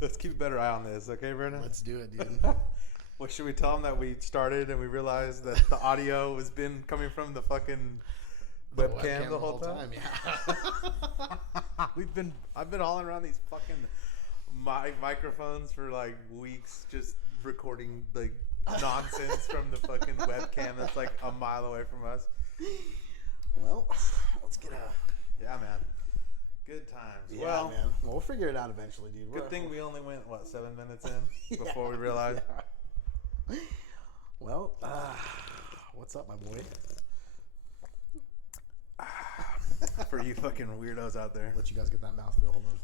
Let's keep a better eye on this, okay, Brennan? Let's do it, dude. What should we tell them that we started and we realized that the audio has been coming from the fucking webcam the whole time? Yeah. I've been hauling around these fucking microphones for like weeks, just recording like nonsense from the fucking webcam that's like a mile away from us. Well, let's get a... Yeah, man. Good times. Yeah, well, man. Well, we'll figure it out eventually, dude. Good thing we only went, 7 minutes in before we realized? Yeah. Well, what's up, my boy? For you fucking weirdos out there. Let you guys get that mouthfeel. Hold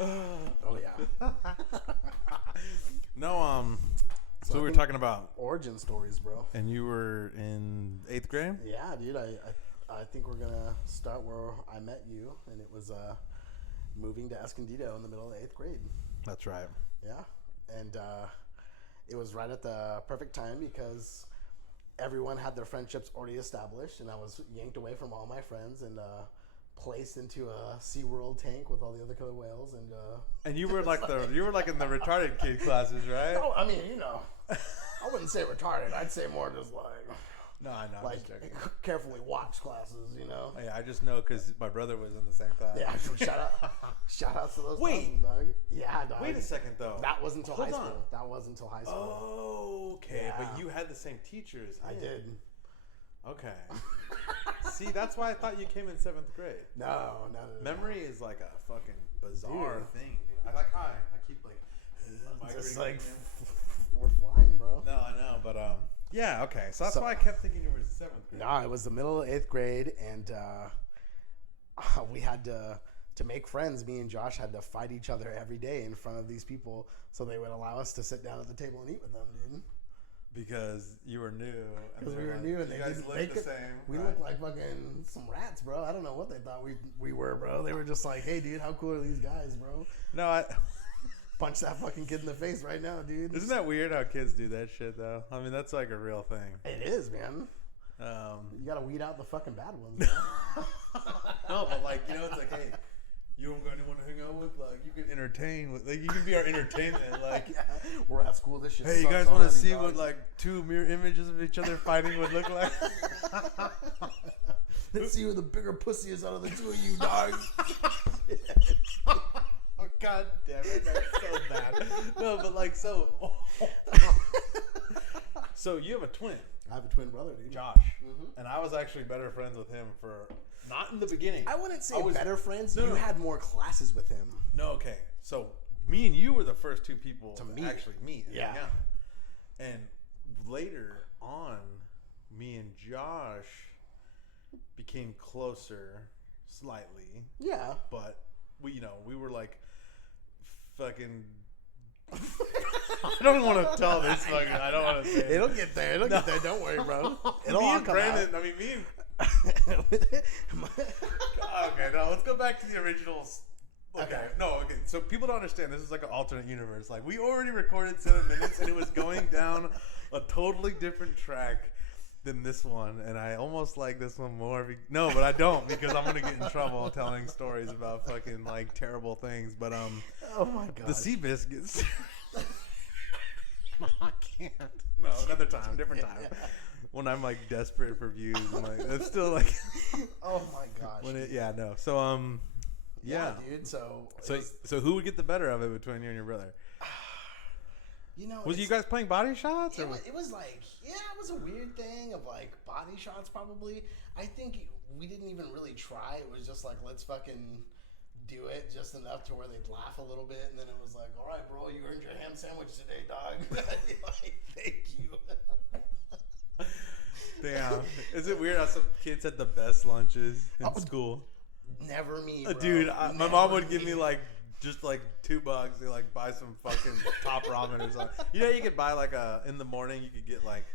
on. Oh, yeah. No, so we were talking about origin stories, bro. And you were in 8th grade? Yeah, dude. I think we're gonna start where I met you, and it was moving to Escondido in the middle of 8th grade. That's right. Yeah, and it was right at the perfect time because everyone had their friendships already established, and I was yanked away from all my friends and placed into a SeaWorld tank with all the other killer whales, and you were like in the retarded kid classes, right? Oh, I mean, I wouldn't say retarded. I'd say more just like. No, I know. Like carefully watched classes, Yeah, I just know because my brother was in the same class. Yeah, shout out to those. Wait, classes, dog. Yeah, dog. Wait a second though. That wasn't until high Hold school. That wasn't until high school. Oh, okay. Yeah. But you had the same teachers. I did. Okay. See, that's why I thought you came in 7th grade. No. Memory is like a fucking bizarre thing, dude. I like how I keep like. Just like we're flying, bro. No, I know, but yeah, okay. So that's why I kept thinking you were 7th grade. No, it was the middle of 8th grade, and we had to make friends. Me and Josh had to fight each other every day in front of these people so they would allow us to sit down at the table and eat with them, dude. Because you were new. Because we were new, and you guys looked the same. We right? looked like fucking some rats, bro. I don't know what they thought we were, bro. They were just like, hey, dude, how cool are these guys, bro? No, Punch that fucking kid in the face right now, dude. Isn't that weird how kids do that shit, though? I mean, that's like a real thing. It is, man. You gotta weed out the fucking bad ones. No, but like, it's like, hey, you don't got anyone to hang out with? Like, you can entertain with, like, you can be our entertainment. Like, yeah, we're at school. This shit. Hey, you guys want to see what like 2 mirror images of each other fighting would look like? Let's see who the bigger pussy is out of the two of you, dog. Oh, God damn it, that's so bad. No, but like, so you have a twin. I have a twin brother, dude. Josh. Mm-hmm. And I was actually better friends with him not in the beginning. I wouldn't say better friends. No, you had more classes with him. No, okay. So me and you were the first 2 people to actually meet. Yeah. And later on, me and Josh became closer slightly. Yeah. But we were like fucking. I don't want to tell this fucking. I don't want to say it. It'll get there. It'll get there. Don't worry, bro. It'll all come out. I mean, me and. Okay, no, let's go back to the originals. Okay. No, okay. So people don't understand. This is like an alternate universe. Like, we already recorded 7 minutes, and it was going down a totally different track than this one, and I almost like this one more. No, but I don't, because I'm gonna get in trouble telling stories about fucking like terrible things. But oh my god, the sea biscuits. I can't. No, another time, different time. Yeah. When I'm like desperate for views, and like it's still like. Oh my gosh. No. So yeah, dude. So who would get the better of it between you and your brother? Was you guys playing body shots? It was like, yeah, it was a weird thing of like body shots probably. I think we didn't even really try. It was just like, let's fucking do it just enough to where they'd laugh a little bit. And then it was like, all right, bro, you earned your ham sandwich today, dog. Like, thank you. Damn. Is it weird how some kids had the best lunches in school? Never me, bro. Dude, my mom would give me like just like $2 to like buy some fucking top ramen or something. You could buy like in the morning you could get like,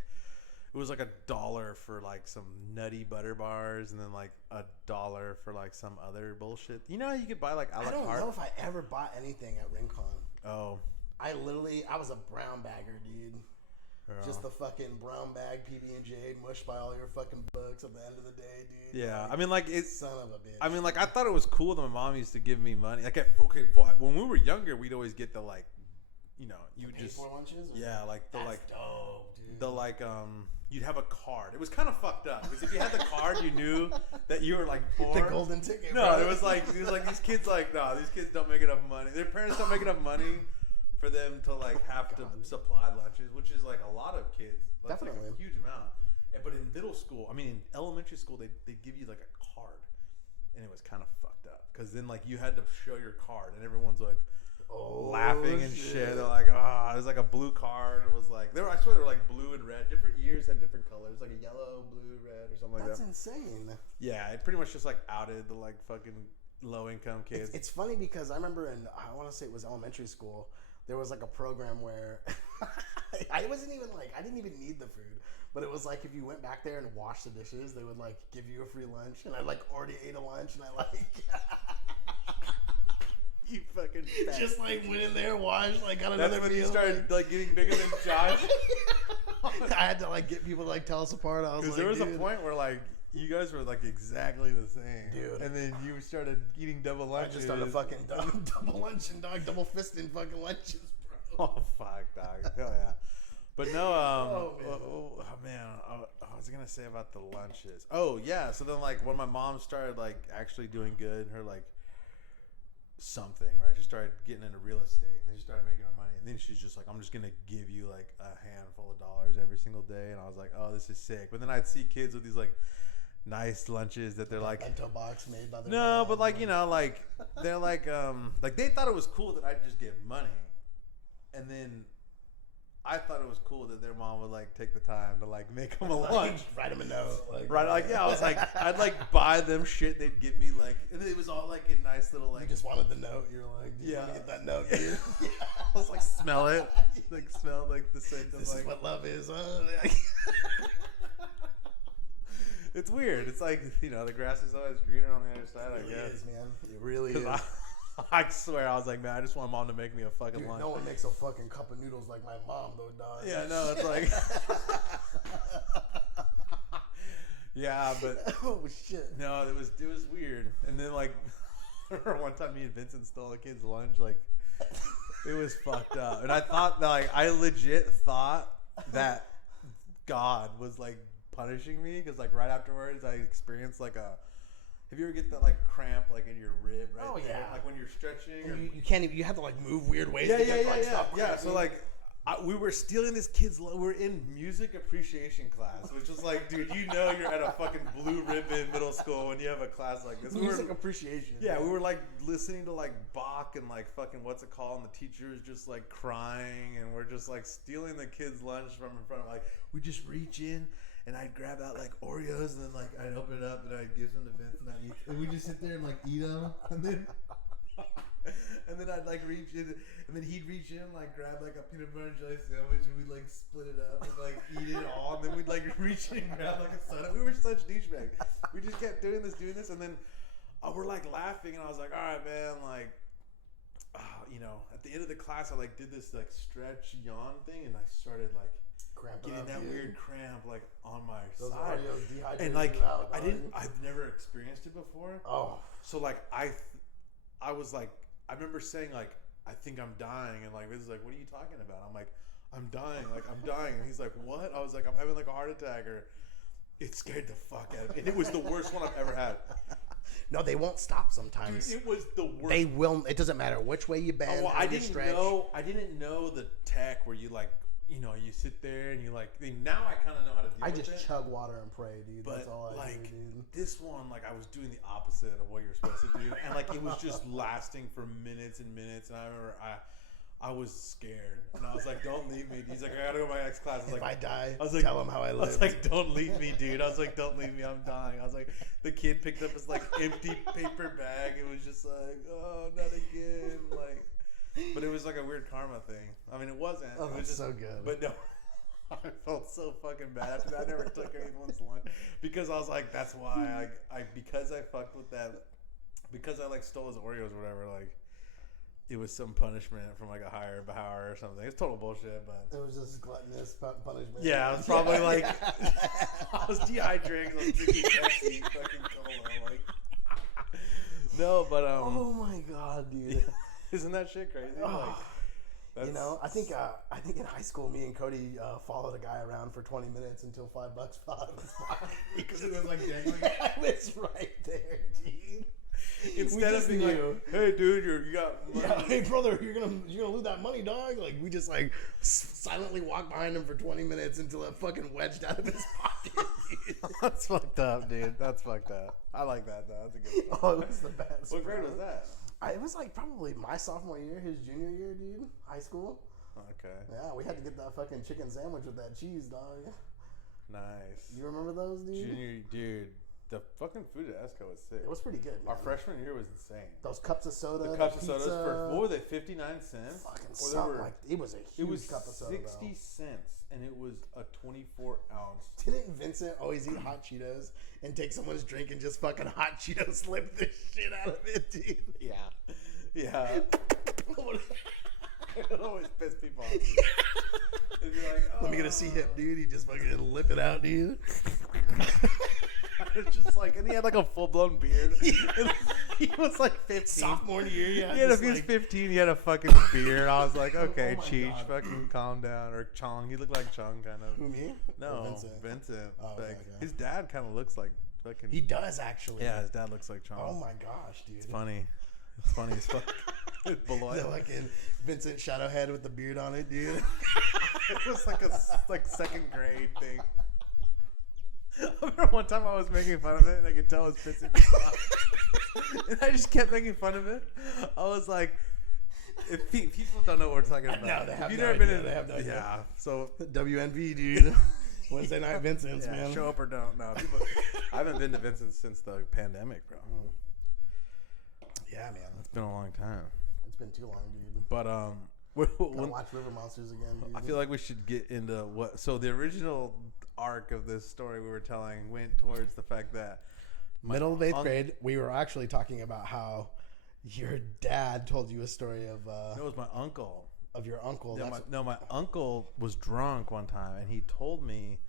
it was like $1 for like some nutty butter bars, and then like $1 for like some other bullshit. You could buy like a la carte. I don't know if I ever bought anything at Rincon. Oh. I was a brown bagger, dude. Just the fucking brown bag PB&J mushed by all your fucking books at the end of the day, dude. Yeah, like, I mean, like it's. son of a bitch. I mean, like I thought it was cool that my mom used to give me money. Like, when we were younger, we'd always get the like, you know, you would just for lunches. Or? Yeah, like the That's like dope, dude. the like you'd have a card. It was kind of fucked up because if you had the card, you knew that you were like poor. The golden ticket. No, bro. it was like these kids like no, these kids don't make enough money. Their parents don't make enough money for them to like have to supply lunches, which is like a lot of kids. That's Definitely like a huge amount. But in middle school, I mean, in elementary school, they give you like a card, and it was kind of fucked up because then like you had to show your card, and everyone's like. Laughing and shit. They're like, it was like a blue card. It was like I swear they were like blue and red. Different years had different colors, like a yellow, blue, red, or something like that. That's insane. Yeah, it pretty much just like outed the like fucking low income kids. It's funny because I remember I want to say it was elementary school. There was like a program where I wasn't even like I didn't even need the food, but it was like if you went back there and washed the dishes, they would like give you a free lunch, and I like already ate a lunch, and I like. You fucking fat. Just like went in there, washed, like got another That's when meal. you started like getting bigger than Josh. I had to like get people to like tell us apart. I was like, there was a point where like you guys were like exactly the same, dude. And then you started eating double lunches. I just started fucking double lunching, dog, double fisting fucking lunches, bro. Oh fuck, dog, hell yeah. But no, oh man, I was gonna say about the lunches. Oh yeah, so then like when my mom started like actually doing good, her like. Something, right? She started getting into real estate, and then she started making her money, and then she's just like, I'm just gonna give you like a handful of dollars every single day, and I was like, oh, this is sick. But then I'd see kids with these like nice lunches that they're like bento box made by their no, mom. but like you know, like they're like they thought it was cool that I'd just get money, and then I thought it was cool that their mom would like take the time to like make them a lunch, write them a note, like yeah. I was like, I'd like buy them shit. They'd give me like, and it was all like in nice little like. You just wanted the note. You're like, do you want to get that note, dude? I was like, smell it, like smell like the scent of this like. is what love is, huh? It's weird. It's like you know the grass is always greener on the other side. It really I guess. is, man. It really is. I swear, I was like, man, I just want mom to make me a fucking lunch. No one makes a fucking cup of noodles like my mom, though, dog. Yeah, no, it's like, yeah, but oh shit. No, it was weird. And then like, one time me and Vincent stole a kid's lunch. Like, it was fucked up. And I thought that, like, I legit thought that God was like punishing me because like right afterwards I experienced like a. Have you ever get that like cramp like in your rib right Oh there? yeah. Like when you're stretching. And you can't even. You have to like move weird ways. Yeah, to yeah, get, yeah, like, yeah. stop Yeah. cramping. So like, we were stealing this kid's. We were in music appreciation class, which was like, dude, you know, you're at a fucking blue ribbon middle school when you have a class like this. Music appreciation. Yeah, we were like listening to like Bach and like fucking what's it called, and the teacher is just like crying, and we're just like stealing the kid's lunch from in front of like we just reach in. And I'd grab out like Oreos, and then like I'd open it up, and I'd give them to Vince, and I'd eat. And we just sit there and like eat them, and then I'd like reach in, and then he'd reach in, like grab like a peanut butter and jelly sandwich, and we'd like split it up and like eat it all, and then we'd like reach in and grab like a soda. We were such douchebags. We just kept doing this, and then we're like laughing, and I was like, all right, man, like. You know, at the end of the class, I like did this like stretch yawn thing, and I started like getting that weird cramp like on my side, and like I've never experienced it before. Oh, so like I was like, I remember saying like, I think I'm dying, and like this is like, what are you talking about? I'm like, I'm dying, and he's like, what? I was like, I'm having like a heart attack, or it scared the fuck out of me, and it was the worst one I've ever had. No, they won't stop sometimes. Dude, it was the worst. They will. It doesn't matter which way you bend. Well, I didn't know the tech where you like, you know, you sit there and you like. Now I kind of know how to deal with it. I just chug water and pray, dude. But that's all I do, dude. This one, like, I was doing the opposite of what you're supposed to do, and like it was just lasting for minutes and minutes. And I remember I was scared, and I was like, "Don't leave me." He's like, "I gotta go to my next class." I was if like, I die, I was like, tell him how I live. I was like, "Don't leave me, dude." I was like, "Don't leave me. I'm dying." I was like, the kid picked up his like empty paper bag. It was just like, "Oh, not again!" Like, but it was like a weird karma thing. I mean, it wasn't. Oh, it was that's just so good. But no. I felt so fucking bad after that. I never took anyone's lunch because I was like, that's why because I fucked with that, because I like stole his Oreos or whatever. Like, it was some punishment from like a higher power or something. It's total bullshit, but it was just gluttonous punishment. yeah, it was probably like I was dehydrated. I was drinking Pepsi, fucking cola, like. No, but oh my god, dude! Isn't that shit crazy? Like, you know, I think in high school, me and Cody followed a guy around for 20 minutes until $5 fell out of his pocket because it was like dangling. I was right there, dude. Instead of being like, "Hey, dude, you got money." Yeah, hey, brother, you're gonna lose that money, dog. Like we just like silently walked behind him for 20 minutes until it fucking wedged out of his pocket. That's fucked up, dude. That's fucked up. I like that though. That's a good one. Oh, it was the best. What grade was that? It was like probably my sophomore year, his junior year, dude. High school. Okay. Yeah, we had to get that fucking chicken sandwich with that cheese, dog. Nice. You remember those, dude? Junior, dude. The fucking food at Esco was sick. It was pretty good, man. Our freshman year was insane. Those cups of soda. The cups of sodas for what were they? 59 cents. Fucking or something like it was a huge cup of soda. 60 cents, and it was a 24-ounce. Didn't Vincent always eat hot Cheetos and take someone's drink and just fucking hot Cheetos slip the shit out of it, dude? Yeah, yeah. It always pissed people off. It'd be like, let me get a C-hip, dude. He just fucking lip it out, dude. It's just like, and he had like a full blown beard. He was like 15. Sophomore year, yeah. If he was 15, he had a fucking beard. I was like, okay, Cheech, fucking calm down. Or Chong, he looked like Chong kind of. Who, me? No, Vincent. Oh, like, okay. His dad kind of looks like fucking. He does actually. Yeah, his dad looks like Chong. Oh my gosh, dude. It's funny. It's funny as fuck. The fucking Vincent Shadowhead with the beard on it, dude. It was like a second grade thing. I remember one time I was making fun of it, and I could tell it was pissing me off. And I just kept making fun of it. I was like, if people don't know what we're talking about. No, they have if you've no never idea. been in, They have no idea. Yeah, so WNV, dude. Wednesday night Vincent's, yeah, man. show up or don't. No, I haven't been to Vincent's since the pandemic, bro. Yeah, man. It's been a long time. It's been too long, dude. But Gotta watch River Monsters again, dude. I feel like we should get into what. So the original arc of this story we were telling went towards the fact that middle of 8th grade, we were actually talking about how your dad told you a story of it was my uncle. Of your uncle. Yeah, my uncle was drunk one time, and he told me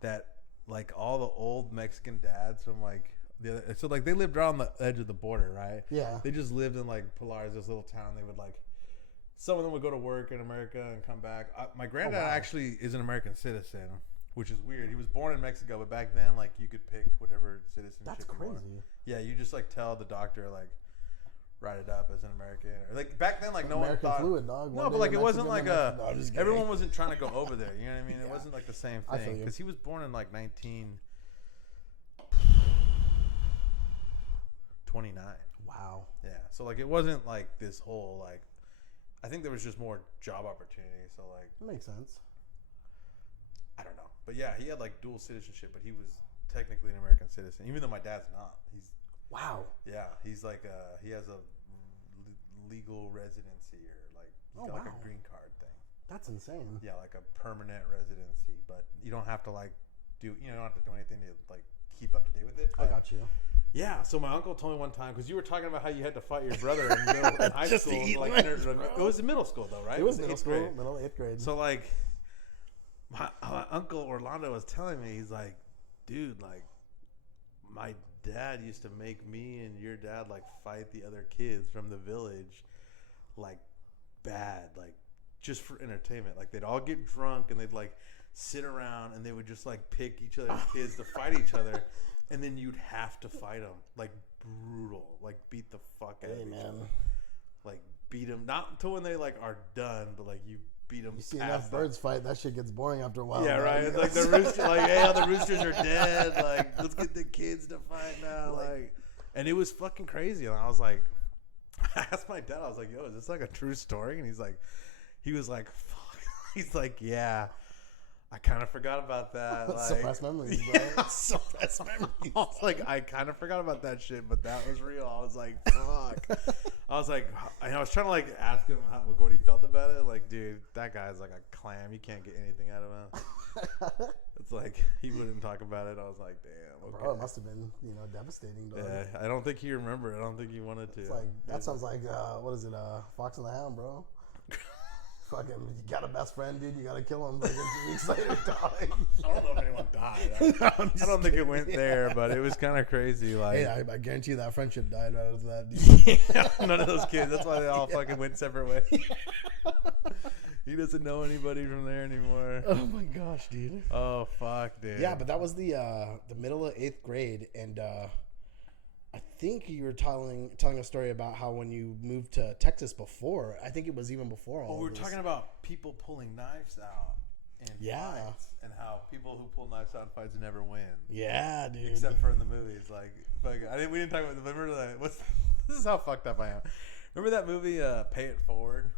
that like all the old Mexican dads from like the other, so like they lived right on the edge of the border, right? Yeah. They just lived in like Pilares, this little town. They would like. Some of them would go to work in America and come back. My granddad actually is an American citizen, which is weird. He was born in Mexico, but back then, like, you could pick whatever citizenship. That's you crazy. wanted. Yeah, you just like tell the doctor like write it up as an American. Or, like back then, like no American one thought. fluid, dog. No, but like it wasn't like a. No, everyone wasn't trying to go over there. You know what I mean? Yeah. It wasn't like the same I feel thing you. because he was born in like 1929. Wow. Yeah, so like it wasn't like this whole like. I think there was just more job opportunity. So like, That makes sense. I don't know, but yeah, he had like dual citizenship, but he was technically an American citizen, even though my dad's not. He's he's like he has a legal residency or like he's got like a green card thing. That's insane. Yeah, like a permanent residency, but you don't have to like you don't have to do anything to like keep up to date with it. I got you. Yeah, so my uncle told me one time because you were talking about how you had to fight your brother in high Just to school. eat Like lunch, it was in middle school though, right? It was middle school, grade. middle 8th grade. So like, my uncle Orlando was telling me, he's like, dude, like, my dad used to make me and your dad like fight the other kids from the village, like bad, like just for entertainment. Like they'd all get drunk and they'd like sit around and they would just like pick each other's kids to fight each other. And then you'd have to fight them, like brutal, like beat the fuck out of each other. Like beat them, not until when they like are done, but like you beat them. You see enough birds fight, that shit gets boring after a while. Yeah, right. It's like the rooster, like, hey, all the roosters are dead. Like, let's get the kids to fight now. Like, and it was fucking crazy. And I was like, I asked my dad, I was like, yo, is this like a true story? And he was like, fuck. He's like, yeah. I kind of forgot about that. Like, Suppressed memories, bro. Suppressed memories. I was like, I kind of forgot about that shit, but that was real. I was like, fuck. I was like, I was trying to like ask him what he felt about it. Like, dude, that guy's like a clam. You can't get anything out of him. It's like he wouldn't talk about it. I was like, damn. Okay. Bro, it must have been devastating. Dog. Yeah, I don't think he remembered. I don't think he wanted to. It's like that sounds like what is it? Fox and the Hound, bro. Fucking, you got a best friend, dude. You gotta kill him. Like 2 weeks later, dog. I don't know if anyone died. I don't think it went there, but it was kind of crazy. Like, hey, I guarantee you that friendship died right after that, dude. yeah, none of those kids. That's why they all fucking went separate ways. He doesn't know anybody from there anymore. Oh my gosh, dude. Oh fuck, dude. Yeah, but that was the middle of 8th grade, and I think you were telling a story about how when you moved to Texas before, I think it was even before all we were this. talking about people pulling knives out in fights, and how people who pull knives out in fights never win. Yeah, dude. Except for in the movies, like we didn't talk about the. Remember this is how fucked up I am. Remember that movie, Pay It Forward?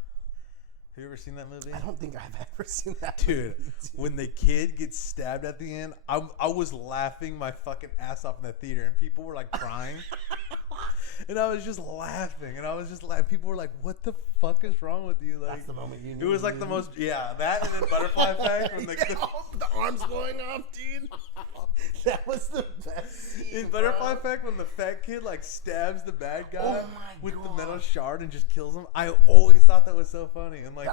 Have you ever seen that movie? I don't think I've ever seen that Dude, when the kid gets stabbed at the end, I was laughing my fucking ass off in the theater, and people were like crying. And I was just laughing, and I was just like, people were like, "What the fuck is wrong with you?" Like, that's the moment you knew. it was like the most, that and then Butterfly Effect when the arms going off, dude. That was the best scene. In Butterfly Effect, when the fat kid like stabs the bad guy with the metal shard and just kills him, I always thought that was so funny. And like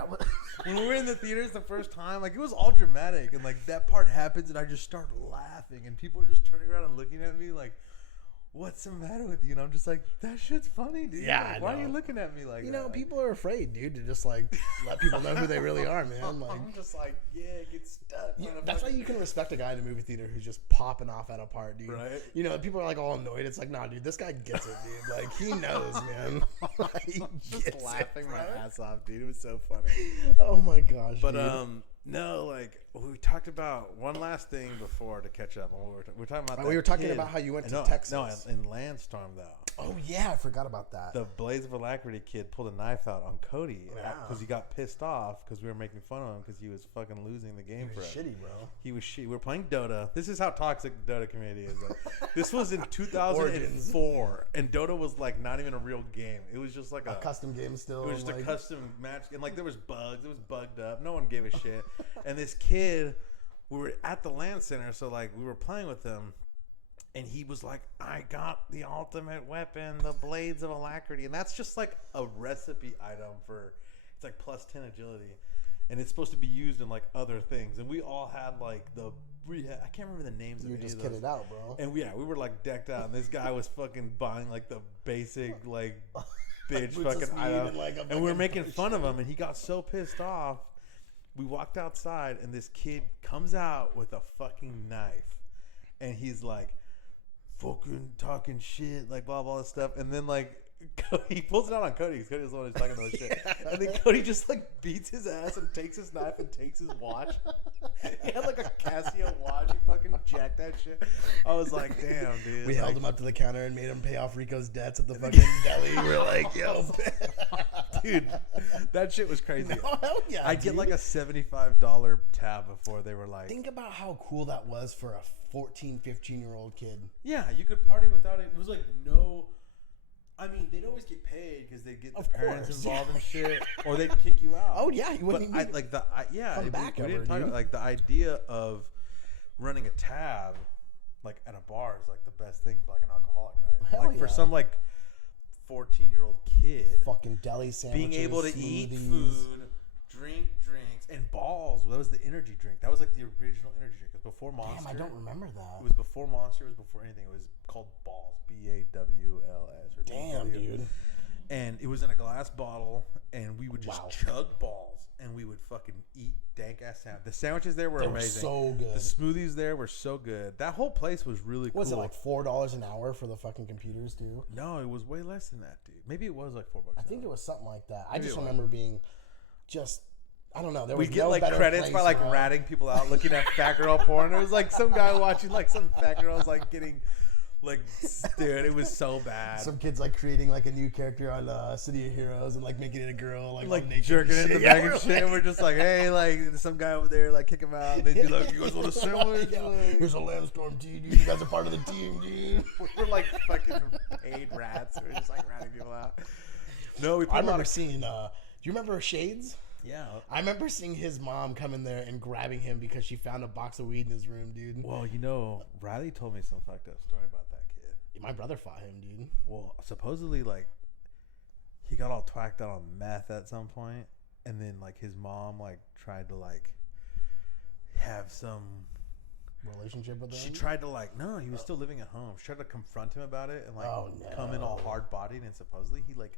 when we were in the theaters the first time, like it was all dramatic, and like that part happens, and I just start laughing, and people are just turning around and looking at me like, what's the matter with you? And I'm just like, that shit's funny, dude. Yeah, like, why are you looking at me like that? People are afraid, dude, to just like let people know who they really are, man. Like, I'm just like, get stuck. That's why you can respect a guy in a movie theater who's just popping off at a part, dude. Right? People are like all annoyed. It's like, nah, dude, this guy gets it, dude. Like, he knows, man. He just laughing my ass off, dude. It was so funny. Oh my gosh, but dude. No, like we talked about one last thing before to catch up. We were talking about. We were talking about how you went to Texas. No, in Landstorm though. Oh yeah, I forgot about that. The Blaze of Alacrity kid pulled a knife out on Cody because he got pissed off because we were making fun of him because he was fucking losing the game for us. Shitty, bro. He was shitty. We were playing Dota. This is how toxic the Dota community is. This was in 2004, and Dota was like not even a real game. It was just like a custom game still. It was just a custom match, and like there was bugs. It was bugged up. No one gave a shit. And this kid, we were at the LAN center, so like we were playing with him. And he was like, I got the ultimate weapon, the Blades of Alacrity. And that's just like a recipe item for, it's like plus 10 agility. And it's supposed to be used in like other things. And we all had like I can't remember the names of any of those. You just kitted out, bro. And we were like decked out. And this guy was fucking buying like the basic like bitch fucking item. And we were making fun of him. And he got so pissed off. We walked outside and this kid comes out with a fucking knife. And he's like, fucking talking shit, like blah blah stuff, and then like he pulls it out on Cody because Cody was the one who's talking those shit, and then Cody just like beats his ass and takes his knife and takes his watch. He had like a Casio watch. He fucking jacked that shit. I was like, damn, dude. We held him up to the counter and made him pay off Rico's debts at the fucking deli. We were like, yo, dude, that shit was crazy. No, hell yeah, I'd get like a $75 tab before they were like. Think about how cool that was for a 14, 15-year-old kid. Yeah, you could party without it. It was like no. I mean, they'd always get paid because they'd get the parents involved and shit, or they'd kick you out. Oh yeah, you wouldn't even like the come back. We didn't talk about like the idea of running a tab, like at a bar is like the best thing for like an alcoholic, right? Hell like for some like 14-year-old kid, fucking deli sandwiches, being able to eat food, drink drinks, and balls. That was the energy drink. That was like the original energy drink. It was before Monster. Damn, I don't remember that. It was before Monster. It was before anything. It was called Balls. BAWLS. Or damn, dude. And it was in a glass bottle, and we would just chug balls, and we would fucking eat dank ass sandwiches. The sandwiches there were amazing. So good. The smoothies there were so good. That whole place was really cool. Was it like $4 an hour for the fucking computers too? No, it was way less than that, dude. Maybe it was like $4. I think it was something like that. I just remember being just. I don't know. There was we get like credits by like ratting people out, looking at fat girl porn. There was like some guy watching like some fat girls like getting Like, dude, it was so bad. Some kids like creating like a new character on City of Heroes and like making it a girl, like jerking in the Yeah, bag and shit. And we're just like, hey, like some guy over there, like kick him out. And they'd be like, you guys want a sandwich? Yeah. Here's a Lambstorm, dude. You guys are part of the team, dude. We're like fucking paid rats. We're just like ratting people out. No, we. I remember seeing. Do you remember Shades? Yeah. I remember seeing his mom come in there and grabbing him because she found a box of weed in his room, dude. Well, Riley told me some fucked up story about that kid. My brother fought him, dude. Well, supposedly, like, he got all twacked out on meth at some point, and then like his mom like tried to like have some relationship with him. She tried to like he was still living at home. She tried to confront him about it and like come in all hard bodied, and supposedly he like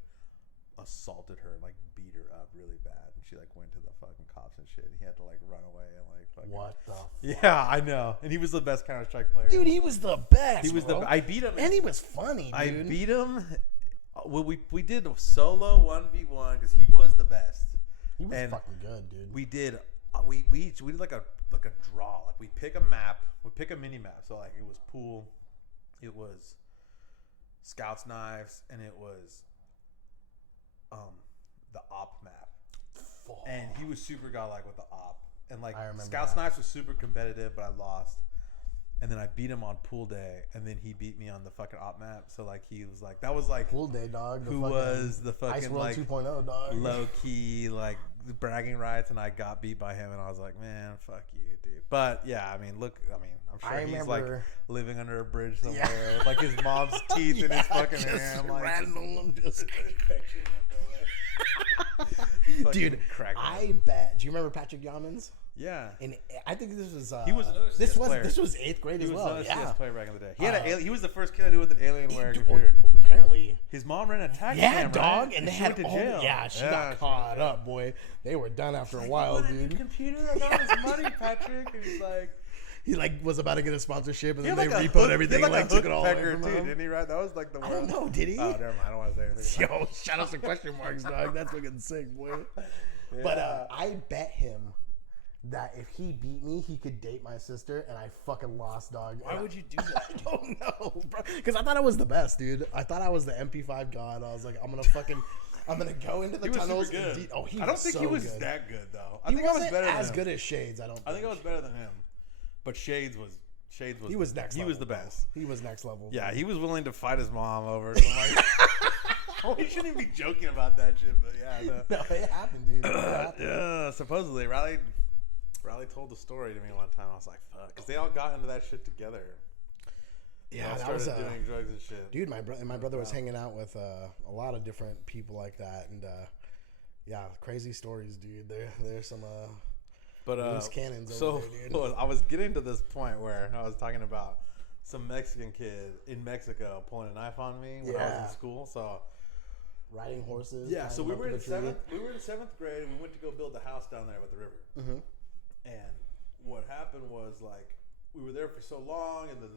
assaulted her and like beat her up really bad, and she like went to the fucking cops and shit. He had to like run away and like fucking, what the yeah, I know. And he was the best Counter-Strike player, dude. He was the best. He was I beat him, and he was funny, dude. I beat him. Well, we did a solo 1v1 because he was the best. He was fucking good, dude. We did we did like a draw. Like we pick a map, we pick a mini map. So like it was pool, it was scouts knives, and it was the op map. And he was super godlike with the op. And like scouts knives was super competitive, but I lost. And then I beat him on pool day, and then he beat me on the fucking op map. So like he was like, that was like pool day, dog. Who was the fucking Ice World like 2.0, dog. Low key like bragging rights, and I got beat by him, and I was like, man, fuck you, dude. But yeah, I mean, I'm sure he's like living under a bridge somewhere, with, like his mom's teeth in his fucking hand, like random, just dude. I bet. Do you remember Patrick Yamins? Yeah, and I think this was he was another CS player. This was 8th grade as well. He was another CS player back in the day. He had he was the first kid I knew with an Alienware computer. Apparently, his mom ran a taxi. Yeah, cam, dog, right? and they had to jail. She got caught up, boy. They were done after a while, dude. A new computer, I got his money, Patrick. And he's like. He like was about to get a sponsorship, and then they repoed everything. Like took it all away from too, him. didn't he? Right? That was like the one. I don't know. Did he? Oh, never mind. I don't want to say anything. Yo, shout out to question marks, dog. That's fucking sick, boy. Yeah. But I bet him that if he beat me, he could date my sister, and I fucking lost, dog. Why would you do that? I don't know, bro. Because I thought I was the best, dude. I thought I was the MP5 god. I was like, I'm gonna go into the tunnels. He was super good. I don't think he was that good though. I think I was better as good as Shades. I think I was better than him, but Shades was. He was next. He was the best. He was next level. Yeah, he was willing to fight his mom over. So like, we shouldn't even be joking about that shit, but yeah, no, it happened, dude. Yeah, supposedly Riley told the story to me one time. I was like, fuck, because they all got into that shit together. Yeah, that started doing drugs and shit. Dude, my brother was hanging out with a lot of different people like that, and yeah, crazy stories, dude. There's some. But loose cannons over there, dude. I was getting to this point where I was talking about some Mexican kid in Mexico pulling a knife on me when I was in school. So riding horses. Yeah, so we were in seventh grade, and we went to go build the house down there with the river. Mm-hmm. And what happened was like we were there for so long, and then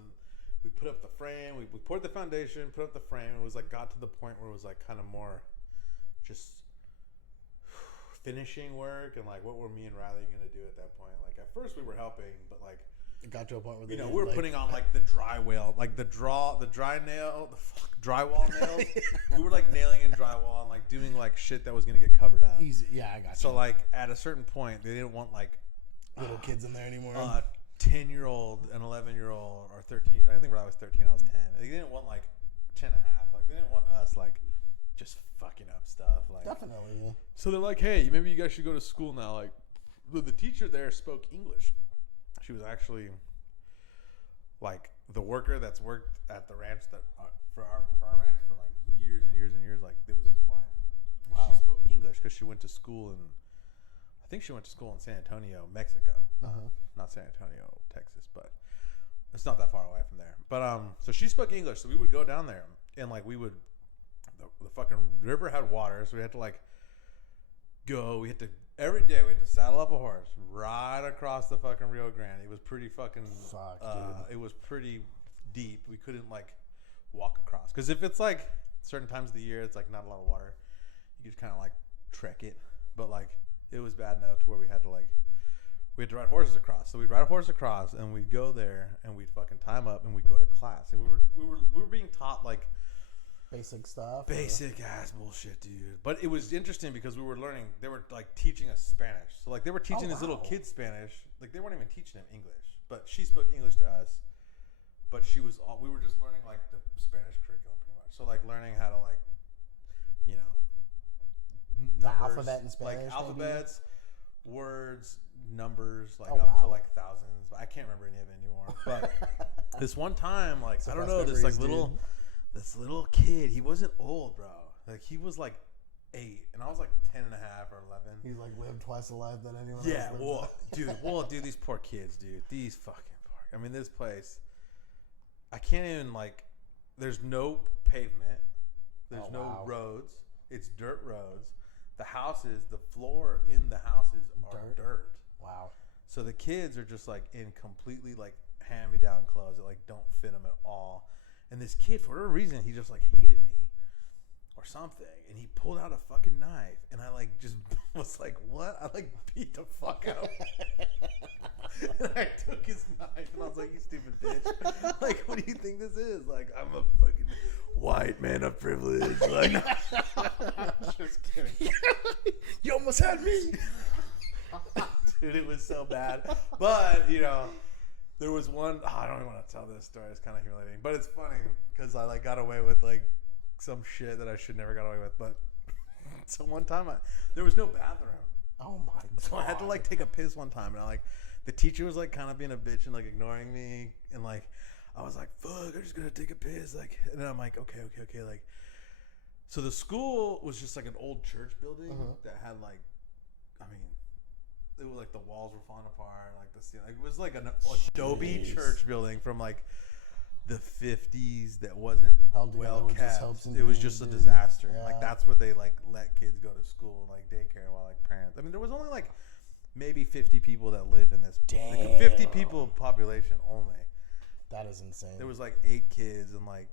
we put up the frame. We poured the foundation, put up the frame. It was like got to the point where it was like kind of more just finishing work, and like what were me and Riley gonna do at that point? Like at first we were helping, but like it got to a point where we were putting on like the dry wheel, like the drywall nails. We were like nailing in drywall and like doing like shit that was gonna get covered up. Easy, yeah, I got you. So like at a certain point, they didn't want like little kids in there anymore. 10-year-old, an 11-year-old, or 13. I think when I was 13, I was 10. They didn't want like 10 and a half. Like they didn't want us like just fucking up stuff. Like definitely. Yeah. So they're like, hey, maybe you guys should go to school now. Like the teacher there spoke English. She was actually like the worker that's worked at the ranch that for our ranch for like years and years and years. Like it was his wife. Wow. She spoke English because she went to school in. I think she went to school in San Antonio, Mexico. Not San Antonio, Texas, but it's not that far away from there. But so she spoke English, so we would go down there and like we would. The fucking river had water, so we had to like go. We had to every day. We had to saddle up a horse, ride across the fucking Rio Grande. It was pretty fucking. It was pretty deep. We couldn't like walk across because if it's like certain times of the year, it's like not a lot of water. You could kind of like trek it, but like it was bad enough to where we had to like we had to ride horses across. So we'd ride a horse across, and we'd go there, and we'd fucking time up, and we'd go to class. And we were being taught like basic stuff. basic ass bullshit, dude. But it was interesting because we were learning. They were like teaching us Spanish. So like they were teaching this little kid Spanish. Like they weren't even teaching him English, but she spoke English to us. But we were just learning like the Spanish curriculum pretty much. So like learning how to like, you know, numbers, the alphabet in Spanish, like alphabets, words, numbers, like to like thousands. But I can't remember any of it anymore. But this one time, like I don't know, this like little kid, he wasn't old, bro. Like he was like 8, and I was like 10 and a half or 11. He's like lived twice the life than anyone else. Yeah, dude, these poor kids, dude. These fucking poor. I mean, this place, I can't even like. There's no pavement. There's no roads. It's dirt roads. The houses, the floor in the houses are dirt. Wow. So the kids are just like in completely like hand-me-down clothes that like don't fit them at all. And this kid, for whatever reason, he just like hated me or something. And he pulled out a fucking knife, and I like just was like, "What?" I like beat the fuck out of him. And I took his knife, and I was like, "You stupid bitch! Like, what do you think this is? Like, I'm a fucking white man of privilege." Like, just kidding. You almost had me. Dude, it was so bad. But, you know, there was one, I don't even want to tell this story. It's kind of humiliating. But it's funny because I, like, got away with, like, some shit that I should never got away with. But so one time, there was no bathroom. Oh, my God. So I had to, like, take a piss one time. And, the teacher was, like, kind of being a bitch and, like, ignoring me. And, like, I was like, fuck, I'm just going to take a piss. Like, and then I'm like, okay. Like, so the school was just, like, an old church building that had, like, I mean, it was like the walls were falling apart, like the ceiling. Like, it was like an adobe church building from like the 50s that wasn't well kept. It was just a disaster. Yeah. Like that's where they like let kids go to school, like daycare, while like parents. I mean, there was only like maybe 50 people that lived in this. Damn. Like a 50 people population only. That is insane. There was like 8 kids and like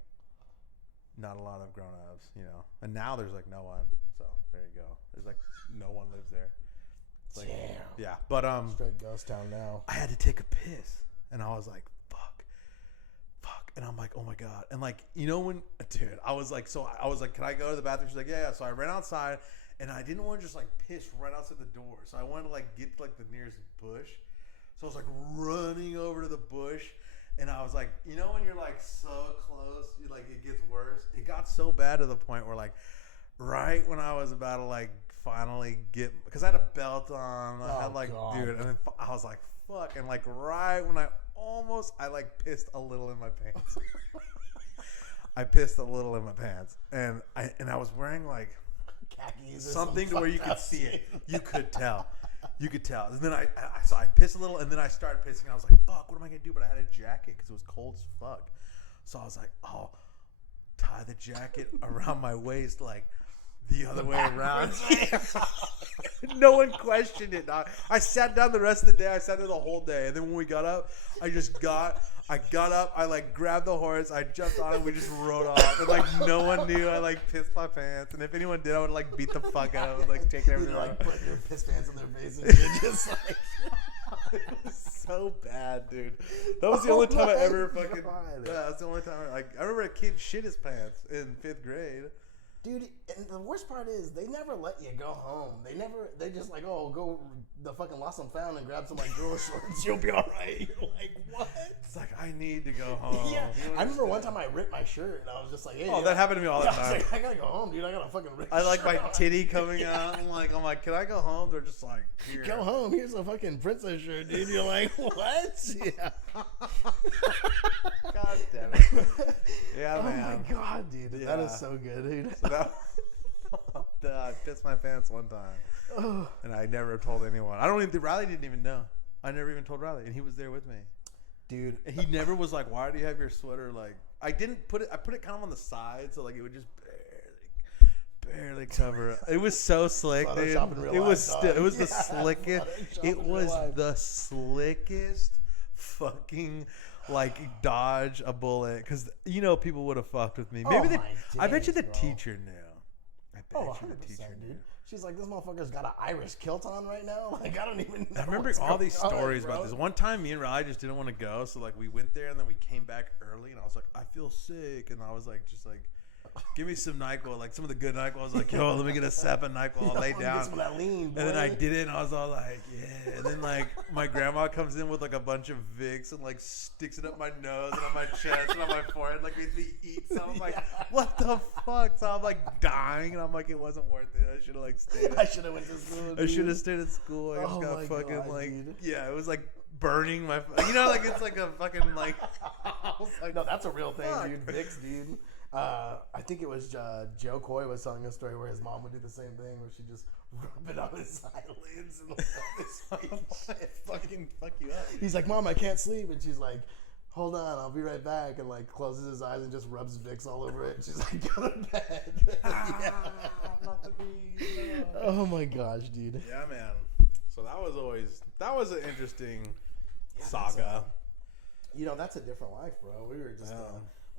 not a lot of grown-ups, you know. And now there's like no one. So there you go. There's like no one lives there. Like, damn. Yeah, but straight ghost town now. I had to take a piss, and I was like, fuck, and I'm like, oh my god, and like, you know when, dude, I was like, can I go to the bathroom? She's like, yeah. So I ran outside, and I didn't want to just like piss right outside the door, so I wanted to like get to like the nearest bush, so I was like running over to the bush, and I was like, you know when you're like so close, like it gets worse. It got so bad to the point where like, right when I was about to like finally get, because I had a belt on, I had like, God. Dude, and then I was like, fuck, and like right when I like pissed a little in my pants. I pissed a little in my pants, and I was wearing like khakis, something to where you could see it. You could tell. And then I pissed a little, and then I started pissing. I was like, fuck, what am I gonna do? But I had a jacket because it was cold as fuck. So I was like, oh, tie the jacket around my waist like the other way around. No one questioned it. I sat down the rest of the day. I sat there the whole day, and then when we got up, I got up. I like grabbed the horse. I jumped on it. We just rode off, and like no one knew I like pissed my pants. And if anyone did, I would like beat the fuck out of it, like taking everything. Like putting your piss pants on their face, and just like. It was so bad, dude. That was the only time I ever fucking. Yeah, that's the only time. I remember a kid shit his pants in 5th grade. Dude, and the worst part is they never let you go home. They just like, oh, go the fucking Lost and Found and grab some like girl shorts. You'll be all right. You're like, what? It's like, I need to go home. Yeah. I remember one time I ripped my shirt and I was just like, hey. Oh, that happened to me all the time. I was like, I gotta go home, dude. I gotta fucking rip I like my titty coming out. I'm like, can I go home? They're just like, here. Go home. Here's a fucking princess shirt, dude. You're like, what? Yeah. God damn it. Yeah, man. Oh my god, dude. Yeah. That is so good, dude. So I pissed my pants one time, and I never told anyone. Riley didn't even know. I never even told Riley, and he was there with me, dude. And he never was like, "Why do you have your sweater?" Like, I didn't put it. I put it kind of on the side, so like it would just barely cover. It was so slick, dude. It was the slickest. It was the slickest fucking. Like dodge a bullet, because you know people would have fucked with me. Maybe I bet you the teacher knew. I bitch Oh, of a 100%, teacher, dude. She's like, this motherfucker's got an Irish kilt on right now. Like, I don't even know. I remember what's all these going on, stories bro. about this. One time, me and Riley just didn't want to go, so like we went there and then we came back early, and I was like, I feel sick, and I was like, just like, give me some NyQuil, like some of the good NyQuil. I was like, yo, let me get a sap of NyQuil. I'll lay down. Get some of that lean, boy. And then I did it, and I was all like, yeah. And then like my grandma comes in with like a bunch of Vicks and like sticks it up my nose and on my chest and on my forehead, like makes me eat some. I'm like, what the fuck? So I'm like dying, and I'm like, it wasn't worth it. I should have like stayed. I should have went to school. I should have stayed at school. I just got my fucking God, like, dude. yeah, it was like burning my, you know, like it's like a fucking like. I was like, No, that's a real thing, fuck. dude. Vicks, dude. I think it was Joe Coy was telling a story where his mom would do the same thing, where she just rub it on his eyelids and like, on his face. Fucking fuck you up. He's like, Mom, I can't sleep, and she's like, hold on, I'll be right back, and like closes his eyes and just rubs Vicks all over it. And she's like, go to bed. Yeah. Not the bees. No. Oh my gosh, dude. Yeah, man. So that was an interesting saga. You know, that's a different life, bro. We were just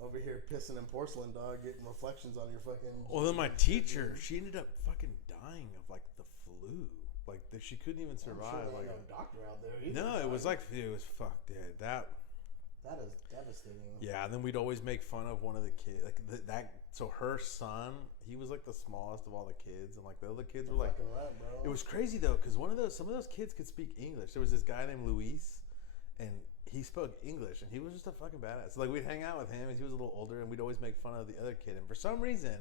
over here pissing in porcelain, dog, getting reflections on your fucking. Well, then my teacher, she ended up fucking dying of like the flu. Like she couldn't even survive. I'm sure like ain't no doctor out there either. no, it was fucked, dude. That is devastating. yeah. And then we'd always make fun of one of the kids, like that. So her son, he was like the smallest of all the kids, and like the other kids were like. Right, bro. It was crazy though, because some of those kids could speak English. There was this guy named Luis, and he spoke English, and he was just a fucking badass. So, like, we'd hang out with him, and he was a little older, and we'd always make fun of the other kid. And for some reason,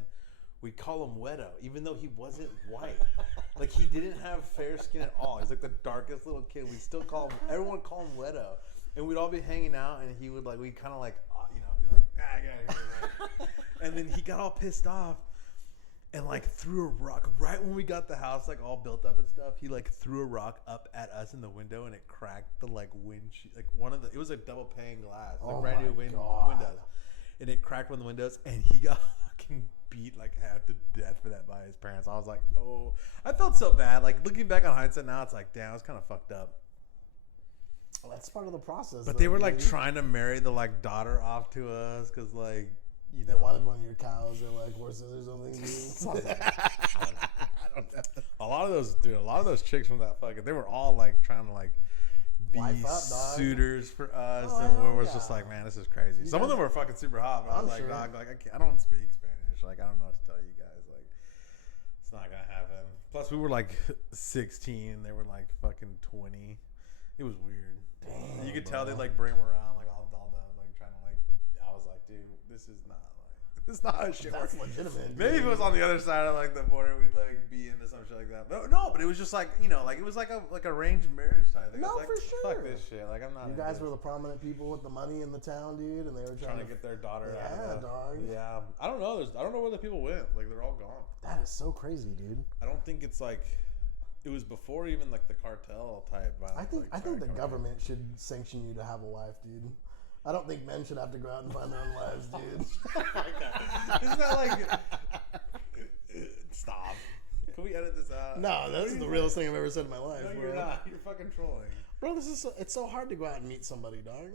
we'd call him Wedo, even though he wasn't white. Like, he didn't have fair skin at all. He's like the darkest little kid. We still call him, everyone would call him Wedo. And we'd all be hanging out, and he would, like, we'd kind of, like, you know, be like, I got here. And then he got all pissed off. And like threw a rock right when we got the house like all built up and stuff. He like threw a rock up at us in the window, and it cracked the like windshield. Like it was a double pane glass, like brand new windows, and it cracked one of the windows. And he got fucking beat like half to death for that by his parents. I was like, oh, I felt so bad. Like looking back on hindsight now, it's like, damn, it's kind of fucked up. Well, that's part of the process. But they were like trying to marry the like daughter off to us because like. You They know. wanted one of your cows or like horses or something. I don't know. A lot of those chicks from that fucking, they were all like trying to like be Wife up, dog. suitors for us, Oh, and we hell were yeah. just like, man, this is crazy. Some of them were fucking super hot, but I I'm was like, sure. dog, like I don't speak Spanish, like I don't know what to tell you guys, like it's not gonna happen. Plus, we were like 16, they were like fucking 20. It was weird. Damn, You could bro. tell they like bring them around like all done, like trying to like. I was like, dude, this is not. It's not how shit That's works. legitimate. Maybe if it was on the other side of like the border, we'd like be into some shit like that. But no, but it was just like, you know, like it was like a arranged marriage type thing. I No, was like, for sure. Fuck this shit. Like I'm not. You guys were the prominent people with the money in the town, dude, and they were trying to get their daughter out Yeah, of the, dog. Yeah, I don't know. I don't know where the people went. Like they're all gone. That is so crazy, dude. I don't think it's like. It was before even like the cartel type. I think the coming government should sanction you to have a wife, dude. I don't think men should have to go out and find their own wives, dude. Isn't that like? Stop. Can we edit this out? No, this is the realest thing I've ever said in my life, No, bro. you're not. You're fucking trolling. Bro, it's so hard to go out and meet somebody, dog.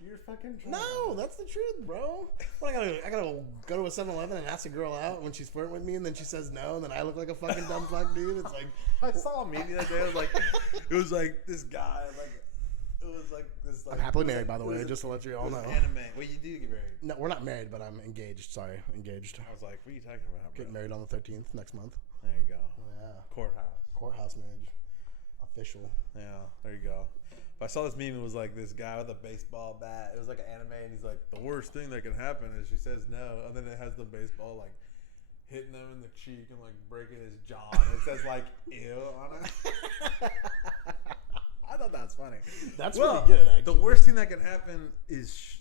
You're fucking trolling. No, that's the truth, bro. What I gotta go to a 7-Eleven and ask a girl out when she's flirting with me, and then she says no, and then I look like a fucking dumb fuck, dude. It's like I saw a meme the other day. It was like this guy, like it was like this. Like, I'm happily it was married, like- by the it way, was- just to let you it all was know. Anime. Wait, you do get married? No, we're not married, but I'm engaged. Sorry, engaged. I was like, what are you talking about, bro? Getting married on the 13th next month. There you go. Yeah, Courthouse. courthouse marriage, official. Yeah, there you go. But I saw this meme. It was like this guy with a baseball bat. It was like an anime, and he's like, the worst thing that can happen is she says no, and then it has the baseball like hitting him in the cheek and like breaking his jaw, and it says like ew on it. I thought that was funny. That's Well, pretty good, actually. the worst thing that can happen is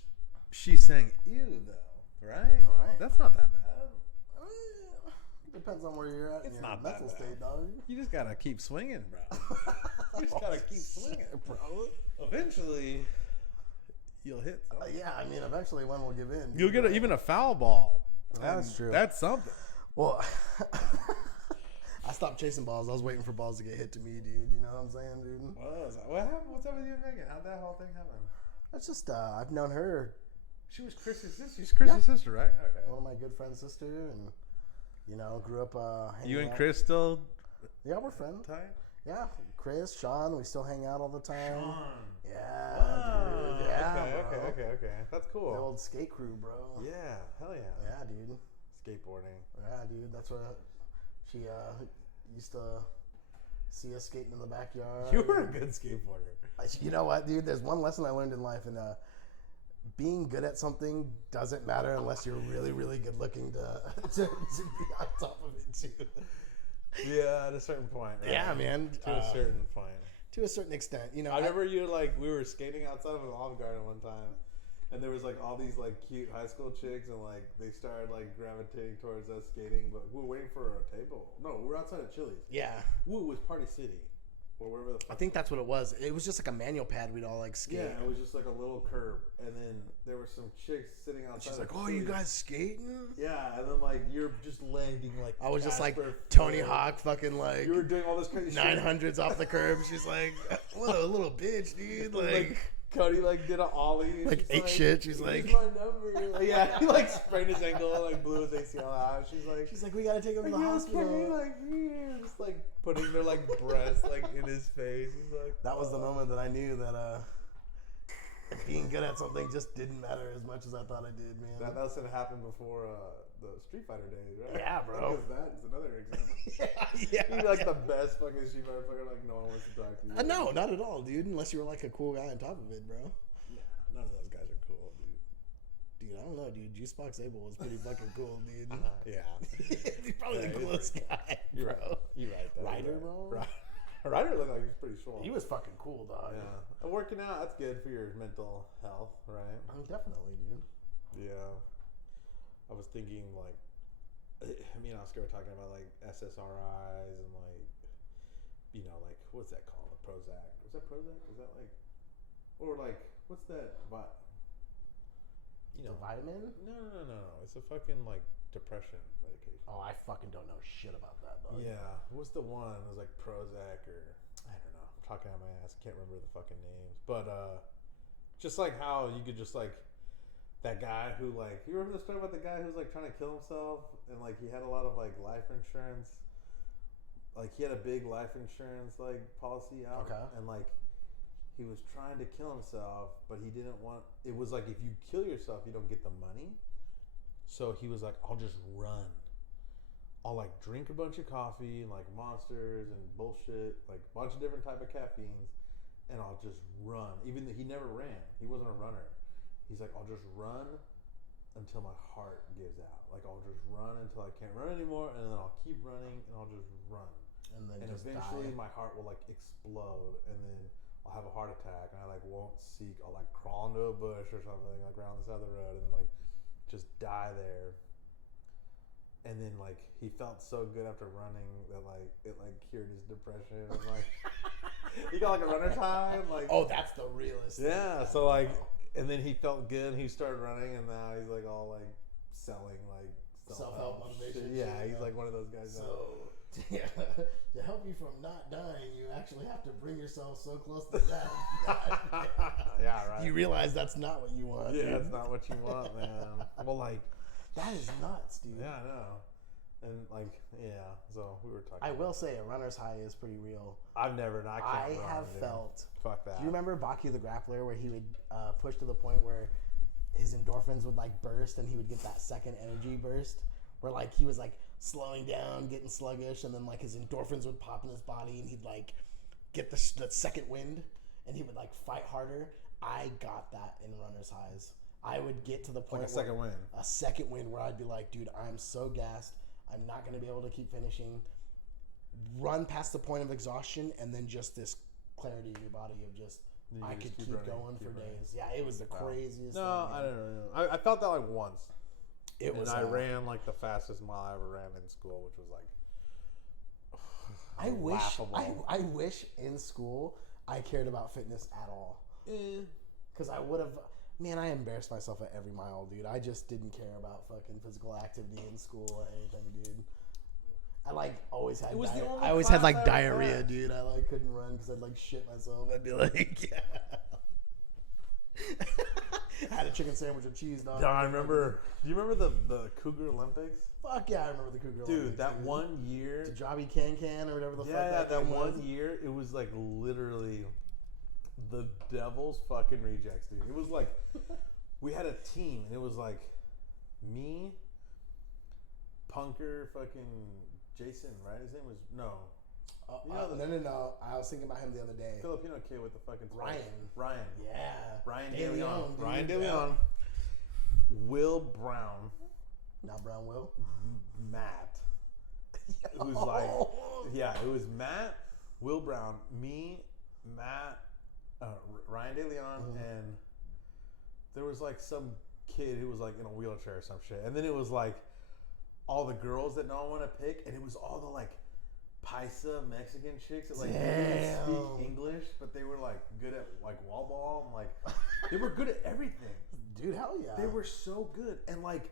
she's saying ew, though, right? Right. That's not that bad. Depends on where you're at in It's your not that mental bad. state, dog. You just gotta keep swinging, bro. You just gotta keep swinging, bro. Eventually, you'll hit something. Yeah, I mean, eventually one will give in. You'll get even a foul ball. That's And true. That's something. Well, I stopped chasing balls. I was waiting for balls to get hit to me, dude. You know what I'm saying, dude? What happened? What's up with you and Megan? How'd that whole thing happen? That's just, I've known her, She was Chris's sister. She's Chris's sister, right? Okay. one of my good friend's sister, and You know, grew up. You and out. Chris still Yeah, we're friends. tight? Yeah, Chris, Sean, we still hang out all the time. Sean. Yeah, Wow. dude. Yeah, Okay, bro. okay. That's The cool. old skate crew, bro. Yeah, hell yeah. Yeah, dude. Skateboarding. Yeah, dude. That's what she used to see us skating in the backyard. You were a good skateboarder. You know what, dude? There's one lesson I learned in life, and being good at something doesn't matter unless you're really, really good looking to be on top of it too. Yeah, at a certain point. Right? Yeah, man. To a certain point. To a certain extent, you know. I remember we were skating outside of an Olive Garden one time, and there was like all these like cute high school chicks, and like they started like gravitating towards us skating, but we were waiting for a table. No, we were outside of Chili's. Yeah. Woo, it was Party City, or wherever the fuck. I think that's what it was. It was just like a manual pad we'd all like skate. Yeah, it was just like a little curb, and then there were some chicks sitting outside. She's like, of "Oh, you Chili's. guys skating?" Yeah, and then like you're just landing like. I was just like Casper Tony Floyd. Hawk, fucking like You were doing all this crazy shit. 900s off the curb. She's like, "What a little bitch, dude!" Like Cody like did an ollie. And like she's ate shit. She's "Here's like, my number. Like, yeah, he like sprained his ankle, and, like blew his ACL out. She's like, "We gotta take him to the "Are you hospital." okay?" Like, yeah, just like putting their like breast like in his face. He's like, That was the moment that I knew that being good at something just didn't matter as much as I thought it did, man. that lesson happened before the Street Fighter days, right? Yeah, bro. Because that's another example. yeah. He's like the best fucking Street Fighter player. Like no one wants to talk to you. No, not at all, dude. Unless you were like a cool guy on top of it, bro. Yeah, none of those guys are cool, dude. Dude, I don't know, dude. Juicebox Abel was pretty fucking cool, dude. Yeah. He's probably Yeah, the he's coolest guy, You're bro. right. You're right. That Ryder, is bro? right. Ryder looked like he was pretty strong. He was fucking cool, dog. Yeah. And working out, that's good for your mental health, right? Definitely, dude. Yeah. I was thinking, like, me and Oscar were talking about, like, SSRIs and, like, you know, like, what's that called? The Prozac. Was that Prozac? Was that, like, or, like, what's that? You know, vitamin? No. It's a fucking, like, depression medication. Oh, I fucking don't know shit about that, dog. Yeah. What's the one? It was, like, Prozac or, I don't know. I'm talking out my ass. I can't remember the fucking names. But, just, like, how you could just, like, that guy who, like, you remember the story about the guy who was, like, trying to kill himself? And, like, he had a lot of, like, life insurance. Like, he had a big life insurance, like, policy out. Okay. And, like, he was trying to kill himself, but he didn't want... It was, like, if you kill yourself, you don't get the money. So he was like, I'll just run. I'll, like, drink a bunch of coffee and, like, Monsters and bullshit. Like, a bunch of different type of caffeines. And I'll just run. Even though he never ran. He wasn't a runner. He's like, I'll just run until my heart gives out. Like, I'll just run until I can't run anymore, and then I'll keep running, and I'll just run. And then And just eventually die. my heart will, like, explode, and then I'll have a heart attack, and I, like, won't seek. I'll, like, crawl into a bush or something, like, around the side of the road, and, like, just die there. And then, like, he felt so good after running that, like, it, like, cured his depression. And, like, he got, like, a runner's high. And, like, Oh, that's the realest. yeah, thing. so, like, and then he felt good. He started running, and now he's, like, all, like, selling, like, Self-help motivation shit. Yeah, shit, he's, yeah. like, one of those guys. now. So, yeah, to help you from not dying, you actually have to bring yourself so close to death. Yeah, right. You realize that's not what you want. Yeah, dude. it's not what you want, man. Well, like, That is nuts, dude. yeah, I know. And, like, yeah, so we were talking. I will say a runner's high is pretty real. I've never, I can't run, have dude. felt. Fuck that. Do you remember Baki the Grappler where he would push to the point where his endorphins would like burst and he would get that second energy burst where like he was like slowing down, getting sluggish, and then like his endorphins would pop in his body and he'd like get the second wind and he would like fight harder. I got that in runner's highs. I would get to the point Like a second win. a second wind where I'd be like, dude, I'm so gassed. I'm not going to be able to keep finishing. Run past the point of exhaustion and then just this clarity in your body of just, You I just could keep keep running, going keep for running. days. Yeah, it was the craziest No, thing. I don't know. I felt that like once. It was. And I ran like the fastest mile I ever ran in school, which was like I wish. laughable. I wish in school I cared about fitness at all. Because I would have. Man, I embarrassed myself at every mile, dude. I just didn't care about fucking physical activity in school or anything, dude. I like always had. It was the only I always had class like I ever diarrhea, had. dude. I like couldn't run because I'd like shit myself. I'd be like, yeah. I had a chicken sandwich with cheese, dog. No, I remember. Do you remember the Cougar Olympics? Fuck yeah, I remember the Cougar Dude, Olympics. that one year. Kajabi Can or whatever the fuck Yeah, that thing was. one year, it was like literally the devil's fucking rejects, dude. It was like we had a team, and it was like me, Punker, fucking Jason, right? His name was no. No. I was thinking about him the other day. Filipino kid with the fucking Ryan. Yeah. Ryan De De Leon. Leon, dude. Ryan De Leon. Will Brown. Not Brown Will. Matt. It was like, yeah, it was Matt, Will Brown, me, Matt, Ryan De Leon, and there was like some kid who was like in a wheelchair or some shit. And then it was like all the girls that no one wanted to pick, and it was all the like Paisa Mexican chicks that like didn't speak English, but they were like good at like wall ball and like they were good at everything. Dude, hell yeah. They were so good. And like,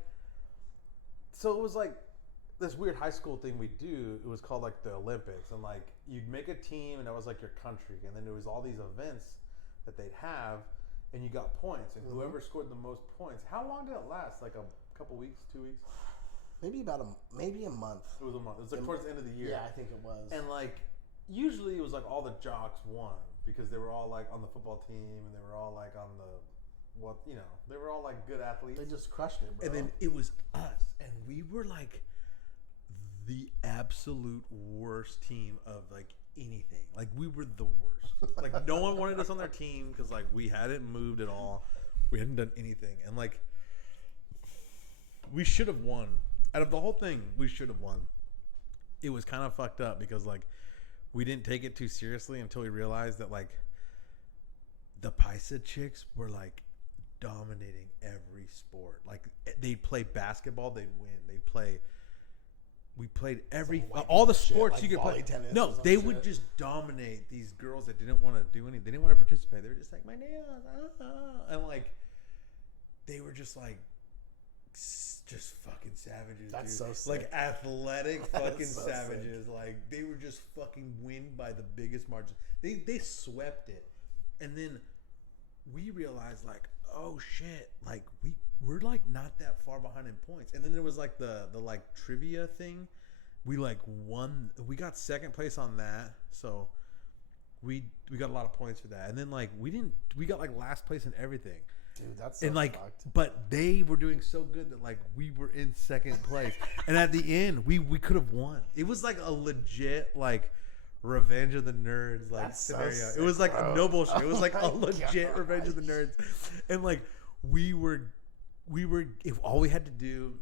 so it was like this weird high school thing we do. It was called like the Olympics, and like you'd make a team, and that was like your country, and then there was all these events that they'd have, and you got points, and whoever scored the most points. How long did it last? Like a couple weeks, 2 weeks? Maybe maybe a month. It was a month. It was like towards the end of the year. Yeah, I think it was. And like usually it was like all the jocks won because they were all like on the football team, and they were all like on the they were all like good athletes. They just crushed it, bro. And then it was us, and we were like the absolute worst team of like anything. Like we were the worst. Like no one wanted us on their team because like we hadn't moved at all. We hadn't done anything, and like we should have won. Out of the whole thing, we should have won. It was kind of fucked up because like we didn't take it too seriously until we realized that like the Paisa chicks were like dominating every sport. Like they'd play basketball, they'd win. We played all the sports like you could play. No, they would just dominate these girls that didn't want to do anything. They didn't want to participate. They were just like my nails, and like they were just like just fucking savages. That's dude. so sick. Like athletic fucking so savages. Sick. Like they were just fucking win by the biggest margin. They swept it, and then we realized like, oh shit, like we're like not that far behind in points. And then there was like the like trivia thing. We like won. We got second place on that, so we got a lot of points for that. And then like we got like last place in everything. Dude, that's so and like, fucked. But they were doing so good that like we were in second place, and at the end we could have won. It was like a legit like Revenge of the Nerds like that's scenario. So sick, it was like bro. no bullshit. It was like Oh a legit gosh. Revenge of the Nerds, and like we were if all we had to do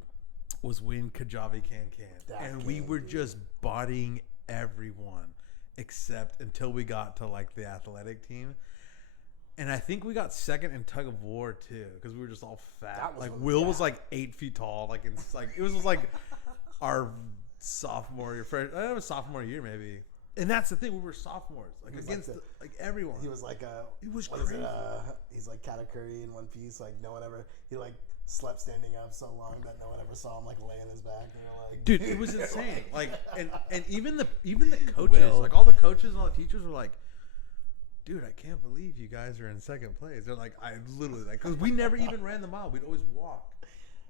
was win Kajabi Can, and we were just bodying everyone except until we got to like the athletic team. And I think we got second in tug of war too, because we were just all fat. Like Will was like 8 feet tall. Like it's like it was just like our sophomore year maybe. And that's the thing, we were sophomores, like against like everyone. He was like it was crazy. He's like Katakuri in One Piece. Like no one ever. He like slept standing up so long that no one ever saw him like lay on his back. And you're like, dude, it was insane. Like and even the coaches, like all the coaches and all the teachers were like, dude, I can't believe you guys are in second place. They're like, I literally like, because we never even ran the mile. We'd always walk.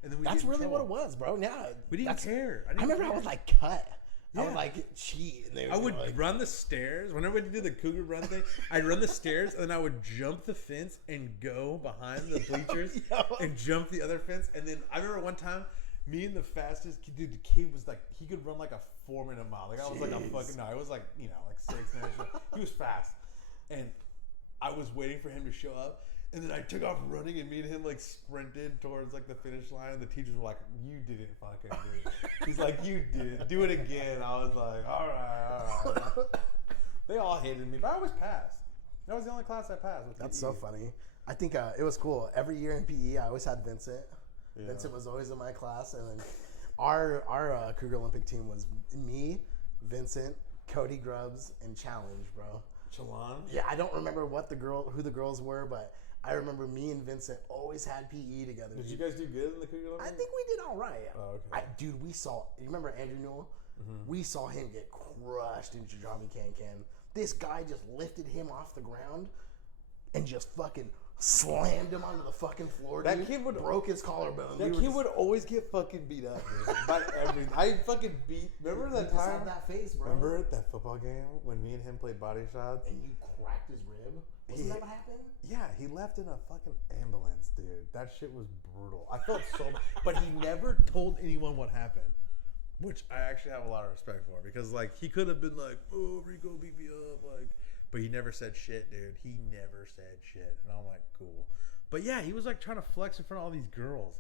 And then that's really what it was, bro. Yeah, we didn't care. I remember I would like cut. Yeah. I would like cheat. And I would run the stairs. Whenever we did the Cougar run thing, I'd run the stairs and then I would jump the fence and go behind the bleachers and jump the other fence. And then I remember one time, me and the fastest kid, dude, the kid was like, he could run like a 4-minute mile. Like I was like a fucking, no, I was like, like 6 minutes. He was fast. And I was waiting for him to show up. And then I took off running, and me and him like sprinted towards like the finish line. And the teachers were like, "You didn't fucking do it." He's like, "You did. Do it again." I was like, "All right." They all hated me, but I always passed. That was the only class I passed. With That's PE. so funny. I think it was cool. Every year in PE, I always had Vincent. Yeah. Vincent was always in my class, and then our Cougar Olympic team was me, Vincent, Cody Grubbs, and Challenge, bro. Chalon? Yeah, I don't remember who the girls were, but I remember me and Vincent always had PE together. Did you guys do good in the Cougar Olympics? I think we did all right. Oh, okay. Dude, you remember Andrew Newell? Mm-hmm. We saw him get crushed in Kajabi Can. This guy just lifted him off the ground and just fucking slammed him onto the fucking floor. That dude. kid would broke his collarbone. That kid would always get fucking beat up, dude. By everything. I fucking beat. Remember that just time? had that face, bro. Remember at that football game when me and him played body shots? And you cracked his rib? Wasn't that what happened? Yeah, he left in a fucking ambulance, dude. That shit was brutal. I felt so bad. But he never told anyone what happened. Which I actually have a lot of respect for. Because, like, he could have been like, oh, Rico beat me up. Like, but he never said shit, dude. He never said shit. And I'm like, cool. But yeah, he was like trying to flex in front of all these girls.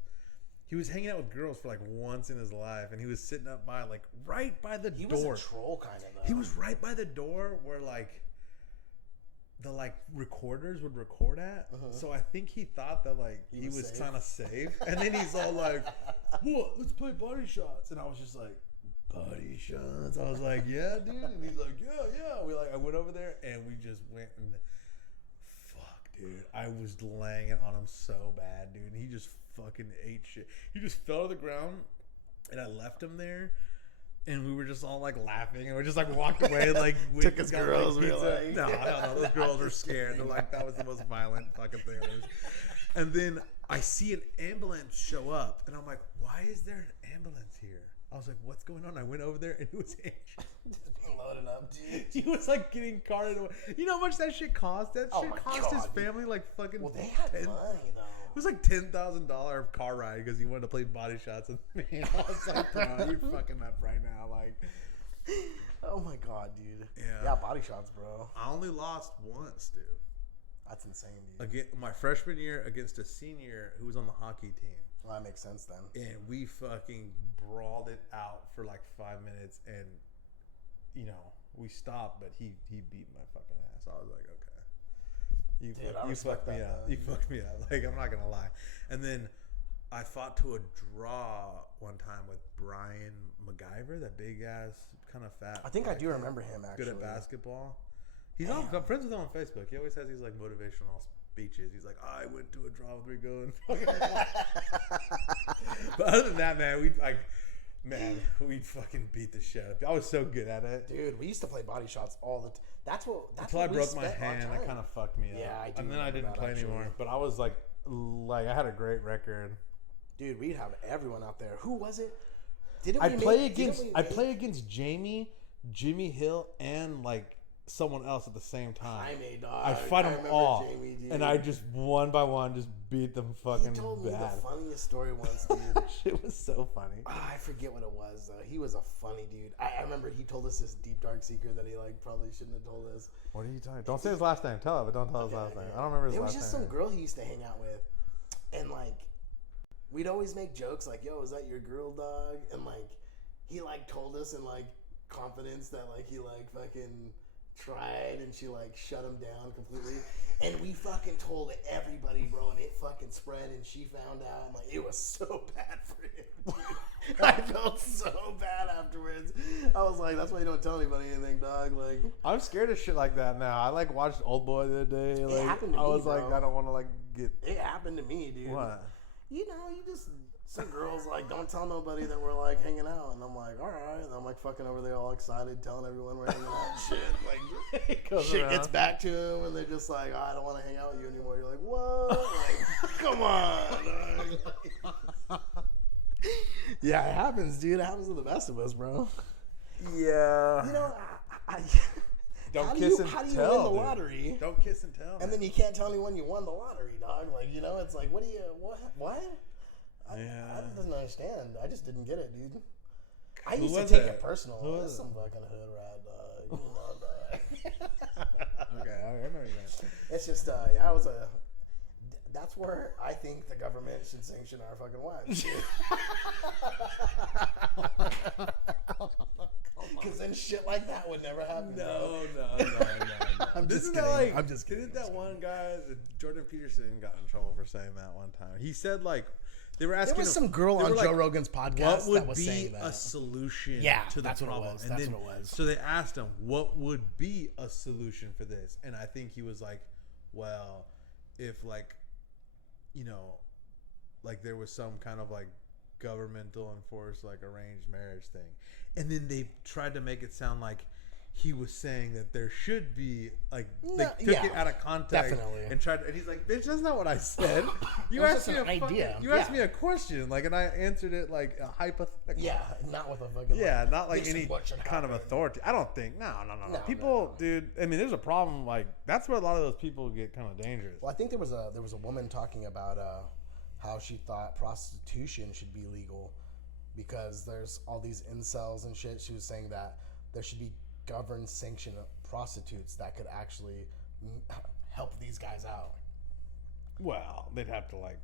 He was hanging out with girls for like once in his life. And he was sitting up by, like, right by the door. He was a troll kind of, though. He was right by the door where, like, the like recorders would record at. So I think he thought that like he was trying to save. And then he's all like, what? Let's play body shots. And I was just like, body shots? I was like, yeah, dude. And he's like, yeah. I went over there and we just went and fuck, dude. I was laying it on him so bad, dude. He just fucking ate shit. He just fell to the ground and I left him there. And we were just all like laughing, and we just like walked away, like we took his girls. Like, like, no, those girls were scared. They're like, that was the most violent fucking thing ever. And then I see an ambulance show up, and I'm like, why is there an ambulance here? I was like, what's going on? I went over there, and it was just loaded up, dude. He was like getting carted away. You know how much that shit cost? That shit cost his family like fucking. Well, they had money though. It was like $10,000 car ride because he wanted to play body shots with me. I was like, bro, you're fucking up right now. Like, oh my god, dude. Yeah, body shots, bro. I only lost once, dude. That's insane, dude. Again, my freshman year against a senior who was on the hockey team. Well, that makes sense then. And we fucking brawled it out for like 5 minutes, and you know we stopped, but he beat my fucking ass. I was like, okay. You fucked me up. You fucked me up. Like, I'm not going to lie. And then I fought to a draw one time with Brian MacGyver, that big ass, kind of fat. I think I do remember him, actually. Good at basketball. I'm friends with him on Facebook. He always has these, like, motivational speeches. He's like, I went to a draw with Rico. And but other than that, man, we'd fucking beat the shit out of. I was so good at it. Dude, we used to play body shots all the time. Until I broke my hand, that kind of fucked me up. Yeah, I do. And then I didn't play anymore. But I was like I had a great record. Dude, we'd have everyone out there. Who was it? I play against Jamie, Jimmy Hill, and like someone else at the same time. I fight them all, Jamie, and I just one by one just beat them fucking bad. He told me the funniest story once, dude. Shit was so funny. I forget what it was though. He was a funny dude. I remember he told us this deep dark secret that he like probably shouldn't have told us. What are you talking? Don't say his last name. Tell it, but don't tell his last name. I don't remember his last name. It was just some girl he used to hang out with, and like we'd always make jokes like, "Yo, is that your girl, dog?" And like he like told us in like confidence that like he like fucking tried, and she like shut him down completely, and we fucking told everybody, bro, and it fucking spread, and she found out, and like it was so bad for him, dude. I felt so bad afterwards. I was like, that's why you don't tell anybody anything, dog. Like, I'm scared of shit like that now. I like watched Old Boy the other day. Like, it happened to me, I was bro. like, I don't want to like get. It happened to me, dude. What? You know, you just. Some girls like, don't tell nobody that we're like hanging out, and I'm like, all right, and I'm like fucking over there all excited, telling everyone we're hanging out and shit. Like shit gets back to them, and they're just like, oh, I don't want to hang out with you anymore. You're like, what? Like, come on. Yeah, it happens, dude. It happens to the best of us, bro. Yeah. You know, don't kiss and how do you tell, win the dude. Lottery? Don't kiss and tell. And then you can't tell anyone you won the lottery, dog. Like, you know, it's like, what? I didn't understand. I just didn't get it, dude. I used to take it personal. That's some fucking hood rat, dog. You know, dog. Okay, I remember that. It's just, that's where I think the government should sanction our fucking wives. Because then shit like that would never happen. No. I'm just kidding. I'm just kidding. Didn't that one guy, Jordan Peterson, got in trouble for saying that one time? He said like. They were asking. There was some girl on Joe Rogan's podcast what that was saying that. Would be a solution to the that's problem? What it was. And that's then, what it was. So they asked him, what would be a solution for this? And I think he was like, well, if like, you know, like there was some kind of like governmental enforced like arranged marriage thing. And then they tried to make it sound like he was saying that there should be like they No, took yeah, it out of context definitely. and tried, and he's like, "Bitch, that's not what I said. You It was asked just me a an idea. you asked Yeah. me a question, like, and I answered it like a hypothetical. Yeah, not with a fucking. Yeah, not like this is any what should kind of happen. authority. I don't think. No. No, People, no. dude. I mean, there's a problem. Like that's where a lot of those people get kind of dangerous. Well, I think there was a woman talking about how she thought prostitution should be legal because there's all these incels and shit. She was saying that there should be governed sanction prostitutes that could actually help these guys out. Well, they'd have to like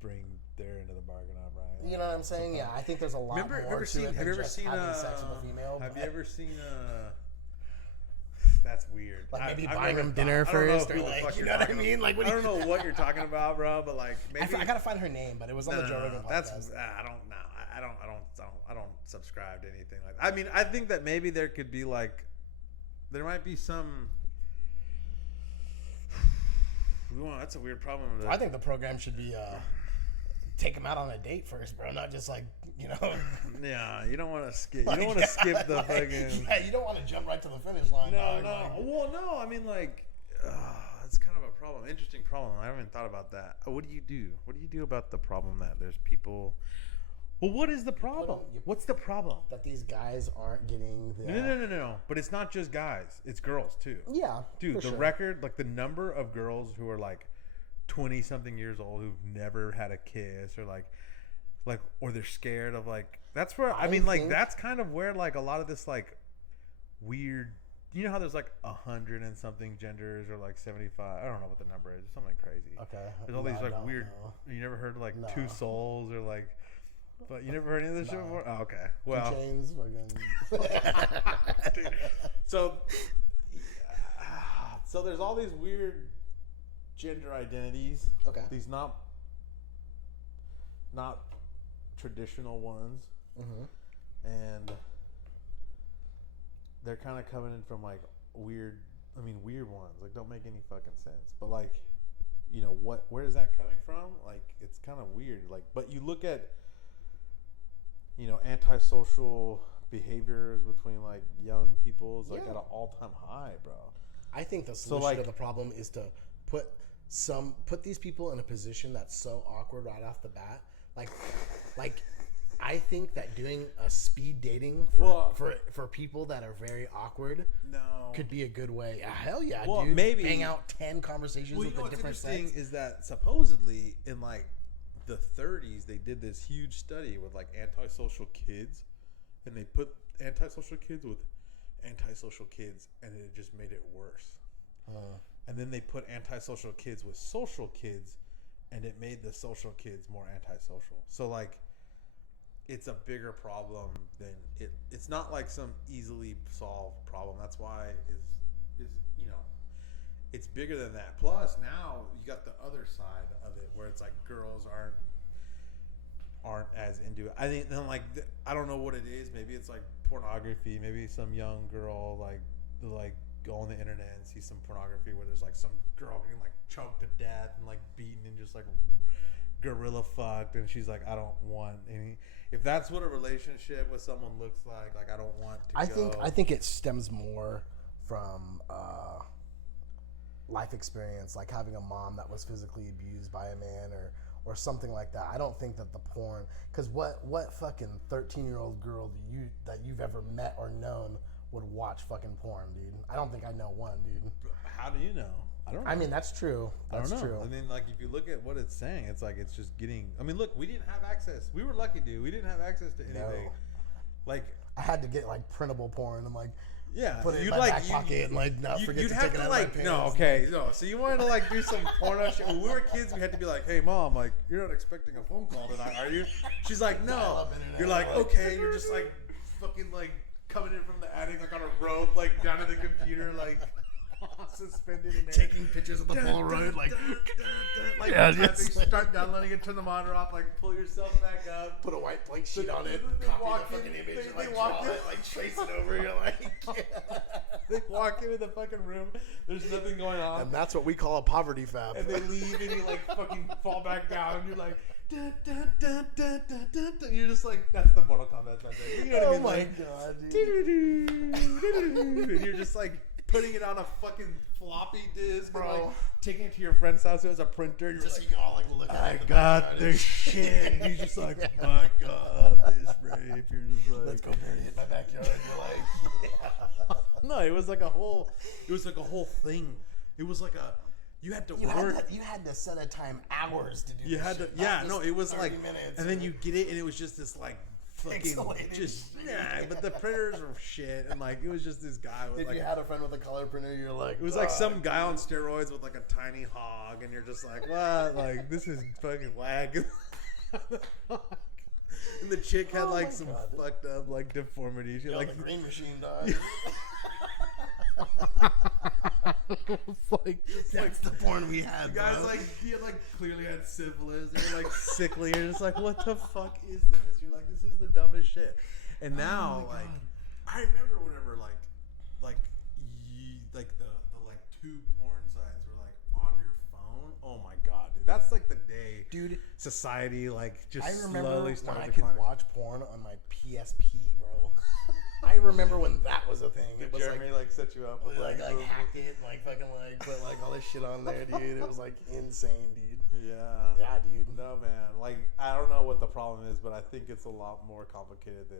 bring their end of the bargain up, right? You know what I'm saying? Yeah, I think there's a lot more to it than just having sex with a female. Have you ever seen? That's weird. Like maybe I've buying never them dinner thought- I don't know first, or who the like, fuck you you're know what I talking mean? Like, about. I don't know what you're talking about, bro. But like, maybe I gotta find her name, but it was on the Joe Rogan podcast. That's I don't know. I don't subscribe to anything like that. I mean, I think that maybe there could be like, there might be some. That's a weird problem. I think the program should be take them out on a date first, bro. Not just like, you know. Yeah, you don't want to skip. You don't want to skip the fucking. Yeah, you don't want to jump right to the finish line. No, dog. no. Like, Well, no. I mean, like, it's kind of a problem. Interesting problem. I haven't thought about that. What do you do? What do you do about the problem that there's people? Well, what is the problem? What's the problem? that these guys aren't getting the. No. But it's not just guys. It's girls too. Yeah, Dude, for the sure. record, like the number of girls who are like 20 something years old who've never had a kiss or like, or they're scared of like, that's where, I mean, like, think- that's kind of where like a lot of this like weird, you know how there's like 100 and something genders or like 75, I don't know what the number is, something crazy. Okay. There's all No, these I like don't weird, know. you never heard of like No. two souls or like, but you never heard any of this shit before? Oh, okay. Two Well, chains, fucking. so there's all these weird gender identities. Okay. These not traditional ones, and they're kind of coming in from like weird ones. Like don't make any fucking sense. But like, you know what? Where is that coming from? Like it's kind of weird. Like, but you look at, you know, antisocial behaviors between like young people is like at an all-time high, bro. I think the solution to the problem is to put these people in a position that's so awkward right off the bat. Like I think that doing a speed dating for people that are very awkward could be a good way. Hell yeah, dude. Maybe hang out 10 conversations with a different what's interesting sex. is that supposedly in like the 30s they did this huge study with like antisocial kids, and they put antisocial kids with antisocial kids, and it just made it worse. And then they put antisocial kids with social kids, and it made the social kids more antisocial. So like, it's a bigger problem than it's not like some easily solved problem. That's why is you know, it's bigger than that. Plus now you got the other side of it where it's like girls aren't as into it. I think then like I don't know what it is. Maybe it's like pornography. Maybe some young girl like go on the internet and see some pornography where there's like some girl getting like choked to death and like beaten and just like gorilla fucked, and she's like, I don't want any. If that's what a relationship with someone looks like I don't want to. I think it stems more from life experience, like having a mom that was physically abused by a man or something like that. I don't think that the porn, because what fucking 13-year-old girl that you've ever met or known would watch fucking porn, dude? I don't think I know one, dude. How do you know? I don't know. I mean, that's true. That's I don't know. true. I mean, like, if you look at what it's saying, it's like it's just getting. I mean, look, we didn't have access. We were lucky, dude. We didn't have access to anything. No. Like, I had to get like printable porn and like yeah, put it in you'd my like back pocket and like not forget you'd to have take it to out like of my no, pants. okay, no. So you wanted to like do some porno shit. When we were kids, we had to be like, hey, mom, like you're not expecting a phone call tonight, are you? She's like, no. Dial-up internet, You're like, okay. You're just like fucking like coming in from the attic like on a rope, like down to the computer, like. Suspended in there. Taking pictures of the Polaroid, like like Yeah, typing, just- start downloading it, turn the monitor off, like pull yourself back up. put a white blank sheet on it, They copy walk the in, fucking image, they and like walk draw in. it, like trace it over. You're like, They walk into the fucking room. There's nothing going on. and that's what we call a poverty fab. And they leave, and you like fucking fall back down. You're like, dun, dun, dun, dun, dun, dun, dun. You're just like, that's the Mortal Kombat soundtrack. You know what I mean? my Like, god, dude. and you're just like putting it on a fucking floppy disk, Bro. and like taking it to your friend's house who has a printer. And you're Just like, so you can all like look at I it in the got background. this shit. And he's just like, my god, this rape. You're just like, Let's go bury it in my backyard. You're like, yeah. no, it was like a whole thing. It was like you had to work. You had to set a time hours to do You this had to, shit, yeah, not no, just it was 30 like, minutes and then or- you get it, and it was just this like fucking, Pixelated just shit. yeah, but the printers were shit, and like it was just this guy with If like, you had a friend with a color printer, you're like, it was like some guy on steroids with like a tiny hog, and you're just like, what? Like this is fucking whack. And the chick had Oh like my some God. fucked up like deformities. She you know, like the green machine dog. it's like just like That's the porn we had, guys bro. like he had like clearly had syphilis. They're like sickly. You're just like, what the fuck is this? You're like, this is the dumbest shit. And now my like God. I remember whenever like the like two porn sites were like on your phone. Oh my god, dude. That's like the day Dude, society like just I remember slowly when started I could declining. watch porn on my PSP, bro. I remember when that was a thing. It was Jeremy like set you up with like hacked it, and, like fucking like put like all this shit on there, dude. It was like insane, dude. yeah. Yeah, dude. No man, like I don't know what the problem is, but I think it's a lot more complicated than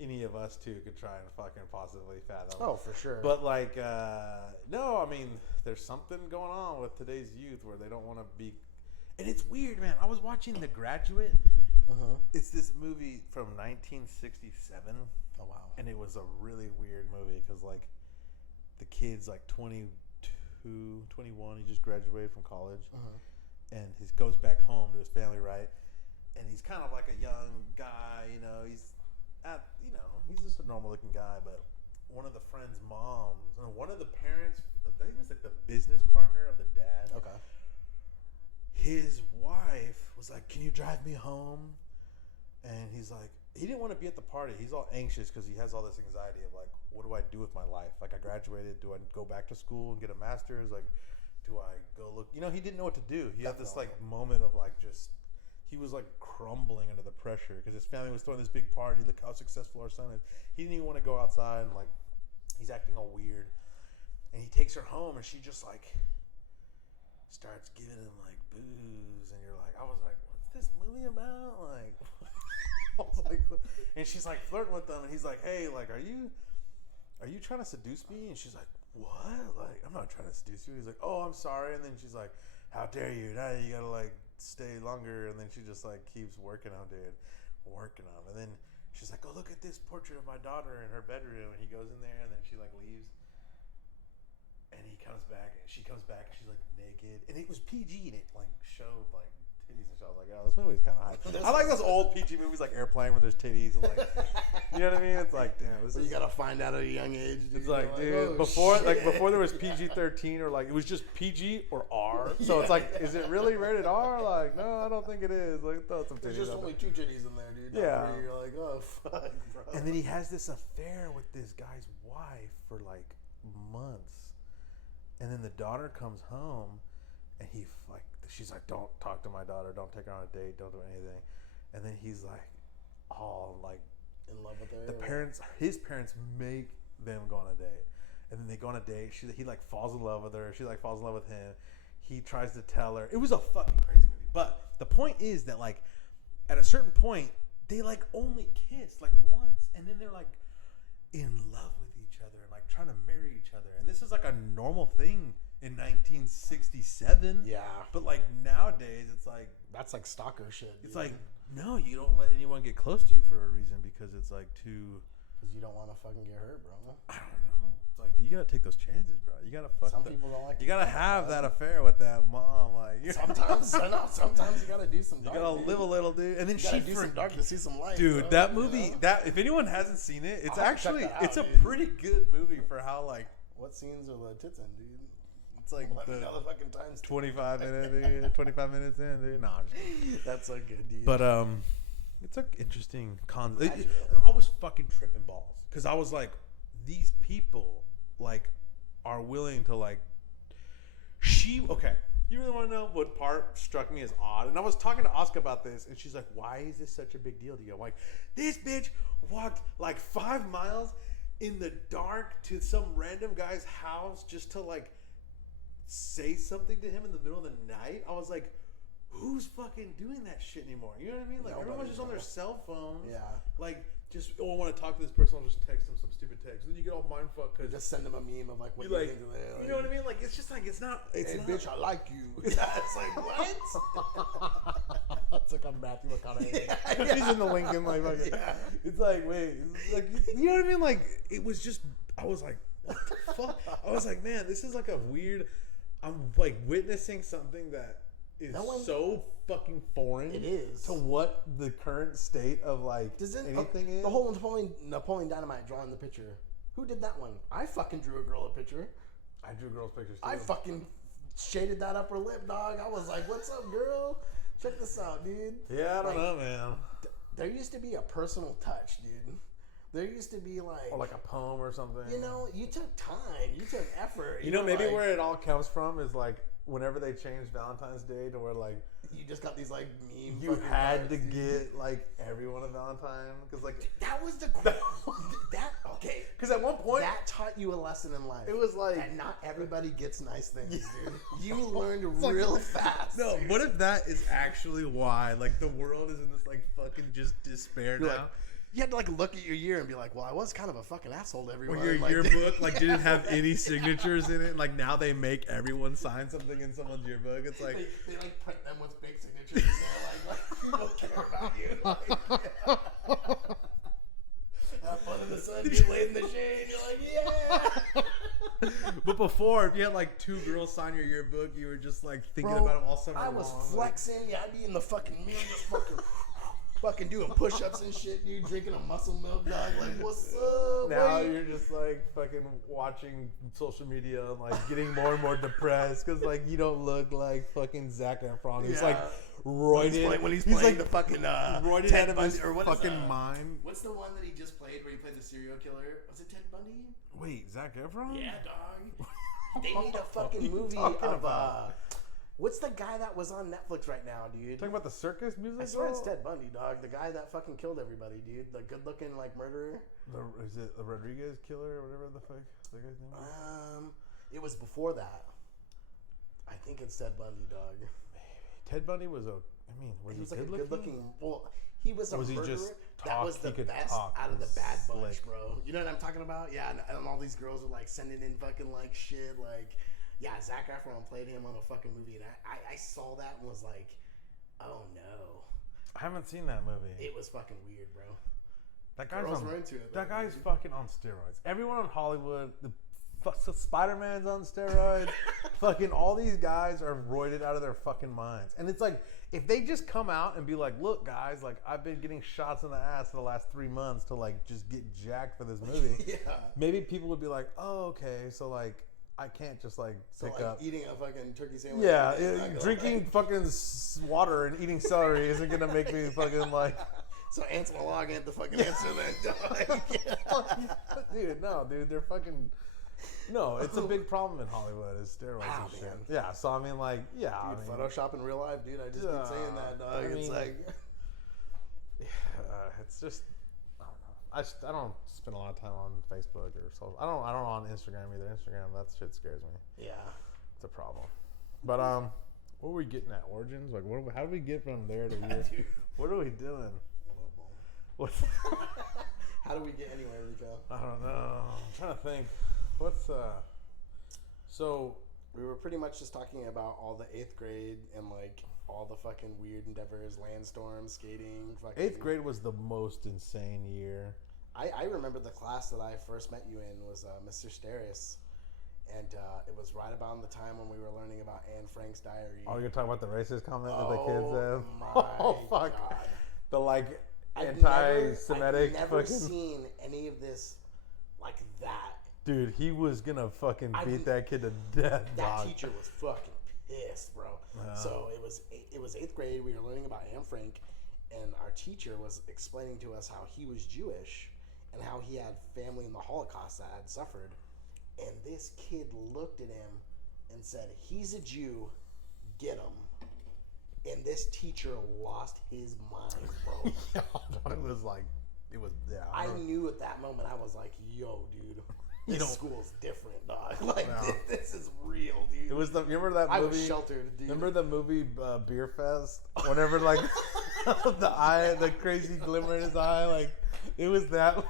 any of us two could try and fucking possibly fathom. Oh, for sure. But like, no, I mean, there's something going on with today's youth where they don't want to be, and it's weird, man. I was watching The Graduate. It's this movie from 1967, Oh wow. and it was a really weird movie because like the kid's like 22, 21. He just graduated from college, and he goes back home to his family, right? And he's kind of like a young guy, you know. He's just a normal looking guy, but one of the friend's moms, or one of the parents, I think it was like the business partner of the dad. Okay. His wife was like, "Can you drive me home?" And he's like, he didn't want to be at the party. He's all anxious because he has all this anxiety of like, what do I do with my life? Like I graduated, do I go back to school and get a master's? Like, do I go look? You know, he didn't know what to do. He had this like moment of like just. He was like crumbling under the pressure because his family was throwing this big party. Look how successful our son is. He didn't even want to go outside, and like he's acting all weird. And he takes her home, and she just like starts giving him like booze, and you're like, I was like, what's this movie about? Like, I was like, and she's like flirting with him, and he's like, hey, like, are you trying to seduce me? And she's like, what? Like, I'm not trying to seduce you. He's like, oh, I'm sorry. And then she's like, how dare you? Now you gotta like stay longer. And then she just like keeps working on him. And then she's like, oh, look at this portrait of my daughter in her bedroom. And he goes in there, and then she like leaves. And he comes back, and she comes back, and she's like naked. And it was PG, and it like showed like titties and shit. I was like, oh, this movie's kind of hot. I like those old PG movies like Airplane where there's titties and like, you know what I mean? It's like, damn, this is. You gotta find out at a young age. Dude. It's like, You're dude, oh, before there was PG-13 or like it was just PG or R. So it's like, is it really rated R? Like, no, I don't think it is. Like, throw some There's titties. just on only there. 2 titties in there, dude. Yeah. Not 3. You're like, oh fuck, bro. And then he has this affair with this guy's wife for like months. And then the daughter comes home, and she's like, don't talk to my daughter, don't take her on a date, don't do anything. And then he's like, all like in love with her. His parents make them go on a date, and then they go on a date. He like falls in love with her. She like falls in love with him. He tries to tell her. It was a fucking crazy movie. But the point is that like at a certain point they like only kiss like once, and then they're like in love with each other and like trying to marry each other. And this is like a normal thing in 1967. Yeah. But like nowadays it's like That's like stalker shit. it's dude. like no, you don't let anyone get close to you for a reason because it's like too. Because you don't want to fucking get hurt, bro. I don't know. It's like you gotta take those chances, bro. You gotta fuck. Some people don't like. You gotta have that affair with that mom, like. Sometimes you gotta do some. You Dark, gotta dude. live a little, dude. And then You gotta she do some dark to see some light, dude. bro, That you movie, know? that if anyone hasn't seen it, it's I'll have to check actually that out, it's a dude. pretty good movie for how like What scenes are the tits in, dude? it's like Let me the know the fucking times. 25 minutes, dude, 25 minutes in, dude. Nah, I'm just kidding. That's so good, dude. But it's an interesting concept. Imagine. I was fucking tripping balls because I was like, these people like are willing to like. Okay, You really want to know what part struck me as odd? And I was talking to Oscar about this, and she's like, "Why is this such a big deal to you?" I'm like, "This bitch walked like 5 miles in the dark to some random guy's house just to like say something to him in the middle of the night." I was like, "Who's fucking doing that shit anymore?" You know what I mean? Like everyone's just on their cell phones. Yeah. Like just I want to talk to this person. I'll just text them some stupid text. And then you get all mindfucked because Just send them a meme of like what you you like, think of it. you know what I mean? Like it's just like it's not. Hey, not, bitch, I like you. Yeah, it's like what? It's like I'm Matthew McConaughey. Yeah. He's in the Lincoln, like fucking. Yeah. It's like wait, like you know what I mean? Like it was just. I was like, what the fuck? I was like, man, this is like a weird. I'm like witnessing something that is so fucking foreign. It is to what the current state of like anything is. The whole Napoleon Dynamite drawing the picture. Who did that one? I fucking drew a girl a picture. I drew girls' pictures too. I fucking shaded that upper lip, dog. I was like, "What's up, girl? Check this out, dude." Yeah, I don't know, man. There used to be a personal touch, dude. There used to be like, or like a poem or something. You know, you took time, you took effort. You know, maybe where it all comes from is like whenever they changed Valentine's Day to where like you just got these like meme. You had to get like everyone a Valentine because like that was the okay. Because at one point that taught you a lesson in life. It was like that not everybody gets nice things, dude. You learned real fast. No, dude. what if that is actually why like the world is in this like fucking just despair now? Like, you had to like look at your year and be like, well, I was kind of a fucking asshole to everyone. Or your like, yearbook like didn't have any signatures in it. Like now they make everyone sign something in someone's yearbook. It's like they like print them with big signatures in there, like people care about you. Like, have fun in the sun, get laid in the shade. You're like, yeah. But before, if you had like 2 girls sign your yearbook, you were just like thinking about them all summer long. I was flexing. Yeah, I'd be in the fucking mirror just fucking doing push-ups and shit, dude, drinking a muscle milk, dog. Like, what's up? Now you're just like fucking watching social media and like getting more and more depressed because like you don't look like fucking Zac Efron. He's like roided when he's playing like the fucking roided Ted out of Bundy, his or what fucking is, mind. What's the one that he just played where he played the serial killer? Was it Ted Bundy? Wait, Zac Efron? Yeah, dog. They made a fucking movie of what's the guy that was on Netflix right now, dude? Talking about the circus music? I swear it's Ted Bundy, dog. The guy that fucking killed everybody, dude. The good-looking like murderer. Is it the Rodriguez killer or whatever the fuck that guy's name? It was before that. I think it's Ted Bundy, dog. Maybe Ted Bundy was a. I mean, was he like good a good-looking? Well, he was a murderer. That was the best out of the bad bunch, bro. You know what I'm talking about? Yeah, and all these girls were like sending in fucking like shit, like. Yeah, Zac Efron played him on a fucking movie, and I saw that and was like, oh no. I haven't seen that movie. It was fucking weird, bro. That guy's fucking on steroids. Everyone in Hollywood, Spider-Man's on steroids. Fucking all these guys are roided out of their fucking minds. And it's like, if they just come out and be like, look, guys, like I've been getting shots in the ass for the last 3 months to like just get jacked for this movie. Yeah. Maybe people would be like, oh, okay, so like, I can't just like pick up eating a fucking turkey sandwich. Yeah, drinking fucking water and eating celery isn't gonna make me fucking like. So answer the log ain't the fucking answer then, dog. Dude, they're fucking. No, it's a big problem in Hollywood is steroids and shit. Man. Yeah, so I mean, like, yeah, dude, Photoshop in real life, dude. I just keep saying that, dog. It's like, it's just. I don't spend a lot of time on Facebook or social. I don't on Instagram either. Instagram, that shit scares me. Yeah, it's a problem. But what are we getting at? Origins? Like, how do we get from there to here? What are we doing? What? How do we get anywhere, Rico? I don't know. I'm trying to think. What's So we were pretty much just talking about all the 8th grade and like all the fucking weird endeavors, landstorm, skating. Fucking. 8th grade was the most insane year. I remember the class that I first met you in was Mr. Steris, and it was right about the time when we were learning about Anne Frank's diary. Oh, you're talking about the racist comment that the kids said? Oh fuck! God. The like anti-Semitic. I've never seen any of this like that. Dude, he was gonna fucking beat that kid to death. That teacher was fucking pissed, bro. So it was 8th grade. We were learning about Anne Frank, and our teacher was explaining to us how he was Jewish and how he had family in the Holocaust that had suffered. And this kid looked at him and said, "He's a Jew, get him. And this teacher lost his mind, bro. I knew at that moment, I was like, yo, dude, this school's different, dog. Like, this is real, dude. It was remember that movie? I was sheltered, dude. Remember the movie Beer Fest? Whenever, like, the crazy glimmer in his eye, like, it was that.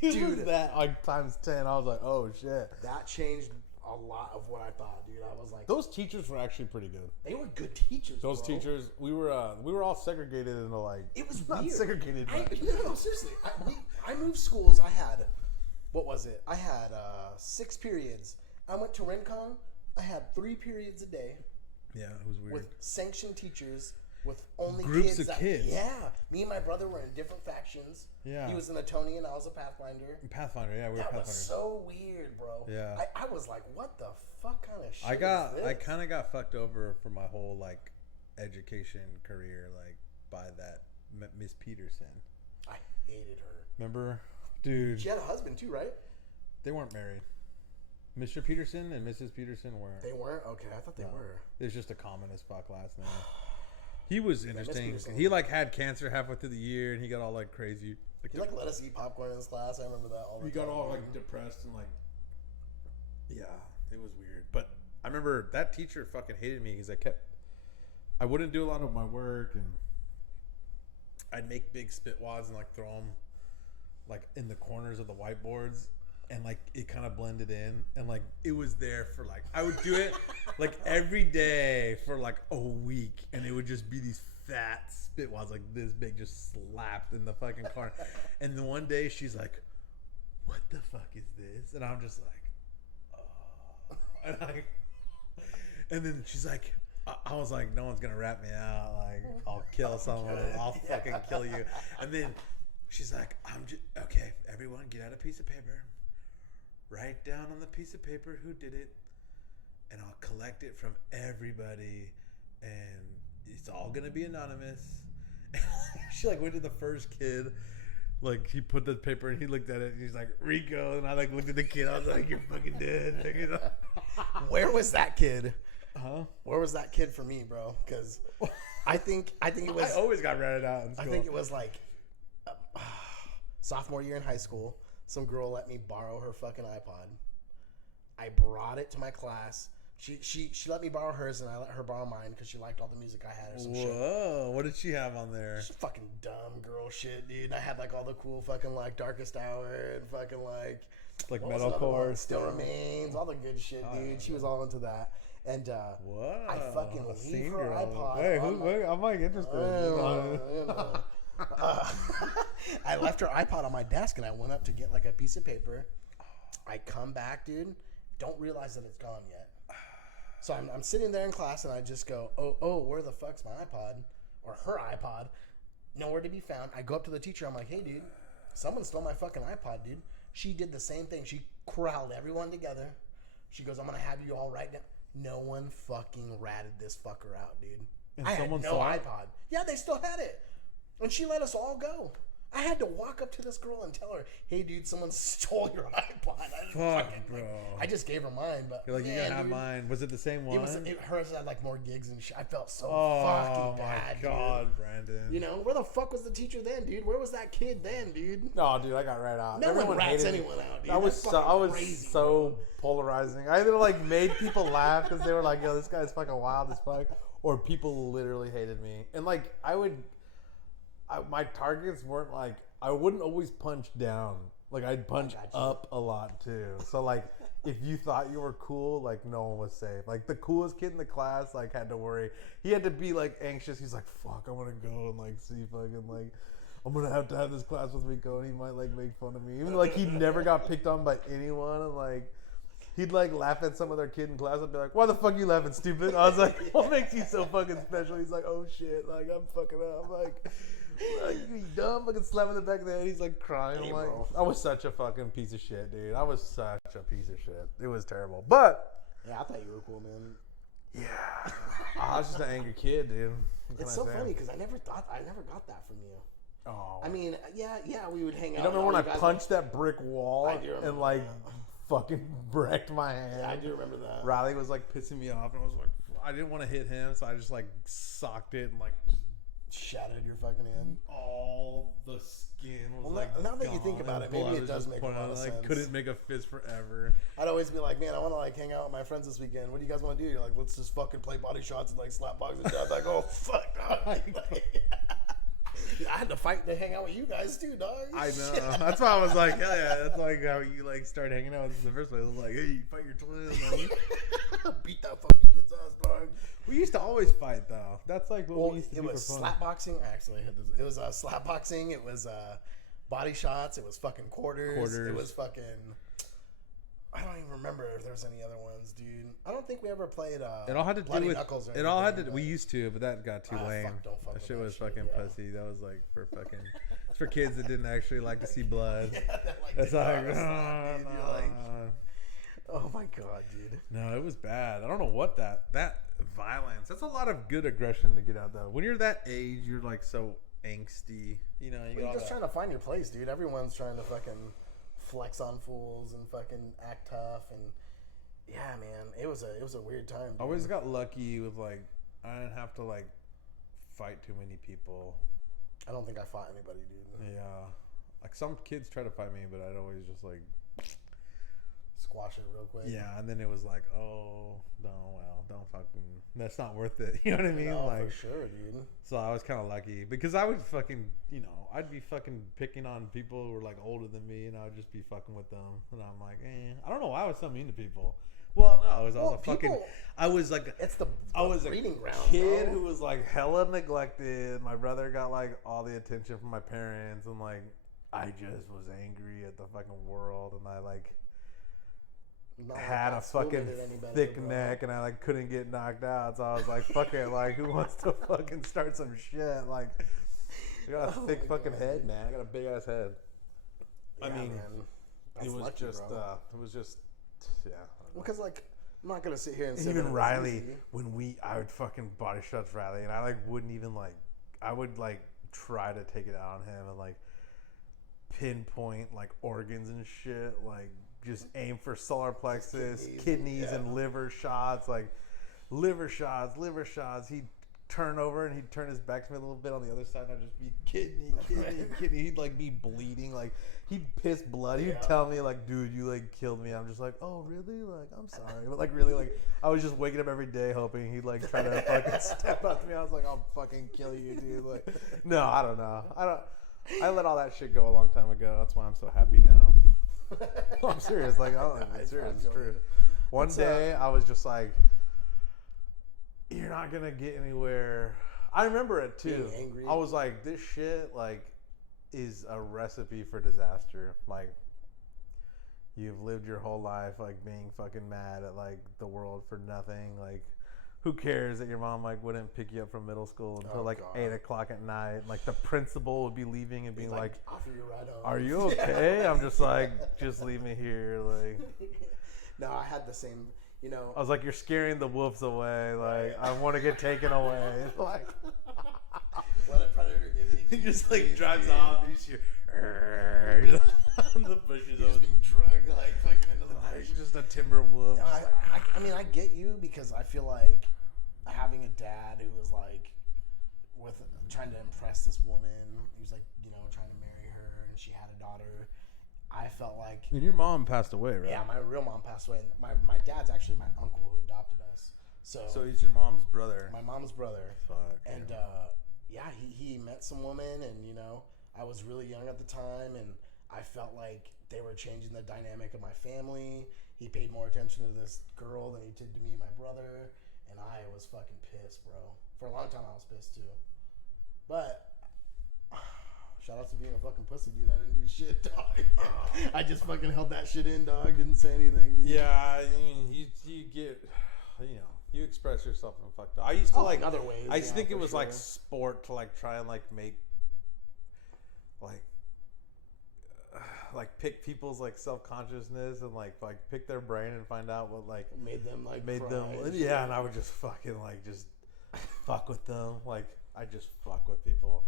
Dude, was that, like, times 10. I was like, oh, shit. That changed a lot of what I thought, dude. I was like, those teachers were actually pretty good. They were good teachers. Those teachers, we were all segregated into like. It was not weird. Segregated. No, seriously. I moved schools. I had, what was it? I had 6 periods. I went to Rincon. I had 3 periods a day. Yeah, it was weird. With sanctioned teachers. With only groups kids of kids. Yeah, me and my brother were in different factions. Yeah, he was an Etonian, I was a Pathfinder. Pathfinder, yeah, we were Pathfinder. That was so weird, bro. Yeah, I was like, what the fuck kind of shit? I kind of got fucked over for my whole like education career, like by that Miss Peterson. I hated her. Remember, dude? She had a husband too, right? They weren't married. Mr. Peterson and Mrs. Peterson weren't. They weren't? Okay, I thought they were. It was just a common as fuck last name. He was interesting. He like had cancer halfway through the year, and he got all like crazy. Like, he like let us eat popcorn in his class. I remember that all the time. He got all like depressed and like, yeah, it was weird. But I remember that teacher fucking hated me because I wouldn't do a lot of my work, and I'd make big spit wads and like throw them like in the corners of the whiteboards. And like it kind of blended in, and like it was there for like I would do it like every day for like a week, and it would just be these fat spit wads like this big, just slapped in the fucking corner. And then one day she's like, "What the fuck is this?" And I'm just like, "Oh," and then she's like, I was like, "No one's gonna rat me out. Like I'll kill someone. I'll fucking kill you." And then she's like, "I'm just okay. Everyone, get out a piece of paper." Write down on the piece of paper who did it, and I'll collect it from everybody, and it's all gonna be anonymous. She like went to the first kid, like he put the paper and he looked at it and he's like, Rico, and I like looked at the kid. I was like, you're fucking dead. You know? Where was that kid? Huh? Where was that kid for me, bro? Because I think it was. I always got ratted out in school. I think it was like sophomore year in high school. Some girl let me borrow her fucking iPod. I brought it to my class. She let me borrow hers, and I let her borrow mine because she liked all the music I had or some shit. Whoa, what did she have on there? Just fucking dumb girl shit, dude. I had like all the cool fucking like Darkest Hour and fucking like metalcore, Still Remains, all the good shit, dude. She was all into that. And whoa, I fucking leave her iPod. Wait, I'm like interested. I left her iPod on my desk, and I went up to get like a piece of paper. I come back, dude. Don't realize that it's gone yet. So I'm sitting there in class, and I just go, oh, where the fuck's my iPod? Or her iPod. Nowhere to be found. I go up to the teacher. I'm like, hey, dude, someone stole my fucking iPod, dude. She did the same thing. She corralled everyone together. She goes, I'm going to have you all write down. No one fucking ratted this fucker out, dude. And I had no iPod. Yeah, they still had it. And she let us all go. I had to walk up to this girl and tell her, "Hey, dude, someone stole your iPod." I just gave her mine, but you're like, "You can have mine." Was it the same one? Hers had like more gigs and shit. I felt so fucking bad. Oh my god, dude. Brandon! You know where the fuck was the teacher then, dude? Where was that kid then, dude? No, dude, I got right out. No one rats anyone out, dude. I was so polarizing. I either like made people laugh because they were like, "Yo, this guy's fucking wild as fuck," or people literally hated me. And like, my targets weren't like, I wouldn't always punch down. Like I'd punch up a lot too. So like if you thought you were cool, like no one was safe. Like the coolest kid in the class like had to worry. He had to be like anxious. He's like, fuck, I want to go and like see fucking like I'm gonna have to have this class with Rico and he might like make fun of me. Even though like he never got picked on by anyone, and like he'd like laugh at some other kid in class and be like, why the fuck you laughing, stupid? I was like, what makes you so fucking special? He's like, oh shit, like I'm fucking up. I'm like you dumb, fucking slapping the back of the head. He's like crying. I'm like, I was such a fucking piece of shit, dude. I was such a piece of shit. It was terrible. But yeah, I thought you were cool, man. Yeah, I was just an angry kid, dude. It's so funny because I never got that from you. Oh, I mean, yeah, we would hang out. You remember when I punched that brick wall and like that. fucking wrecked my hand? Yeah, I do remember that. Riley was like pissing me off, and I was like, I didn't want to hit him, so I just like socked it and like just shattered your fucking hand. all the skin was Well, like now that you gone, think about and it, maybe blood it was does just make a pouring lot out. of I, like, sense. couldn't make a fist forever. I'd always be like, man, I want to like hang out with my friends this weekend. What do you guys want to do? You're like, let's just fucking play body shots and like slap boxing shots. Like, oh fuck, dog. I had to fight to hang out with you guys too, dog. I know. That's why I was like, hell yeah. That's like how you like start hanging out with us in the first place. I was like, hey, you fight your twins. Like, beat that fucking kid's ass, dog. we used to always fight though. That's like what we used to do it was for fun. slap boxing. Actually, I had this. It was slap boxing. It was body shots. It was fucking quarters. It was fucking. I don't even remember if there was any other ones, dude. I don't think we ever played. It all had to Bloody do with. Knuckles or It all had to. anything, We but- used to, but that got too lame. Don't fuck That with shit that was shit, fucking yeah. pussy. That was like for fucking. It's for kids that didn't actually like to see blood. Yeah, that, like, It's did like, not slap, dude. You're like, no. oh my god, dude. No, it was bad. I don't know what that violence. That's a lot of good aggression to get out though. When you're that age, you're like so angsty. You know, You're just trying to find your place, dude. Everyone's trying to fucking flex on fools and fucking act tough, and yeah, man, it was a weird time. Dude. I always got lucky with like I didn't have to like fight too many people. I don't think I fought anybody, dude. Yeah, like some kids try to fight me, but I'd always just like Squash it real quick. yeah, and then it was like, oh no, well, don't fucking. That's not worth it. You know what I mean? No, like for sure, dude. So I was kind of lucky because I would fucking, you know, I'd be fucking picking on people who were like older than me, and I would just be fucking with them, and I'm like, I don't know why I was so mean to people. Well, no, I was a fucking. I was like, it's the I was breeding ground, kid bro. who was like hella neglected. My brother got like all the attention from my parents, and like I just was angry at the fucking world, and I like. Not like Had I a schooled fucking it any better, thick bro. neck, and I like couldn't get knocked out, so I was like, "Fuck it!" Like, who wants to fucking start some shit? Like, I got a Oh thick my fucking God. head, man. I got a big ass head. I Yeah, mean, man. That's it was lucky, just, bro. yeah. Well, because like I'm not gonna sit here and say that Even it was Riley, easy. when I would fucking body shots Riley, and I like wouldn't even like, I would like try to take it out on him and like pinpoint like organs and shit, like. Just aim for solar plexus, kidneys yeah. and liver shots, like liver shots. He'd turn over and he'd turn his back to me a little bit on the other side, and I'd just be kidney. He'd like be bleeding, like he'd piss blood. He'd tell me like, dude, you like killed me. I'm just like, oh really? Like I'm sorry, but like really, like I was just waking up every day hoping he'd like try to fucking step up to me. I was like, I'll fucking kill you, dude. Like, no, I don't know. I let all that shit go a long time ago. That's why I'm so happy now. No, I'm serious. Like, I'm serious. It's true. One day, I was just like, "You're not gonna get anywhere." I remember it too. Being angry. I was like, "This shit, like, is a recipe for disaster." Like, you've lived your whole life like being fucking mad at like the world for nothing. Like, who cares that your mom like wouldn't pick you up from middle school until like 8 o'clock at night? Like the principal would be leaving and being like, offer you a ride home. "Are you okay?" I'm just like, "Just leave me here." Like, No, I had the same. You know, I was like, "You're scaring the wolves away." Like, I want to get taken away. Like, let a predator get me. he just like drives off. You just hear on the bushes. He's being dragged like fucking into the bush. Just a timber wolf. No, I mean, I get you because I feel like having a dad who was like trying to impress this woman. He was like, you know, trying to marry her, and she had a daughter. I felt like, And your mom passed away, right? yeah, my real mom passed away. And my dad's actually my uncle who adopted us. So he's your mom's brother. My mom's brother. Fuck. And yeah, he met some woman, and you know, I was really young at the time, and I felt like they were changing the dynamic of my family. He paid more attention to this girl than he did to me and my brother, and I was fucking pissed, bro. For a long time, I was pissed too. But shout out to being a fucking pussy, dude. I didn't do shit, dog. I just fucking held that shit in, dog. Didn't say anything, dude. Yeah, I mean, you get, you know, you express yourself in fucked up. I used to like other ways. I used to think for it was sure. like sport to like try and like make like pick people's like self-consciousness and like pick their brain and find out what like made them like made cry them and yeah, shit. and I would just fucking like just fuck with them. Like I just fuck with people.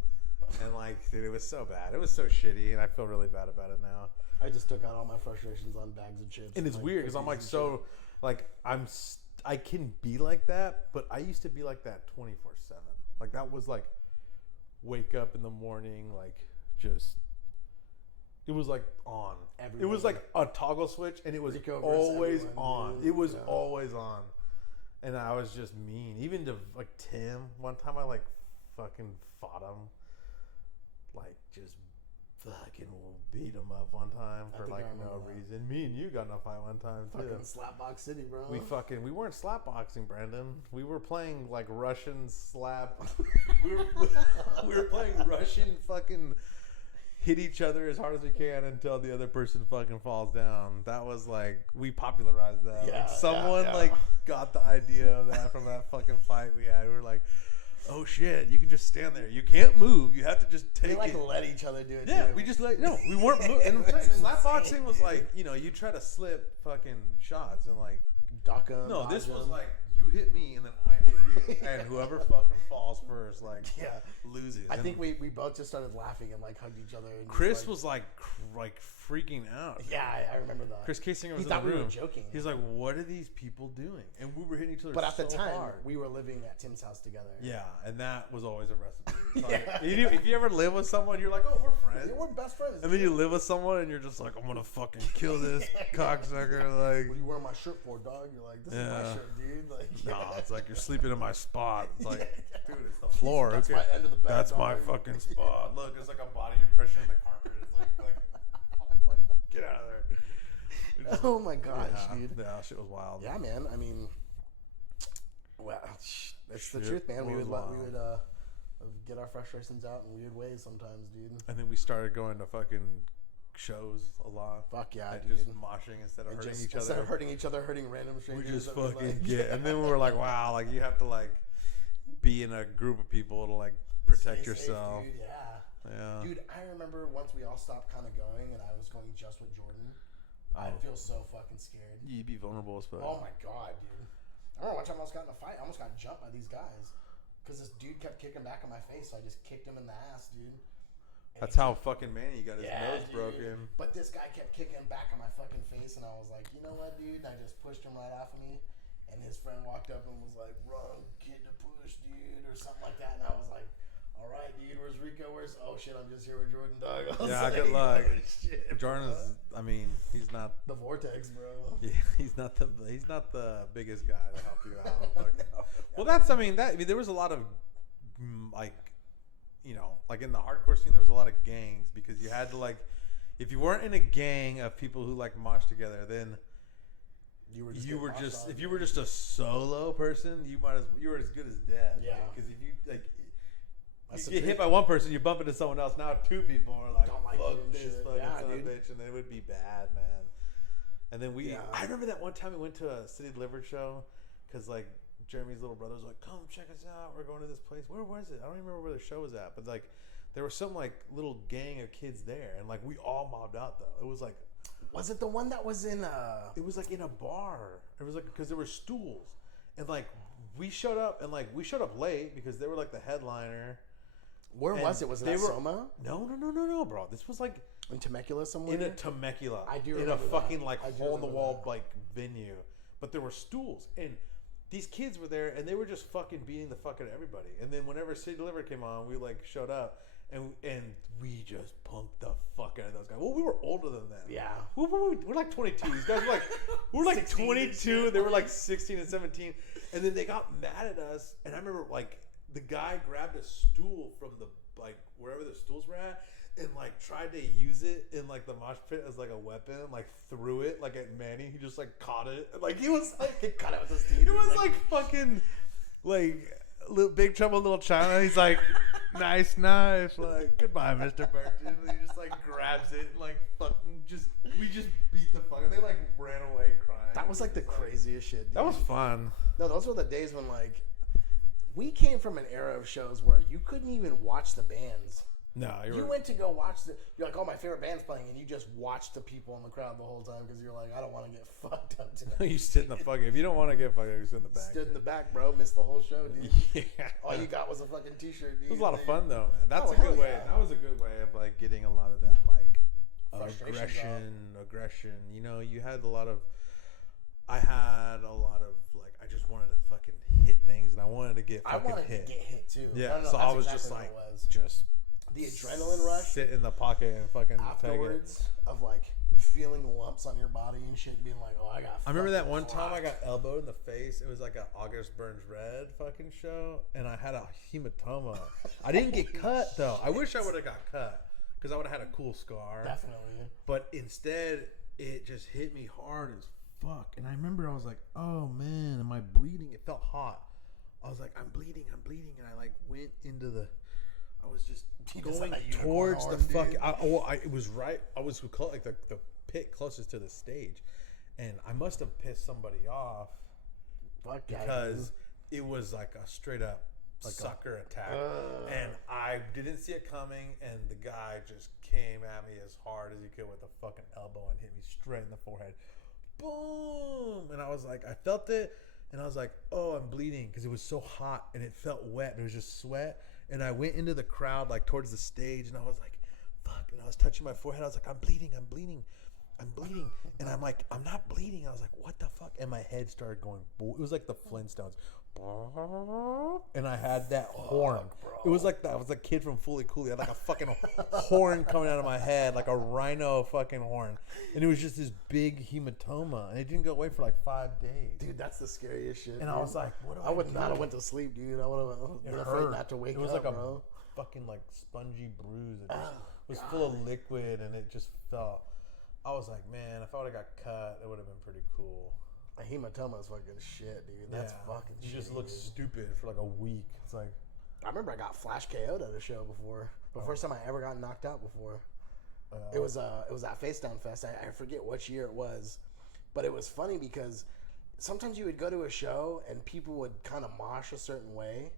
And like, dude, it was so bad. It was so shitty, and I feel really bad about it now. I just took out all my frustrations on bags of chips. And it's like, weird because I'm like cookies and so, like I can be like that, but I used to be like that 24/7. Like that was like wake up in the morning, like just it was like on. It was like a toggle switch, and it was always on. It was always on, and I was just mean. Even to like Tim, one time I like fucking fought him, like just fucking beat him up one time for like no reason. Me and you got in a fight one time too. Fucking Slapbox City, bro. We weren't slapboxing, Brandon. We were playing like Russian slap. we were playing Russian fucking hit each other as hard as we can until the other person fucking falls down. That was like we popularized that. Yeah, like someone like got the idea of that from that fucking fight we had. We were like, oh shit, you can just stand there. You can't move. You have to just take it. We let each other do it. Yeah, too. we just we weren't moving. And slapboxing was like, you try to slip fucking shots and like duck them. No, this was like you hit me and then I hit you, and whoever fucking falls first, like loses. I think we both just started laughing and like hugged each other. And Chris was like freaking out. Yeah, I remember that. Chris Kasinger was in the room. We were joking. He's like, "What are these people doing?" And we were hitting each other. But at the time, hard. we were living at Tim's house together. Yeah, and that was always a recipe. Like, if you ever live with someone, you're like, "Oh, we're friends. Yeah, we're best friends." And then you live with someone, and you're just like, "I'm gonna fucking kill this cocksucker." Like, what are you wearing my shirt for, dog? You're like, "This is my shirt, dude." Like, no, it's like you're sleeping in my spot. It's like, dude, it's the floor. That's okay, my end of the bed. That's my fucking spot. Look, it's like a body impression in the carpet. It's like get out of there. Just, oh my gosh, dude. Yeah, shit was wild. Yeah, man. I mean, well, that's the truth, man. We would get our frustrations out in weird ways sometimes, dude. And then we started going to fucking shows a lot. Fuck yeah, and dude. just moshing instead of hurting each other. Instead of hurting each other, hurting random strangers. We just fucking get. And then we were like, wow, like you have to like be in a group of people to like protect yourself. Safe, dude. Yeah. Dude, I remember once we all stopped kind of going and I was going just with Jordan. I'd feel so fucking scared. You'd be vulnerable as fuck. Oh my god, dude. I remember one time I almost got in a fight. I almost got jumped by these guys. Because this dude kept kicking back in my face, so I just kicked him in the ass, dude. And that's how fucking Manny got his nose broken. But this guy kept kicking back in my fucking face, and I was like, you know what, dude? And I just pushed him right off of me. And his friend walked up and was like, wrong kid to push, dude, or something like that. And I was like, all right, dude, where's Rico? Oh shit, I'm just here with Jordan, dog. Yeah, good luck. Jordan is, I mean, he's not the vortex, bro. Yeah, he's not the biggest guy to help you out. Well, that's, I mean, there was a lot of like, like in the hardcore scene, there was a lot of gangs because you had to like, if you weren't in a gang of people who like mosh together, then you were just if you were just a solo person, you were as good as dead. Yeah, because if you like. You get hit by one person, you bump into someone else. Now 2 people are like, fuck this fucking son of a bitch, and then it would be bad, man. And then I remember that one time we went to a City Delivered show because like Jeremy's little brother was like, come check us out. We're going to this place. Where was it? I don't even remember where the show was at, but like there was some like little gang of kids there, and like we all mobbed out though. It was like, was it the one that was in? It was like in a bar. It was like because there were stools, and like we showed up late because they were like the headliner. Where was it? Was it at Soma? No, bro. This was like in Temecula somewhere. In a Temecula. I do. In a fucking like hole in the wall like venue, but there were stools, and these kids were there, and they were just fucking beating the fuck out of everybody. And then whenever City Delivered came on, we like showed up, and we just punked the fuck out of those guys. Well, we were older than them. Yeah. We're like 22. These guys were like 22. They were like 16 and 17, and then they got mad at us. And I remember like. The guy grabbed a stool from the like wherever the stools were at and like tried to use it in like the mosh pit as like a weapon, like threw it like at Manny. He just like caught it. Like he was like he caught it with his teeth. It was like fucking like Big Trouble in Little China. He's like nice knife, like goodbye, Mr. Burton. And he just like grabs it and like fucking we just beat the fuck. And they like ran away crying. That was like the craziest shit, dude. That was fun. No, those were the days when like. We came from an era of shows where you couldn't even watch the bands. No, you went to go watch you're like, oh, my favorite band's playing, and you just watched the people in the crowd the whole time because you're like, I don't want to get fucked up today. You sit in the fucking. If you don't want to get fucked up, you sit in the back. Stood in the back, bro. Missed the whole show, dude. Yeah. All you got was a fucking t-shirt, dude. It was a lot of fun though, man. That's a good way. Yeah. That was a good way of like getting a lot of that like aggression. You know, you had a lot of I had a lot of like I just wanted to fucking hit things and I wanted to get I fucking wanted hit. to get hit too. Yeah, No, so I that's was exactly just what like it was. just The adrenaline rush sit in the pocket and fucking afterwards take it. of like feeling lumps on your body and shit, and being like, oh, I got. I remember that fucking one time I rocked. got elbowed in the face. It was like an August Burns Red fucking show, and I had a hematoma. I didn't get cut though. I wish I would have got cut because I would have had a cool scar. Definitely. But instead, it just hit me hard as fuck. And I remember I was like, oh man, am I bleeding? It felt hot. I was like, I'm bleeding. And I like went into the. I was just going towards the fucking. It was right. I was like the pit closest to the stage, and I must have pissed somebody off Fuck because it was like a straight up like sucker attack, and I didn't see it coming, and the guy just came at me as hard as he could with a fucking elbow and hit me straight in the forehead. Boom! And I was like, I felt it, and I was like, oh, I'm bleeding because it was so hot and it felt wet. There was just sweat, and I went into the crowd like towards the stage, and I was like, fuck, and I was touching my forehead. I was like, I'm bleeding, and I'm like, I'm not bleeding. I was like, what the fuck? And my head started going. It was like the Flintstones. And I had that horn. It was like that. I was a kid from Fully Cooley. I had like a fucking horn coming out of my head, like a rhino fucking horn. And it was just this big hematoma, and it didn't go away for like 5 days. Dude, that's the scariest shit. And dude. I was like, what do I would do? not have went to sleep, dude. I would have been afraid not to wake up. It was like a bro. fucking like spongy bruise. It just was full of liquid, and it just felt. I was like, man, if I would have got cut, it would have been pretty cool. A hematoma is fucking shit, dude. That's fucking shit. You just look stupid for like a week. It's like I remember I got flash KO'd at a show before. The first time I ever got knocked out before. It was at Face Down Fest. I forget which year it was, but it was funny because sometimes you would go to a show and people would kind of mosh a certain way,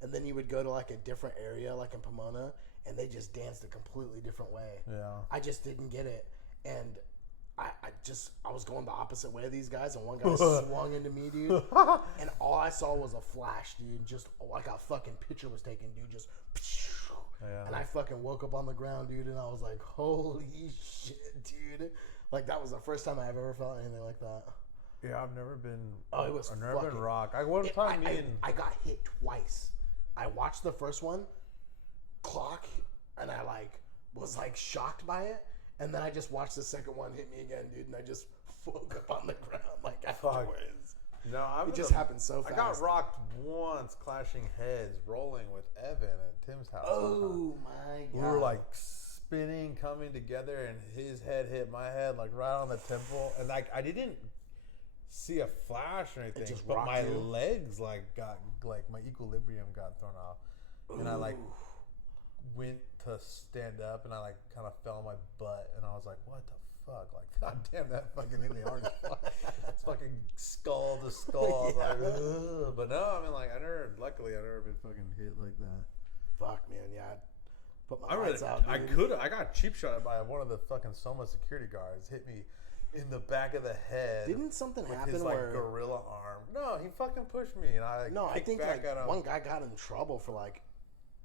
and then you would go to like a different area, like in Pomona, and they just danced a completely different way. Yeah. I just didn't get it, and I was going the opposite way of these guys, and one guy swung into me, dude, and all I saw was a flash, dude. Just like a fucking picture was taken, dude. Just, and I fucking woke up on the ground, dude, and I was like, holy shit, dude. Like that was the first time I ever felt anything like that. Yeah, I've never been. Oh, it was. I've never been fucking, rock. I got hit twice. I watched the first one, clock, and I like was like shocked by it. And then I just watched the second one hit me again, dude, and I just woke up on the ground like afterwards. No, it just happened so fast. I got rocked once, clashing heads, rolling with Evan at Tim's house. Oh my god! We were like spinning, coming together, and his head hit my head like right on the temple, and like I didn't see a flash or anything, but my legs like got like my equilibrium got thrown off, and I like went to stand up, and I like kind of fell on my butt, and I was like, what the fuck? Like, god damn, that fucking hit me hard as fuck. It's fucking skull to skull. Yeah. Like, ugh. But no, I mean, like, luckily I've never been fucking hit like that. Fuck, man, yeah. Put my lights out, dude. I got cheap shot by one of the fucking Soma security guards. Hit me in the back of the head. Didn't something with happen his, where like, gorilla arm? No, he fucking pushed me, and I I think back like at him. one guy got in trouble for like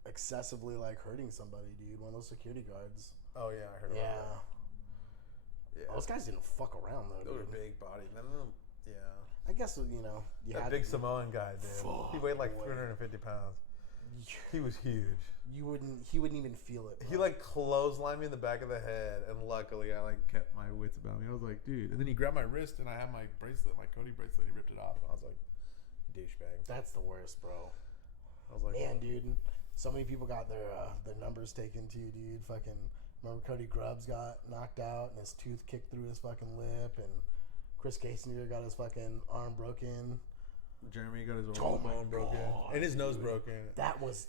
excessively like hurting somebody, dude. One of those security guards. Oh yeah, I heard about that. Yeah, those guys didn't fuck around though. Those dude. are big body. None of them. Yeah. I guess you know you that had big Samoan guy, dude. Fuck He weighed like away. 350 pounds. He was huge. He wouldn't even feel it. Bro. He like clotheslined me in the back of the head, and luckily I like kept my wits about me. I was like, dude. And then he grabbed my wrist, and I had my bracelet, my Cody bracelet. He ripped it off, and I was like, douchebag. That's the worst, bro. I was like, man, dude. So many people got their numbers taken too, dude. Fucking remember Cody Grubbs got knocked out and his tooth kicked through his fucking lip, and Chris Kasinger got his fucking arm broken. Jeremy got his bone broken and his nose broken. That was.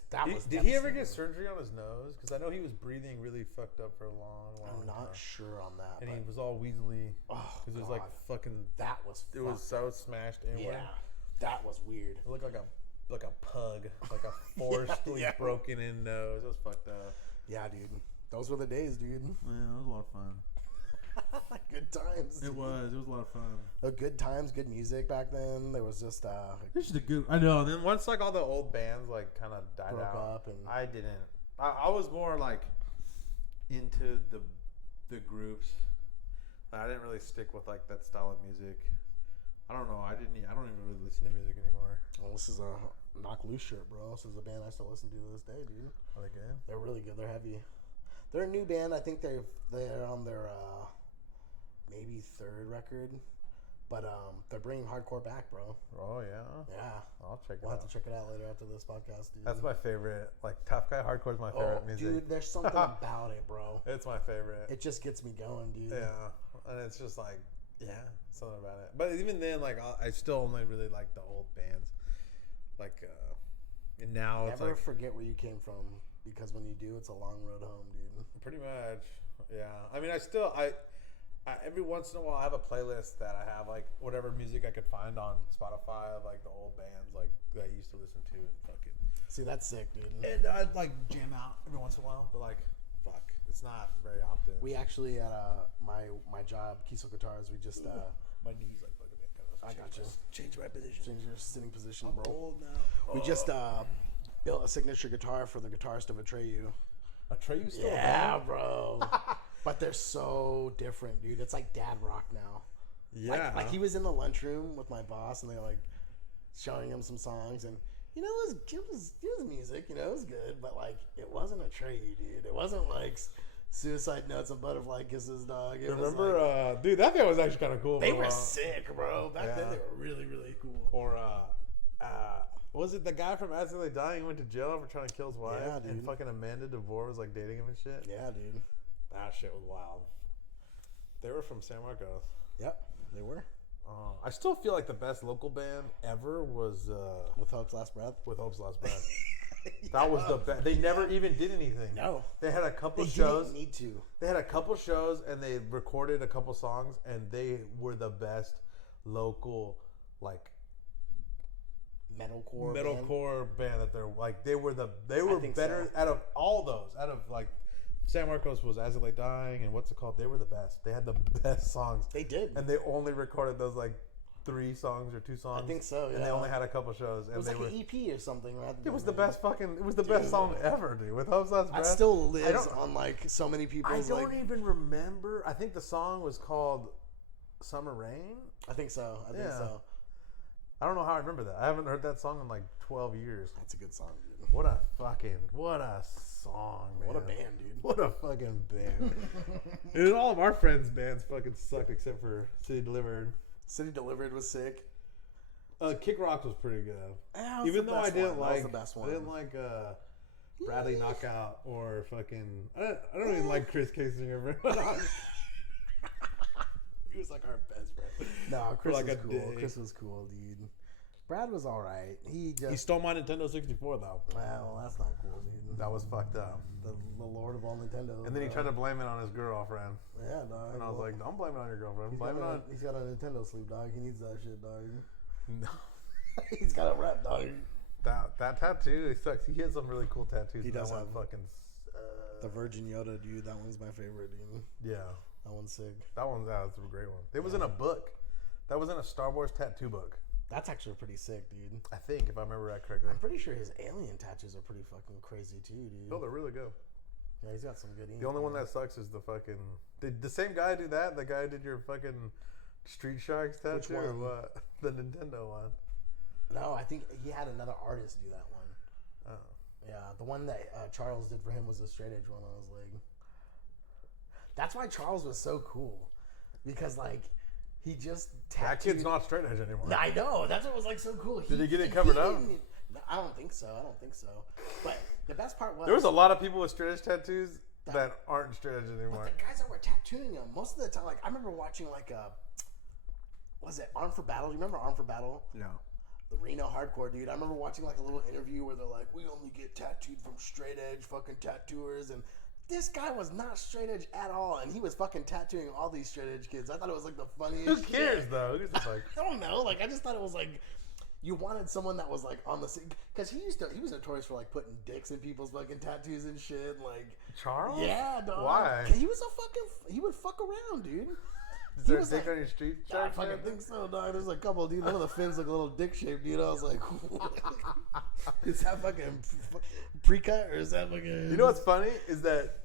Did he ever get surgery on his nose? Because I know he was breathing really fucked up for a long time. I'm not sure on that. And he was all weaselly. Because it was like fucking. That was. It was so smashed inward. Yeah, that was weird. It looked like a pug, like a forcefully broken in nose. It was fucked up. Yeah, dude. Those were the days, dude. Yeah, it was a lot of fun. Good times. It was a lot of fun. Good times, good music back then. There was just this is a good. I know. Then once like all the old bands like kind of died broke out, up, and I didn't. I was more like into the groups. I didn't really stick with like that style of music. I don't know. I don't even really listen to music anymore. Well, this is a Knock Loose shirt, bro. This is a band I still listen to this day, dude. Are they good? They're really good. They're heavy. They're a new band. I think they're on their maybe third record, but they're bringing hardcore back, bro. Oh yeah. Yeah. I'll check it out. We'll have to check it out later after this podcast, dude. That's my favorite. Like tough guy hardcore is my favorite music. Dude, there's something about it, bro. It's my favorite. It just gets me going, dude. Yeah, and it's just like, yeah, something about it. But even then, like, I still only really like the old bands. Like, and now it's Never like forget where you came from, because when you do, it's a long road home, dude. pretty much. Yeah, I mean, I every once in a while I have a playlist that I have like whatever music I could find on Spotify of like the old bands like that I used to listen to and fucking. See, that's sick, dude. And I'd like jam out every once in a while, but like, fuck, it's not very often. We actually at my job, Kiesel Guitars, we just My knees like fucking me. I got you. Change my position. Change your sitting position, I'm bro. old now. We just built a signature guitar for the guitarist of Atreyu. Atreyu still? Yeah, bro. But they're so different, dude. It's like dad rock now. Yeah. Like he was in the lunchroom with my boss, and they were like showing him some songs, and you know, it was music, you know, it was good, but like it wasn't Atreyu, dude. It wasn't like Suicide Notes and Butterfly Kisses, dog. It Remember, was like, dude, that thing was actually kind of cool. they were sick, bro. Back then, they were really, really cool. Or, was it the guy from Accidentally Dying who went to jail for trying to kill his wife? Yeah, dude. And fucking Amanda DeVore was like dating him and shit? Yeah, dude. That shit was wild. They were from San Marcos. Yep, they were. I still feel like the best local band ever was With Hope's Last Breath. With Hope's Last Breath. That was the best. They never even did anything. No. They had a couple They shows. didn't need to. They had a couple shows and they recorded a couple songs and they were the best local like metalcore band that they're like they were better out of all those. Out of like San Marcos was As It Lay Dying and what's it called? They were the best. They had the best songs. They did. And they only recorded those like 3 songs or 2 songs. I think so, yeah. And they only had a couple shows. And It was they like an EP or something. Right? It was the best fucking. It was the best song ever, dude. With Hope's Last Breath. That still lives on like so many people's. I don't even remember. I think the song was called "Summer Rain." I think so. I think so. I don't know how I remember that. I haven't heard that song in like 12 years. That's a good song, dude. What a song, man. What a band, dude. What a fucking band. Dude, all of our friends' bands fucking sucked except for City Delivered. City Delivered was sick. Kick Rock was pretty good. Even though I didn't like, I didn't like Bradley Knockout or fucking. I don't even like Chris Kasinger. He was like our best friend. No, Chris like was a cool. day. Chris was cool, dude. Brad was all right. He stole my Nintendo 64 though. Well, that's not cool, dude. That was fucked up. The Lord of all Nintendo. And then he tried to blame it on his girlfriend. Yeah, dog. And I was like, don't blame it on your girlfriend. Blame it on. He's got a Nintendo sleeve, dog. He needs that shit, dog. No. He's got a rep, dog. That tattoo, it sucks. He has some really cool tattoos. He does that have one fucking. The Virgin Yoda, dude. That one's my favorite, dude. Yeah. That one's sick. That's a great one. It was in a book. That was in a Star Wars tattoo book. That's actually pretty sick, dude. I think, if I remember that correctly. I'm pretty sure his alien tattoos are pretty fucking crazy too, dude. Oh, they're really good. Yeah, he's got some good ink. The only one that sucks is the fucking. Did the same guy do that? The guy who did your fucking Street Sharks tattoo? Which one? Or what? The Nintendo one. No, I think he had another artist do that one. Oh. Yeah, the one that Charles did for him was a straight edge one on his leg. That's why Charles was so cool. Because, like, he just tattooed... That kid's not straight edge anymore. I know. That's what was, like, so cool. Did he get it covered up? No, I don't think so. But the best part was... There was a lot of people with straight edge tattoos that aren't straight edge anymore. But the guys that were tattooing them, most of the time, like, I remember watching, like, was it Armed for Battle? Do you remember Armed for Battle? Yeah. The Reno hardcore dude. I remember watching, like, a little interview where they're like, we only get tattooed from straight edge fucking tattooers, and this guy was not straight edge at all, and he was fucking tattooing all these straight edge kids. I thought it was like the funniest. Who cares shit. though? Who's just like I don't know. Like I just thought it was like you wanted someone that was like on the scene because he was notorious for like putting dicks in people's fucking tattoos and shit. Like Charles? Yeah, dog. Why? He was he would fuck around, dude. Is there a dick on your street? I fucking think so, dog. There's a couple, dude. One of the fins look a little dick shaped, dude. I was like, is that fucking pre-cut or is that fucking? You know what's funny is that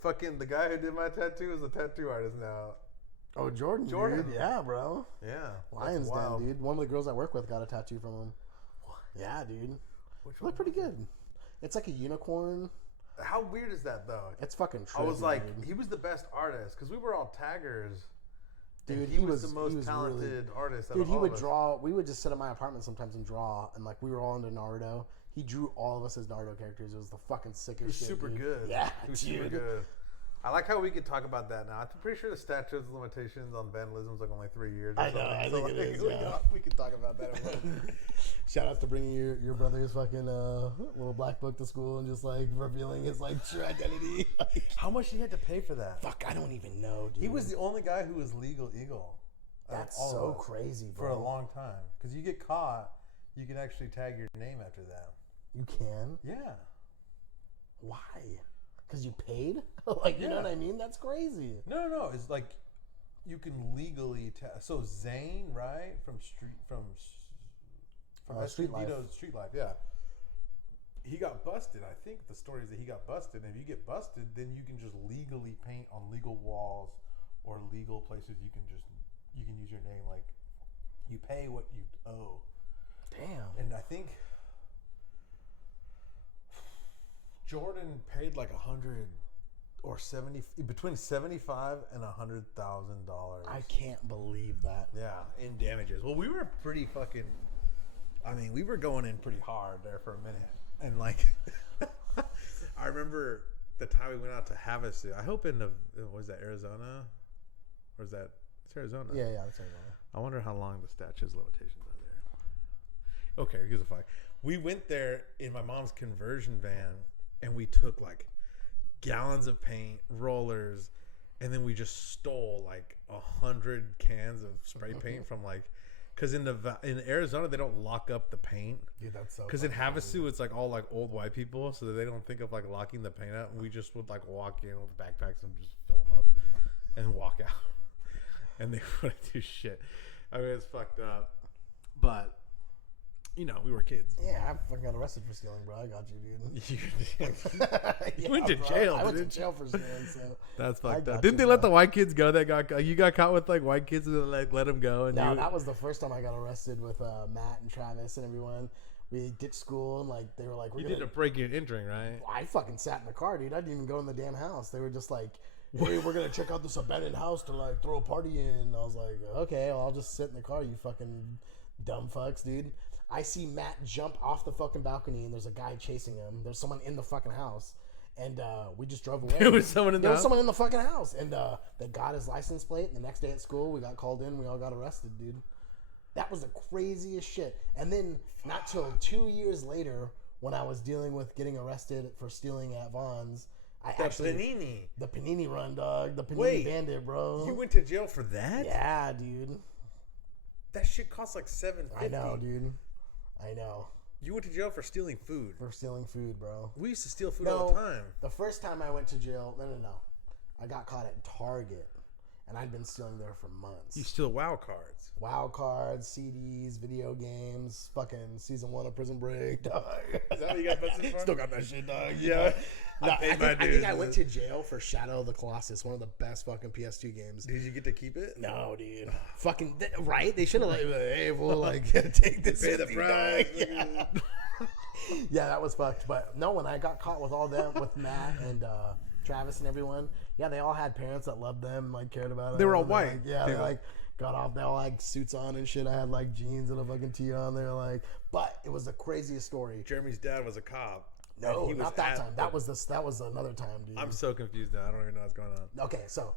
fucking the guy who did my tattoo is a tattoo artist now. Oh, Jordan, dude. Yeah, bro. Yeah. Lions Den, dude. One of the girls I work with got a tattoo from him. What? Yeah, dude. Which Look pretty good. It's like a unicorn. How weird is that, though? It's fucking trippy, I was like, dude. he was the best artist because we were all taggers. Dude, he was the most talented artist. Dude, he would draw. We would just sit at my apartment sometimes and draw, and like we were all into Naruto. He drew all of us as Naruto characters. It was the fucking sickest shit. He was super good. Yeah, he was super good. I like how we could talk about that now. I'm pretty sure the statute of limitations on vandalism is like only 3 years. I know. I think it is. We could talk about that. Shout out to bringing your brother's fucking little black book to school and just like revealing his like true identity. How much he had to pay for that? Fuck, I don't even know, dude. He was the only guy who was legal eagle. That's so crazy, bro. For a long time, because you get caught, you can actually tag your name after that. You can? Yeah. Why? Because you paid? Like, you know what I mean? That's crazy. No. It's like you can legally so Zane, right? From Street Life. Street Life, yeah. He got busted. I think the story is that he got busted. And if you get busted, then you can just legally paint on legal walls or legal places. You can use your name. Like, you pay what you owe. Damn. And I think Jordan paid like $100 or between $75,000 and $100,000. I can't believe that. Yeah, in damages. Well, we were pretty fucking. I mean, we were going in pretty hard there for a minute, and like, I remember the time we went out to Havasu. I hope was that Arizona, or is that it's Arizona? Yeah, it's Arizona. I wonder how long the statute of limitations are there. Okay, who gives a fuck? We went there in my mom's conversion van, and we took like gallons of paint, rollers, and then we just stole like 100 cans of spray paint from like, because in Arizona they don't lock up the paint. Dude, that's so. Because in Havasu it's like all like old white people, so they don't think of like locking the paint up. And we just would like walk in with backpacks and just fill them up and walk out, and they wouldn't do shit. I mean, it's fucked up, but. You know, we were kids. Yeah, I fucking got arrested for stealing, bro. I got you, dude. You went to jail. I went to jail for stealing, so that's fucked up. Didn't they let the white kids go? You got caught with like white kids and like let them go. And no, that was the first time I got arrested with Matt and Travis and everyone. We ditched school and like they were like, "You did a breaking and entering, right?" I fucking sat in the car, dude. I didn't even go in the damn house. They were just like, "Hey, we're gonna check out this abandoned house to like throw a party in." And I was like, "Okay, well, I'll just sit in the car, you fucking dumb fucks, dude." I see Matt jump off the fucking balcony and there's a guy chasing him. There's someone in the fucking house. And we just drove away. There was someone in the house? Someone in the fucking house. And they got his license plate. And the next day at school, we got called in. We all got arrested, dude. That was the craziest shit. And then not till 2 years later, when I was dealing with getting arrested for stealing at Vaughn's, the Panini run, dog. The Panini Bandit, bro. You went to jail for that? Yeah, dude. That shit costs like $750. I know, dude. I know. You went to jail for stealing food. For stealing food, bro. We used to steal food all the time. The first time I went to jail, no. I got caught at Target, and I'd been stealing there for months. You steal WoW cards. WoW cards, CDs, video games, fucking season 1 of Prison Break, dog. Is that what you got busted for? Still got that shit, dog. Yeah. No, I think I went to jail for Shadow of the Colossus, one of the best fucking PS2 games. Did you get to keep it? No, dude. Fucking right? They should have like, hey, we'll like take this. Pay the price. Yeah. Yeah, that was fucked. But no, when I got caught with all them, with Matt and Travis and everyone, yeah, they all had parents that loved them, like cared about them. They were all white. Like, yeah, they like got off. They all had suits on and shit. I had like jeans and a fucking tee on. They were like, but it was the craziest story. Jeremy's dad was a cop. No, not that time. That was another time, dude. I'm so confused now. I don't even know what's going on. Okay, so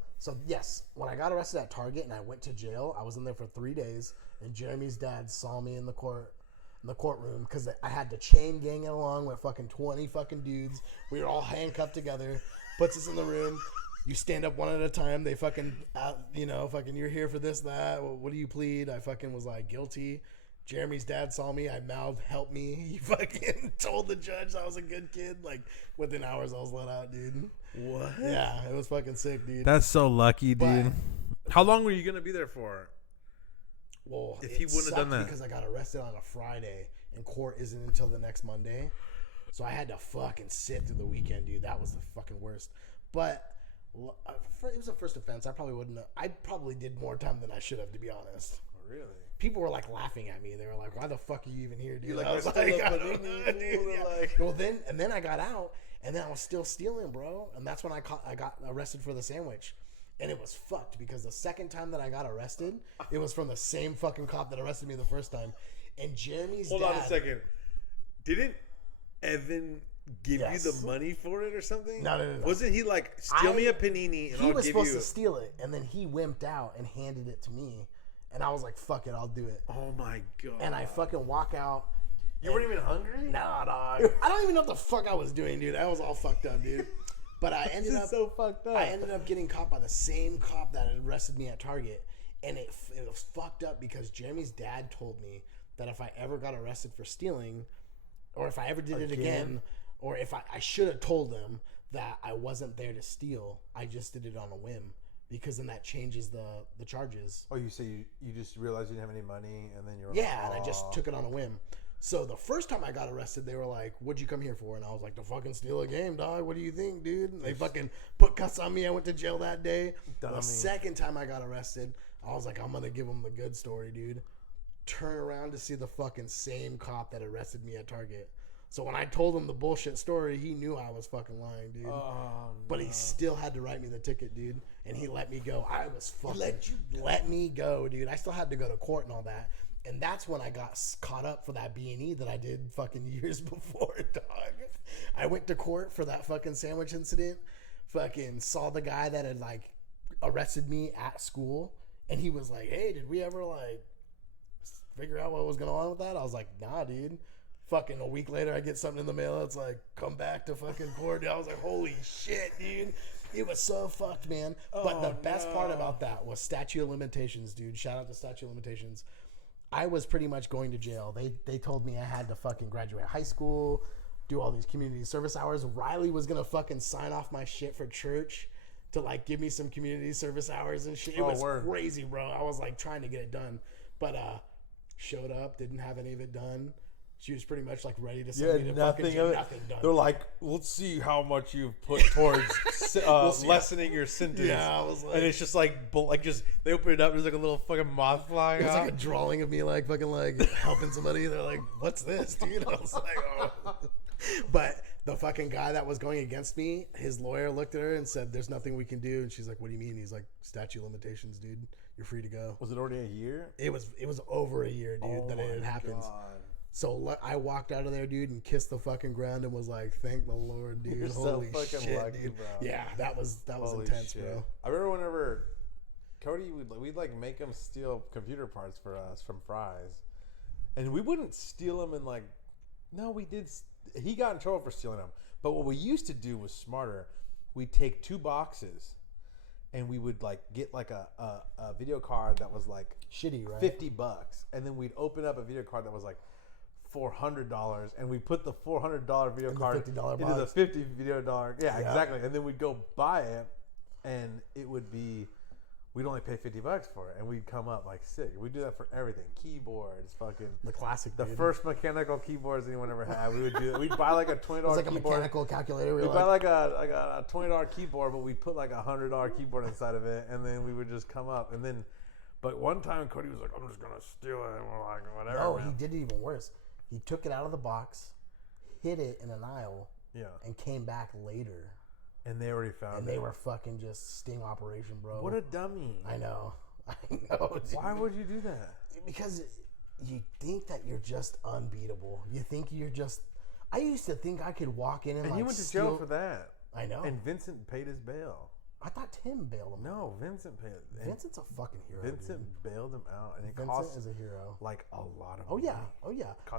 yes, when I got arrested at Target and I went to jail, I was in there for 3 days, and Jeremy's dad saw me in the courtroom because I had the chain gang it along with fucking 20 fucking dudes. We were all handcuffed together. Puts us in the room. You stand up one at a time. They fucking, fucking, you're here for this, that. What do you plead? I fucking was like guilty. Jeremy's dad saw me. I mouthed, help me. He fucking told the judge I was a good kid. Like, within hours, I was let out, dude. What? Yeah, it was fucking sick, dude. That's so lucky, dude. But, how long were you going to be there for? Well, if he wouldn't have done that. Because I got arrested on a Friday, and court isn't until the next Monday. So I had to fucking sit through the weekend, dude. That was the fucking worst. But It was a first offense. I probably wouldn't. I probably did more time than I should have, to be honest. Oh, really? People were like laughing at me. They were like, "Why the fuck are you even here, dude?" Like, I was like, dude, yeah. Like, well, then I got out, and then I was still stealing, bro. And that's when I got arrested for the sandwich, and it was fucked because the second time that I got arrested, it was from the same fucking cop that arrested me the first time. And Jeremy's Hold dad. on a second. Didn't Evan give you the money for it or something? No. Wasn't he like, steal me a panini and I'll give you... He was supposed to steal it, and then he wimped out and handed it to me. And I was like, fuck it, I'll do it. Oh my God. And I fucking walk out. You weren't even hungry? Nah, dog. I don't even know what the fuck I was doing, dude. I was all fucked up, dude. But I ended up so fucked up. I ended up getting caught by the same cop that had arrested me at Target. And it was fucked up because Jeremy's dad told me that if I ever got arrested for stealing, or if I ever did it again, or if I should have told them that I wasn't there to steal, I just did it on a whim. Because then that changes the charges. Oh, you say you just realized you didn't have any money, and then you're and I just took it on a whim. So the first time I got arrested, they were like, "What'd you come here for?" And I was like, "To fucking steal a game, dog. What do you think, dude?" And they fucking put cuffs on me. I went to jail that day. Dummy. The second time I got arrested, I was like, "I'm gonna give them the good story, dude." Turn around to see the fucking same cop that arrested me at Target. So when I told him the bullshit story, he knew I was fucking lying, dude. Oh, but he still had to write me the ticket, dude. And he let me go. I was fucking... Let me go, dude. I still had to go to court and all that. And that's when I got caught up for that B&E that I did fucking years before, dog. I went to court for that fucking sandwich incident. Fucking saw the guy that had, like, arrested me at school. And he was like, "Hey, did we ever, like, figure out what was going on with that?" I was like, "Nah, dude." Fucking a week later, I get something in the mail. It's like, "Come back to fucking court." I was like, holy shit, dude. It was so fucked, man. But the best part about that was statute of limitations, dude. Shout out to statute of limitations. I was pretty much going to jail. They told me I had to fucking graduate high school, do all these community service hours. Riley was going to fucking sign off my shit for church to, like, give me some community service hours and shit. It was crazy, bro. I was, like, trying to get it done. But showed up, didn't have any of it done. She was pretty much like ready to send me to fucking do nothing done. They're like, "Let's see how much you've put towards lessening your sentence." Yeah, I was like, and it's just like just they open it up. There's like a little fucking moth flying. It's like a drawing of me like fucking like helping somebody. They're like, "What's this, dude?" I was like, "Oh." But the fucking guy that was going against me, his lawyer looked at her and said, "There's nothing we can do." And she's like, "What do you mean?" He's like, "Statute of limitations, dude. You're free to go." Was it already a year? It was over a year, dude, that it had happened. So I walked out of there, dude, and kissed the fucking ground and was like, "Thank the Lord, dude." You're Holy so fucking shit, lucky, dude. bro. Yeah, that was Holy intense, shit. bro. I remember whenever Cody we'd like make him steal computer parts for us from Fry's, and we wouldn't steal them and like, no, we did. He got in trouble for stealing them, but what we used to do was smarter. We'd take 2 boxes, and we would like get like a video card that was like shitty, right? $50, and then we'd open up a video card that was like $400, and we put the $400 video card into the $50 video dollar. Yeah, exactly. And then we'd go buy it, and it would be, we'd only pay $50 for it, and we'd come up like sick. We'd do that for everything. Keyboards, fucking the classic, the first mechanical keyboards anyone ever had. We would do that. We'd buy like a $20 it was like keyboard. A mechanical calculator. We'd buy like a $20 keyboard, but we'd put like a $100 keyboard inside of it, and then we would just come up. And then, but one time Cody was like, "I'm just gonna steal it," and we're like, "Whatever." No, he did it even worse. He took it out of the box, hid it in an aisle, and came back later. And they already found it. And they were fucking just sting operation, bro. What a dummy. I know. Dude. Why would you do that? Because you think that you're just unbeatable. You think you're just... I used to think I could walk in and like he went to jail for that. I know. And Vincent paid his bail. I thought Tim bailed him out. No, Vincent paid. Vincent's a fucking hero. Vincent bailed him out, and Vincent is a hero. Like a lot of. Oh yeah,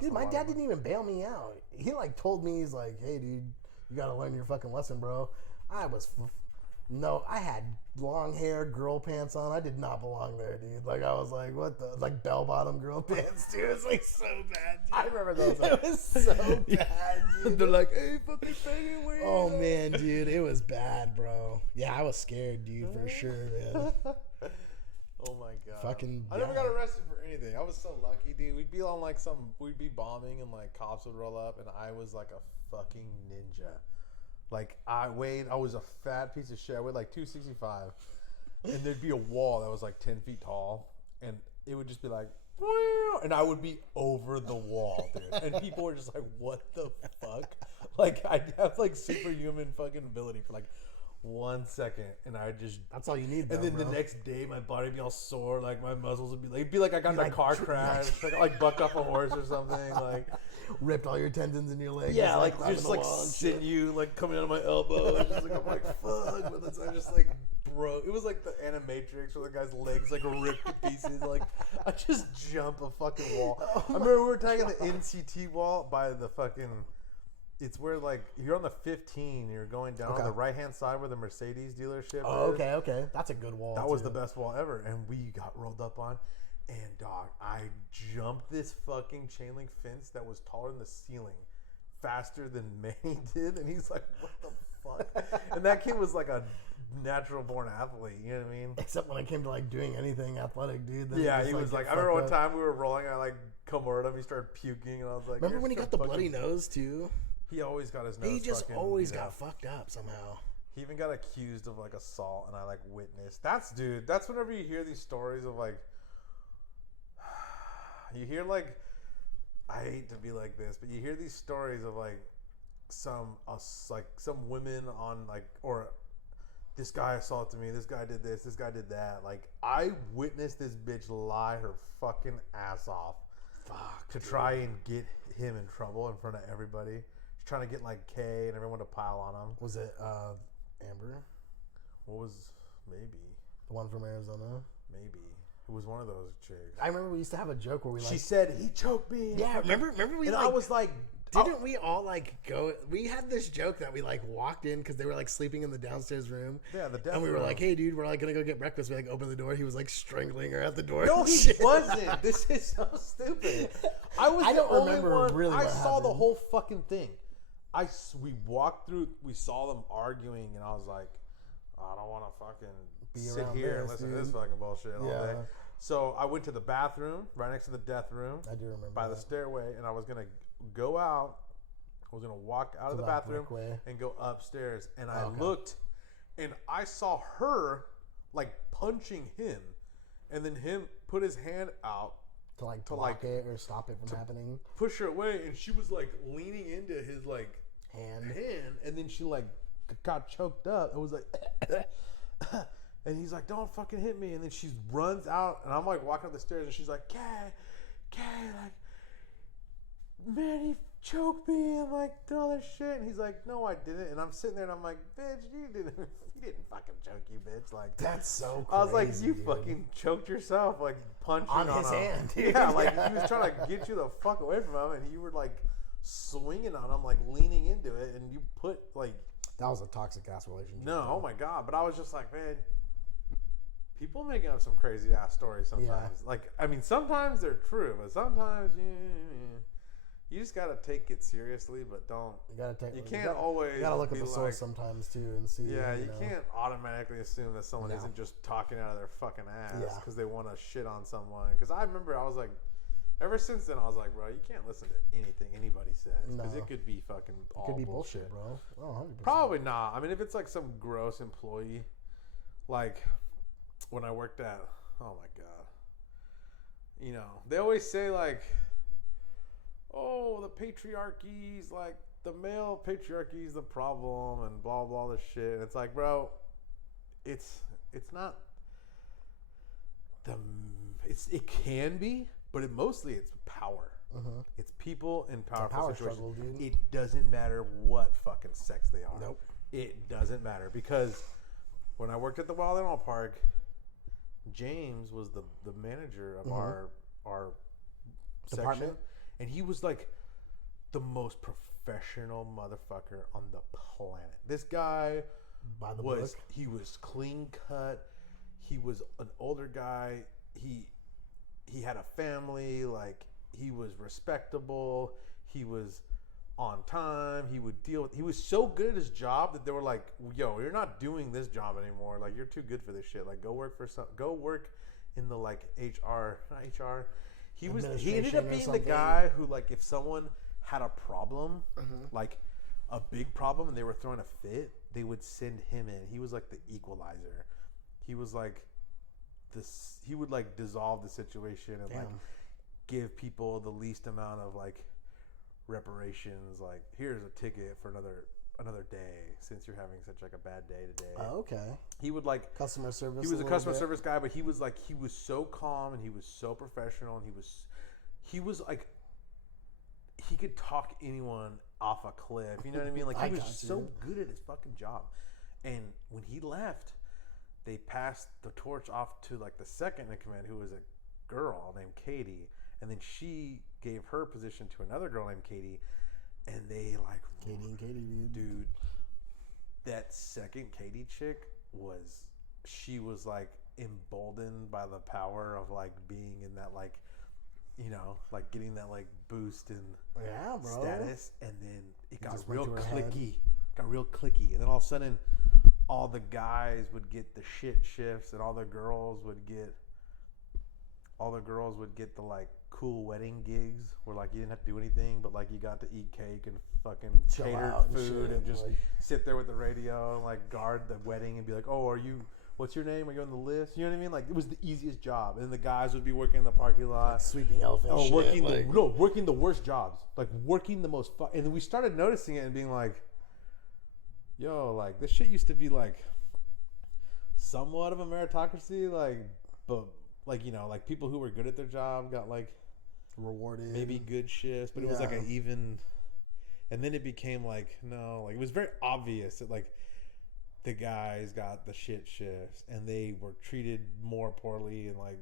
dude. My dad didn't even bail me out. He like told me, he's like, "Hey, dude, you gotta learn your fucking lesson, bro." I had long hair, girl pants on. I did not belong there, dude. Like I was like, what the, like bell bottom girl pants, dude. It's like so bad, dude. I remember those. It was so bad, dude. They're like, "Hey, fucking faggot, wait." Oh man, dude, it was bad, bro. Yeah, I was scared, dude, for sure, man. Oh my god. Fucking. I never got arrested for anything. I was so lucky, dude. We'd be on like we'd be bombing and like cops would roll up, and I was like a fucking ninja. Like I was a fat piece of shit. I weighed like 265, and there'd be a wall that was like 10 feet tall, and it would just be like, and I would be over the wall, dude. And people were just like, "What the fuck?" Like I'd have like superhuman fucking ability for like 1 second, and I just That's all you need. Though, and then bro. the next day, my body would be all sore. Like my muscles would be like, it'd be like I got in a like, car crash, like bucked off a horse or something. Like ripped all your tendons in your legs. yeah, like climbing just the like wall and shit. sinew like coming out of my elbows. Just like I'm like fuck, but I just like broke. It was like the Animatrix where the guy's legs like ripped to pieces. Like I just jump a fucking wall. I remember we were tagging the NCT wall by the fucking. It's where like you're on the 15, you're going down on the right hand side where the Mercedes dealership Oh, is. okay. That's a good wall. That was too. the best wall ever, and we got rolled up on. And dog, I jumped this fucking chain link fence that was taller than the ceiling, faster than Manny did, and he's like, "What the fuck?" And that kid was like a natural born athlete. You know what I mean? Except when it came to like doing anything athletic, dude. Then Yeah, just, he was like. get I remember one fucked up. time we were rolling. I like come over to him. He started puking, and I was like, Remember "You're when he so got the bloody fucking-" nose too? He always got his nose. He just fucking, always you know. got fucked up somehow. He even got accused of like assault, and I like witnessed. That's whenever you hear these stories of like, you hear like, I hate to be like this, but you hear these stories of like some women on like, or this guy assaulted me, this guy did this guy did that. Like I witnessed this bitch lie her fucking ass off, to try and get him in trouble in front of everybody. She's trying to get like Kay and everyone to pile on him. Was it Amber, What was maybe? the one from Arizona? Maybe. It was one of those chicks. I remember we used to have a joke where we like. She said he choked me. Yeah, remember we And like. I was like, Didn't we all like go? We had this joke that we like walked in because they were like sleeping in the downstairs room. Yeah, the death And we were room. like, "Hey, dude, we're like gonna go get breakfast." We like open the door. He was like strangling her at the door. no, and he shit. wasn't. This is so stupid. I was I the don't only remember one. really I what saw the happened. whole fucking thing. We walked through. We saw them arguing, and I was like, I don't want to fucking sit around here and this, listen to this dude. fucking bullshit all Yeah. day. So I went to the bathroom right next to the death room. I do remember by the that. stairway, and I was gonna go out. I was gonna walk out of the that bathroom brick way. and go upstairs. And I okay. looked, and I saw her like punching him, and then him put his hand out, to like to, block like, it or stop it from happening. push her away, and she was like leaning into his like Hand. and then she like got choked up. It was like, and he's like, "Don't fucking hit me!" And then she runs out, and I'm like walking up the stairs, and she's like, "Kay, like, man, he choked me," and like all this shit, and he's like, "No, I didn't." And I'm sitting there, and I'm like, "Bitch, you didn't fucking choke you, bitch." Like That's so crazy. I was like, "You dude. fucking choked yourself, like punching On on his him." hand, dude. Yeah, like he was trying to get you the fuck away from him, and you were like swinging on him, like leaning into it, and you put like That was a toxic ass relationship. no, though. oh my god. But I was just like, man, people making up some crazy ass stories sometimes. Like, I mean, sometimes they're true, but sometimes you just gotta take it seriously, but don't. You gotta take. You can't always. You gotta look at be the like, source sometimes too and see. Yeah, you know. can't automatically assume that someone No. isn't just talking out of their fucking ass Yeah. because they want to shit on someone. Because I remember I was like, ever since then I was like, bro, you can't listen to anything anybody says because No. it could be fucking all It could be bullshit. bullshit, bro. Oh, 100%. Probably not. I mean, if it's like some gross employee, like when I worked at, oh my god, you know, they always say like, oh, the patriarchy's like the male patriarchy's the problem and blah blah this shit. And it's like, bro, it's not the it can be, but it mostly it's power. Mhm. It's people in powerful power situations. struggle, dude. It doesn't matter what fucking sex they are. Nope. It doesn't matter because when I worked at the Wild Animal Park, James was the manager of our Department? section, and he was like the most professional motherfucker on the planet. This guy By the was book. he was clean cut. He was an older guy. He had a family. Like he was respectable. He was on time. He would deal with. He was so good at his job that they were like, "Yo, you're not doing this job anymore. Like you're too good for this shit. Like go work for some. Go work in the like HR, not HR." He ended Administration up or being the something. guy who like if someone had a problem, like a big problem and they were throwing a fit, they would send him in. He was like the equalizer. He was like this. He would like dissolve the situation and like give people the least amount of like reparations. Like, here's a ticket for another day since you're having such like a bad day today. Oh, okay. He would like Customer service. He was a customer service guy, but he was so calm and he was so professional and he was like he could talk anyone off a cliff. You know what I mean? Like, he was so good at his fucking job. And when he left, they passed the torch off to like the second in command, who was a girl named Katie, and then she gave her position to another girl named Katie, and they like Katie, dude. That second Katie chick was like emboldened by the power of like being in that like, you know, like getting that like boost in status, and then it got real clicky. Got real clicky, and then all of a sudden, all the guys would get the shit shifts, and all the girls would get the like cool wedding gigs where like you didn't have to do anything, but like you got to eat cake and fucking catered food and just like sit there with the radio and like guard the wedding and be like, oh, what's your name? Are you on the list? You know what I mean? Like, it was the easiest job. And the guys would be working in the parking lot. Like sweeping elephant shit. Working the worst jobs. Like, working the most and then we started noticing it and being like, yo, like, this shit used to be like somewhat of a meritocracy, like, but like, you know, like people who were good at their job got like rewarded, maybe good shifts, but it was like an even. And then it became like, no, like it was very obvious that like the guys got the shit shifts and they were treated more poorly, and like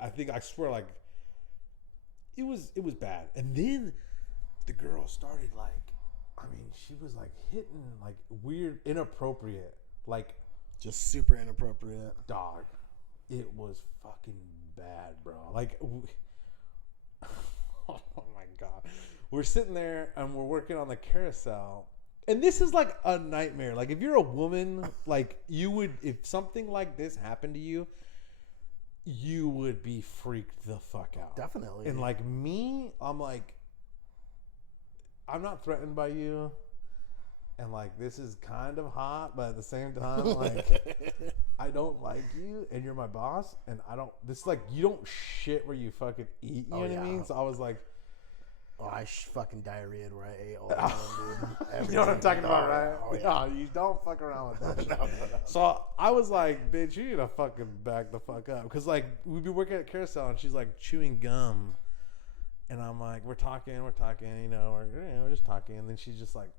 I swear, like it was bad. And then the girl started like, I mean, she was like hitting like weird, inappropriate, like just super inappropriate. Dog, it was fucking bad, bro. Like, oh my god, we're sitting there and we're working on the carousel, and this is like a nightmare. Like, if you're a woman, like you would, if something like this happened to you, you would be freaked the fuck out. Definitely. And like me, I'm like, I'm not threatened by you, and like this is kind of hot, but at the same time, like I don't like you, and you're my boss, and I don't. This like, you don't shit where you fucking eat. You know what I mean? So I was like, oh, I fucking diarrheaed where I ate all the time, dude. You know what I'm talking about, right? Oh, yeah. No, you don't fuck around with that shit. No. So I was like, bitch, you need to fucking back the fuck up, because like we'd be working at Carousel, and she's like chewing gum. And I'm like, we're talking, you know, we're just talking. And then she just like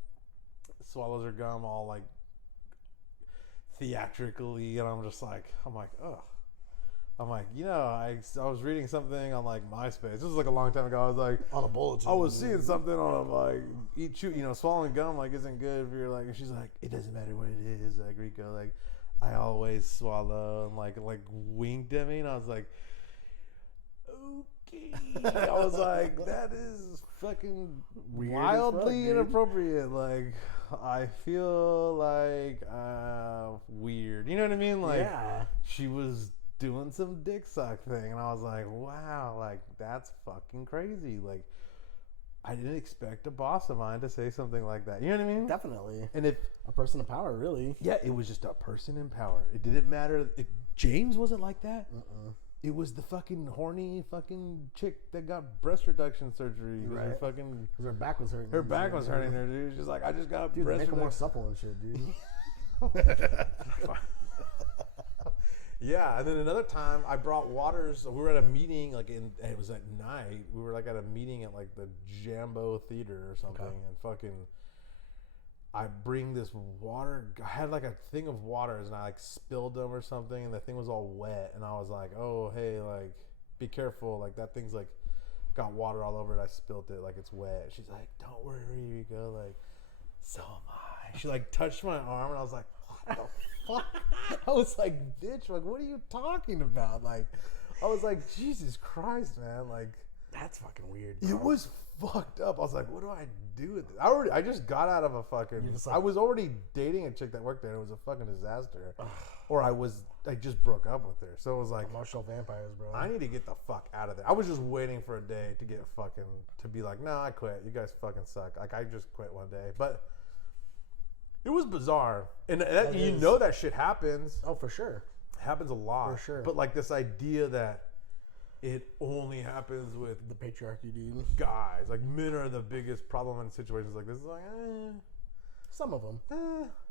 swallows her gum all like theatrically. And I'm like, ugh. I'm like, you know, I was reading something on like MySpace. This was like a long time ago. I was like, on a bulletin. I was seeing something on like, swallowing gum like isn't good if you're like, and she's like, it doesn't matter what it is. Like, Rico, like, I always swallow, and like winked at me. And I was like, I was like, that is fucking weird, wildly inappropriate. Like, I feel like weird. You know what I mean? Like, yeah. She was doing some dick suck thing, and I was like, wow, like that's fucking crazy. Like, I didn't expect a boss of mine to say something like that. You know what I mean? Definitely. And if a person in power, really. Yeah, it was just a person in power. It didn't matter. James wasn't like that. It was the fucking horny fucking chick that got breast reduction surgery. Right. Because her back was hurting. Her back was hurting her, dude. She's like, I just got breast reduction. Make her more supple and shit, dude. Yeah, and then another time I brought waters. We were at a meeting, like and it was at night. We were like at a meeting at like the Jambo Theater or something, and fucking. I bring this water. I had like a thing of waters, and I like spilled them or something, and the thing was all wet. And I was like, "Oh, hey, like, be careful! Like that thing's like got water all over it. I spilled it. Like it's wet." She's like, "Don't worry, Rico. Like, so am I." She like touched my arm, and I was like, "What the fuck?" I was like, "Bitch, like, what are you talking about?" Like, I was like, "Jesus Christ, man! Like, that's fucking weird." Bro. It was fucked up. I was like, what do I do with this? I just got out of a fucking. Like, I was already dating a chick that worked there, and it was a fucking disaster. Or I just broke up with her, so it was like emotional vampires, bro. I need to get the fuck out of there. I was just waiting for a day to get fucking to be like, no, I quit. You guys fucking suck. Like I just quit one day, but It was bizarre, and is. know that shit happens. Oh, for sure. Happens a lot. For sure. But like this idea that it only happens with The patriarchy, dude. guys. Like men are the biggest problem in situations like this. Is like, Some of them.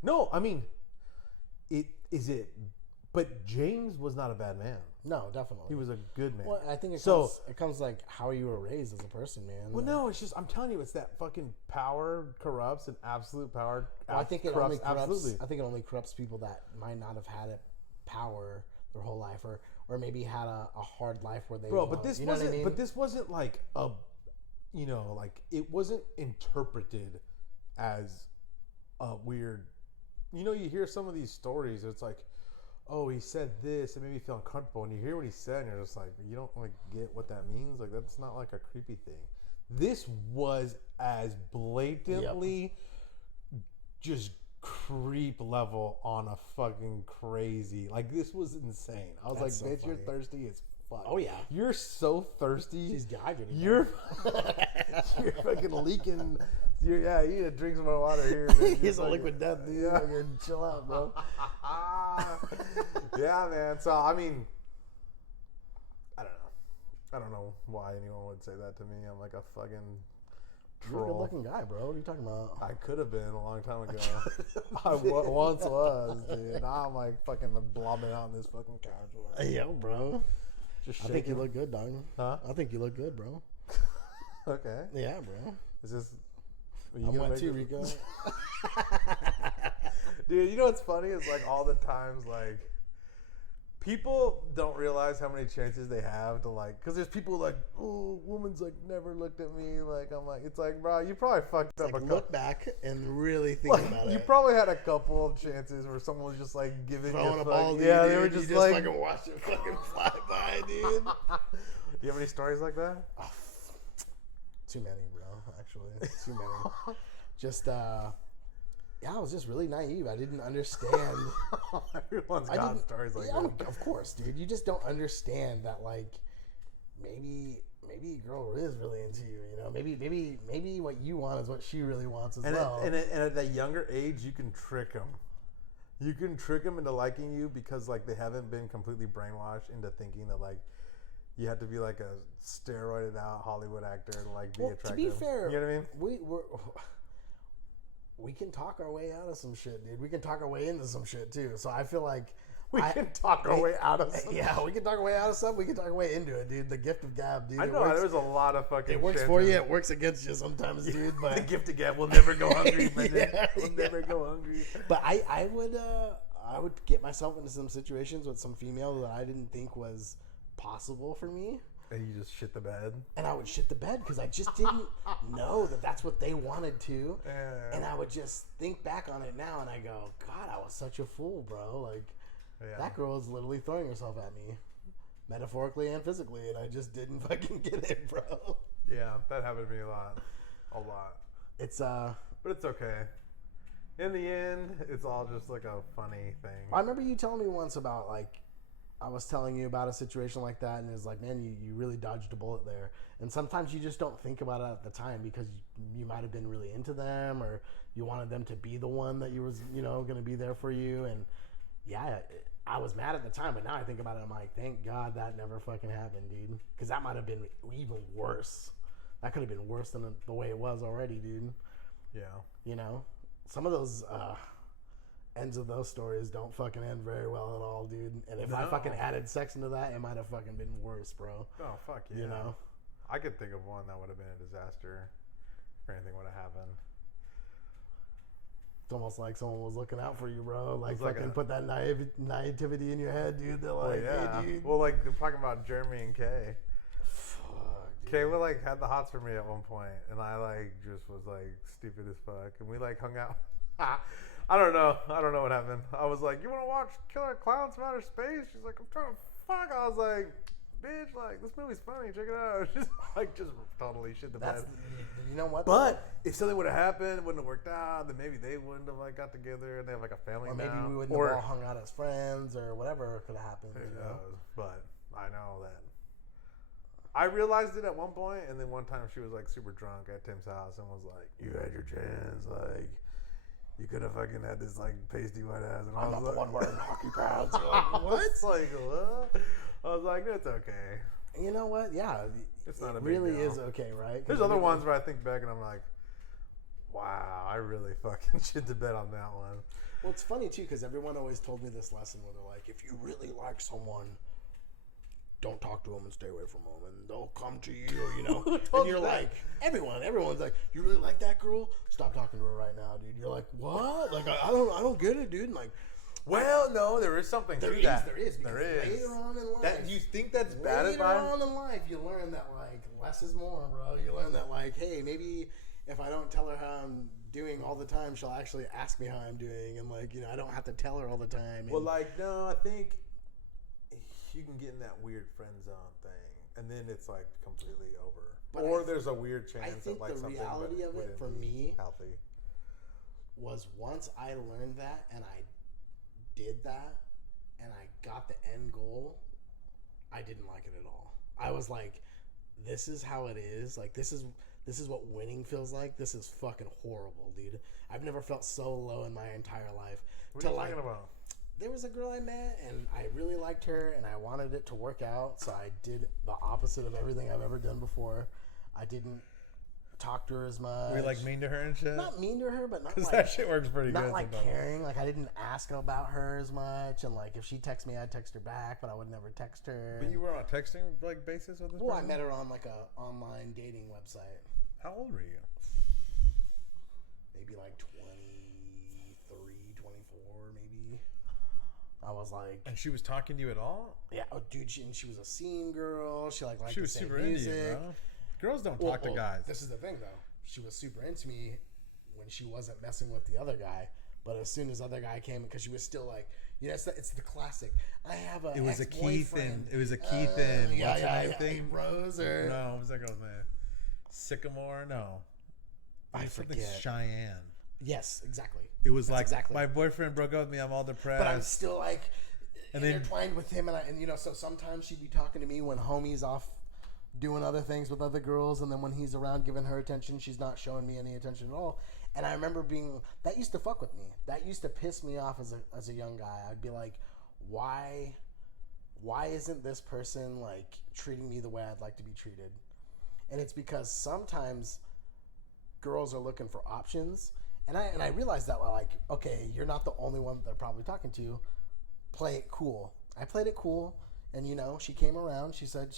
no, I mean, it. But James was not a bad man. No, definitely. He was a good man. Well, I think it comes like how you were raised as a person, man. Well, no, it's just I'm telling you, it's that fucking power corrupts, and absolute power. Well, I think it only corrupts. Absolutely. I think it only corrupts people that might not have had power their whole life, or maybe had a hard life where they. Bro, but this you know wasn't. what I mean? But this wasn't like a, like it wasn't interpreted as a weird. You hear some of these stories. It's like, oh, he said this, it made me feel uncomfortable. And you hear what he said, and you're just like, you don't like get what that means. Like that's not like a creepy thing. This was as blatantly just creep level on a fucking crazy. Like this was insane. I was That's like, so bitch, you're funny. thirsty as fuck. Oh yeah, You're so thirsty. she's dehydrated. You're you're fucking leaking. You need to drink some more water here. Man. He's a liquid death, dude. Yeah. Fucking chill out, bro. Yeah, man. So I mean, I don't know. I don't know why anyone would say that to me. I'm like a fucking You're a troll. good-looking guy, bro. What are you talking about? I could have been a long time ago. I once was, dude. Now I'm like fucking blobbing out on this fucking couch. Yo, bro. Just I think you look good, dog. Huh? I think you look good, bro. Okay. Yeah, bro. Is this? I'm wet too, Rico. Dude, you know what's funny is like all the times like people don't realize how many chances they have to like, because there's people like, oh, woman's like never looked at me. Like I'm like, it's like, bro, you probably fucked up Like, a couple. look back and really think about it. You probably had a couple of chances where someone was just like giving throwing you a ball, dude. Yeah, they dude. were You just just like. fucking watch it fucking fly by, dude. Do you have any stories like that? Oh, too many, bro. Actually, too many. Just yeah, I was just really naive. I didn't understand. Everyone's got stories like that. Of course, dude. You just don't understand that, like, maybe a girl is really into you. You know, maybe what you want is what she really wants as well. And at that younger age, you can trick them. You can trick them into liking you because like they haven't been completely brainwashed into thinking that like you have to be like a steroided out Hollywood actor to like be attractive. To be fair, you know what I mean? We can talk our way out of some shit, dude. We can talk our way into some shit too. So I feel like We can talk our way out of some Yeah, we can talk our way out of stuff. We can talk our way into it, dude. The gift of gab, dude. I know there's a lot of fucking. It works shit for you. It works against you sometimes, dude. the But gift of gab will never go hungry, Brendan. We'll never go hungry. But I would get myself into some situations with some female that I didn't think was possible for me. And you just shit the bed. And I would shit the bed because I just didn't know that that's what they wanted to. And I would just think back on it now and I go, God, I was such a fool, bro. Like, that girl is literally throwing herself at me, metaphorically and physically, and I just didn't fucking get it, bro. Yeah, that happened to me a lot. It's But it's okay. In the end, it's all just like a funny thing. I remember you telling me once about, like, I was telling you about a situation like that, and it was like, man, you really dodged a bullet there. And sometimes you just don't think about it at the time because you might have been really into them, or you wanted them to be the one that you was, going to be there for you. And yeah, I was mad at the time, but now I think about it, I'm like, thank God that never fucking happened, dude. Because that might have been even worse. That could have been worse than the way it was already, dude. Yeah. Some of those ends of those stories don't fucking end very well at all, dude. And if I fucking added sex into that, it might have fucking been worse, bro. Oh, fuck yeah. I could think of one that would have been a disaster if anything would have happened. It's almost like someone was looking out for you, bro. Like, like fucking put that naivety in your head, dude. They're Well, like, yeah. hey, dude. Well, like, they're talking about Jeremy and Kay. Fuck, dude. Kayla, like, had the hots for me at one point, and I, like, just was, like, stupid as fuck. And we, like, hung out. I don't know what happened. I was like, you want to watch Killer Clowns from Outer Space? She's like, I'm trying to fuck. I was like, bitch, like, this movie's funny. Check it out. Just totally shit the bed. You know what? But if something would have happened, wouldn't have worked out, then maybe they wouldn't have, like, got together and they have, like, a family or maybe now. we wouldn't have all hung out as friends or whatever could have happened. Who knows? But I know that. I realized it at one point, and then one time she was, like, super drunk at Tim's house and was like, you had your chance, like, You could have fucking had this like pasty white ass. And I'm I not was the like, one wearing hockey pads. You're like, I what? was like, what? I was like, it's okay. You know what? Yeah, It's not a it big really deal. is okay, right? 'Cause There's other ones where I think back and I'm like, wow, I really fucking shit the bed on that one. Well, it's funny too because everyone always told me this lesson where they're like, if you really like someone, don't talk to them and stay away from them, and they'll come to you, you know. And you're like, everyone's like, you really like that girl? Stop talking to her right now, dude. You're like, what? Like, I don't get it, dude. And like, well, no, there is something to that. There is. Because later on in life, that you think that's bad advice? Later on in life, you learn that like less is more, bro. You learn that like, hey, maybe if I don't tell her how I'm doing all the time, she'll actually ask me how I'm doing, and like, you know, I don't have to tell her all the time. And, well, like, no, I think you can get in that weird friend zone thing, and then it's like completely over. But or there's a weird chance I think of like the something reality of it for me healthy was once I learned that and I did that and I got the end goal, I didn't like it at all. I was like, this is how it is. Like, this is what winning feels like. This is fucking horrible, dude. I've never felt so low in my entire life. What are you talking about? There was a girl I met, and I really liked her, and I wanted it to work out, so I did the opposite of everything I've ever done before. I didn't talk to her as much. Were you like mean to her and shit? Not mean to her, but not because like, that shit works pretty good. not like sometimes. caring. Like, I didn't ask about her as much, and like if she texts me, I'd text her back, but I would never text her. But you were on a texting like basis with this Well, person? I met her on like a online dating website. How old were you? Maybe like 23, 24, maybe. I was like, And she was talking to you at all? yeah, oh, dude, she was a scene girl. She liked She was the same super music. into you, bro. Girls don't talk to guys. This is the thing, though. She was super into me when she wasn't messing with the other guy. But as soon as other guy came, because she was still like, you know, it's the classic. I have a It was a ex-boyfriend. Keith and what's her name thing? Rose or No, what was that girl's name? Sycamore? No. It I was something forget. Cheyenne. Yes, exactly. It was That's like exactly. my boyfriend broke up with me. I'm all depressed. But I'm still like And then- intertwined with him, and you know, so sometimes she'd be talking to me when homie's off doing other things with other girls, and then when he's around giving her attention, she's not showing me any attention at all. And I remember that used to fuck with me. That used to piss me off as a young guy. I'd be like, why isn't this person like treating me the way I'd like to be treated? And it's because sometimes girls are looking for options, and I realized that, like, okay, you're not the only one that they're probably talking to. Play it cool. I played it cool, and you know, she came around. She said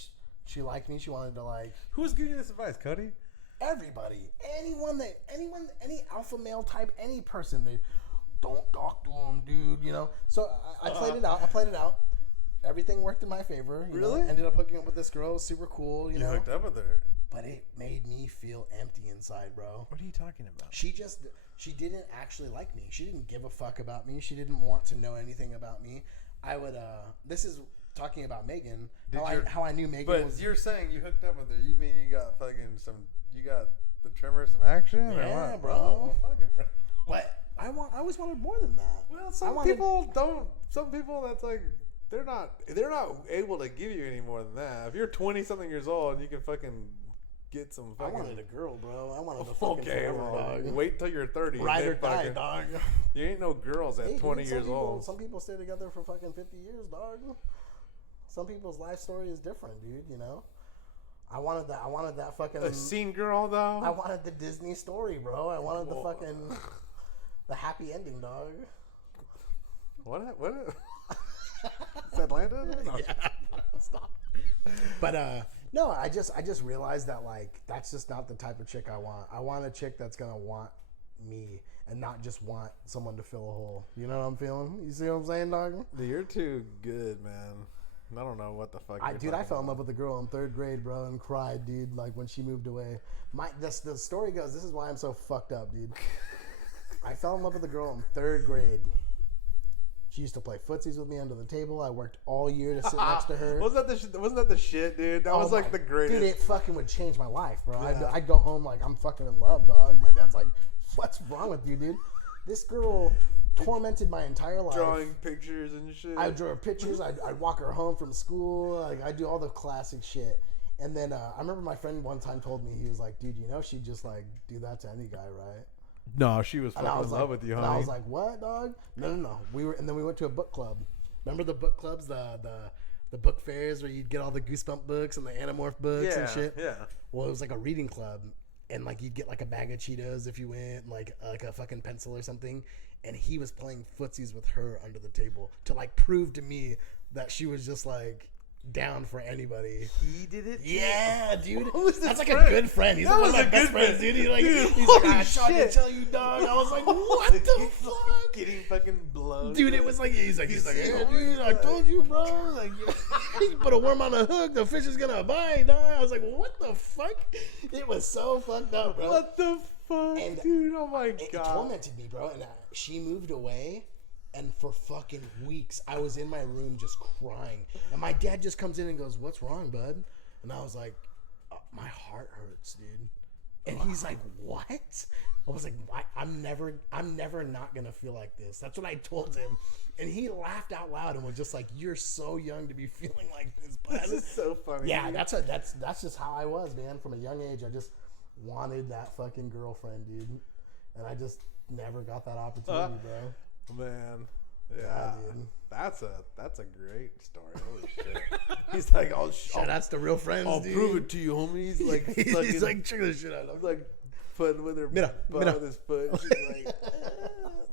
she liked me. She wanted to like. Who's giving you this advice, Cody? Everybody, any alpha male type, any person, they don't talk to him, dude. You know. So I played it out. Everything worked in my favor. You Really? know? Ended up hooking up with this girl, super cool. You know. Hooked up with her. But it made me feel empty inside, bro. What are you talking about? She didn't actually like me. She didn't give a fuck about me. She didn't want to know anything about me. This is talking about Megan. How I knew Megan But was. you're saying you hooked up with her. You mean you got you got the trimmer some action? Yeah, or what? bro. Oh, well, fucking bro. But I always wanted more than that. Well, some people that's like they're not able to give you any more than that. If you're 20 something years old and you can fucking get some I fucking wanted a girl, bro. I wanted a fucking okay, forever, well, dog. wait till you're 30. Ride and or then die, fucking- dog. You ain't no girls at Hey, 20 dude, years old. Some people stay together for fucking 50 years, dog. Some people's life story is different, dude. You know. I wanted that fucking. A scene girl though. I wanted the Disney story, bro. I wanted the fucking the happy ending, dog. What? Is Atlanta? No. Yeah, stop. But no, I just realized that like that's just not the type of chick I want. I want a chick that's gonna want me and not just want someone to fill a hole. You know what I'm feeling? You see what I'm saying, dog? Dude, you're too good, man. I don't know what the fuck. I fell in love with a girl in 3rd grade, bro, and cried, dude. Like when she moved away. The story goes. This is why I'm so fucked up, dude. I fell in love with a girl in 3rd grade. She used to play footsies with me under the table. I worked all year to sit next to her. Wasn't that the shit, dude? That was like the greatest. Dude, it fucking would change my life, bro. Yeah. I'd go home like I'm fucking in love, dog. My dad's like, "What's wrong with you, dude?" This girl tormented my entire life. Drawing pictures and shit. I drew her pictures. I'd walk her home from school. Like I do all the classic shit. And then I remember my friend one time told me, he was like, "Dude, you know she'd just like do that to any guy, right?" No, she was And fucking I was in like, love with you, and homie. I was like, what, dog? No. And then we went to a book club. Remember the book clubs, the book fairs where you'd get all the Goosebump books and the Animorph books and shit. Yeah. Well, it was like a reading club, and like you'd get like a bag of Cheetos if you went, like a fucking pencil or something. And he was playing footsies with her under the table to like prove to me that she was just like down for anybody. He did it? Yeah, dude. Was That's like friend? a good friend. He's That like one of was my a best good friends, friend. dude. He's like, Dude, he's like, holy I tried to shit. tell you, dog. I was like, what the fuck? Getting fucking blown. Dude, it was like, he's like, hey, dude, I told you, bro. Like, you put a worm on a hook, the fish is gonna bite, dog. I was like, what the fuck? It was so fucked up, bro. What the fuck, And dude? Oh my It god. tormented me, bro. And she moved away. And for fucking weeks, I was in my room just crying. And my dad just comes in and goes, "What's wrong, bud?" And I was like, "My heart hurts, dude." And he's like, "What?" I was like, I'm never not gonna feel like this." That's what I told him. And he laughed out loud and was just like, "You're so young to be feeling like this, bud." This is so funny. Yeah, that's just how I was, man. From a young age, I just wanted that fucking girlfriend, dude. And I just never got that opportunity, bro. Man, yeah, Yeah, dude. that's a great story. Holy shit! He's like, "Oh, Shout outs to real friends, I'll dude. prove it to you, homie." He's like, He's like, check this shit out. I'm like putting with her Mira. with his foot. She's like,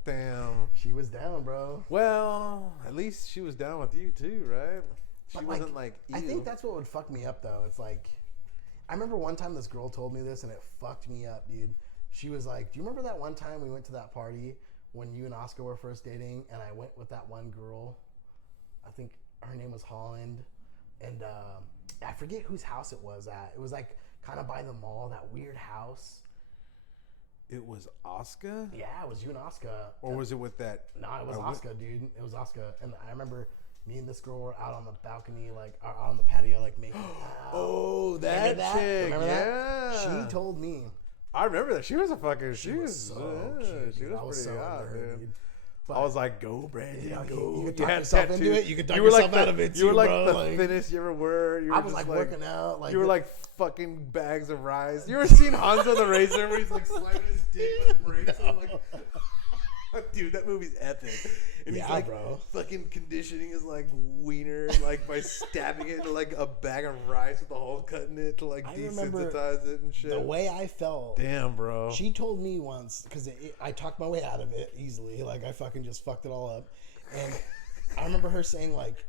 damn. She was down, bro. Well, at least she was down with you too, right? She But, wasn't like I ew. think that's what would fuck me up, though. It's like, I remember one time this girl told me this, and it fucked me up, dude. She was like, "Do you remember that one time we went to that party when you and Oscar were first dating, and I went with that one girl? I think her name was Holland, and I forget whose house it was at. It was like kind of by the mall, that weird house." It was Oscar, Yeah, it was you and Oscar. or was it with that? No, it was I Oscar, dude. It was Oscar. And I remember me and this girl were out on the balcony, like out on the patio, like making out. Oh, that Remember that? chick. Remember Yeah, that? She told me. I remember that. She was a fucking. She was so cute, She dude. was I was pretty so hot, into her, dude. But I was like, "Go, Brandon, you know, go." you could talk had yourself into tattoos. it. You could talk were yourself like out of it You were too, like bro. the Like, thinnest you ever were. You were I was just like working out. Like you were like fucking bags of rice. You ever seen Hanzo the Razor where he's like sliding his dick with brakes? No. Like, dude, that movie's epic. And Yeah, he's like bro. fucking conditioning his like wiener like by stabbing it into like a bag of rice with a hole cut in it to like I remember desensitize it and shit. the way I felt. Damn, bro. She told me once, because I talked my way out of it easily. Like, I fucking just fucked it all up. And I remember her saying, like,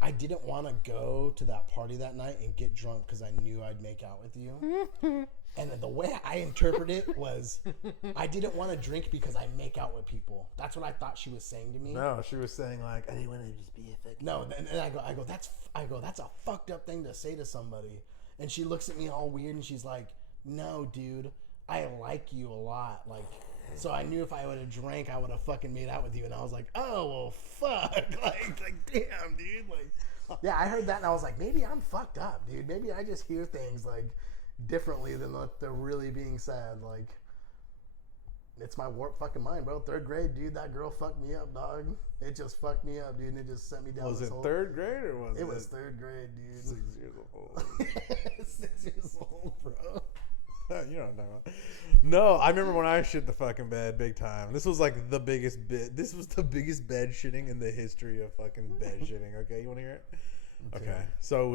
I didn't want to go to that party that night and get drunk because I knew I'd make out with you. And the way I interpret it was, I didn't want to drink because I make out with people. That's what I thought she was saying to me. No, she was saying like, I didn't want to just be a fucking. No, and I go, that's a fucked up thing to say to somebody. And she looks at me all weird and she's like, "No, dude, I like you a lot. Like, so I knew if I would have drank, I would have fucking made out with you." And I was like, "Oh, well, fuck." Like, damn, dude. Like, yeah, I heard that and I was like, maybe I'm fucked up, dude. Maybe I just hear things like differently than what they're really being said. Like, it's my warped fucking mind, bro. 3rd grade, dude, that girl fucked me up, dog. It just fucked me up, dude, and it just sent me down Was this it whole... 3rd grade or was it? It was 3rd grade, dude. 6 years old. 6 years old, bro. You know what I'm talking about. No, I remember when I shit the fucking bed big time. This was like the biggest bit. This was the biggest bed shitting in the history of fucking bed shitting. Okay, you want to hear it? Okay. So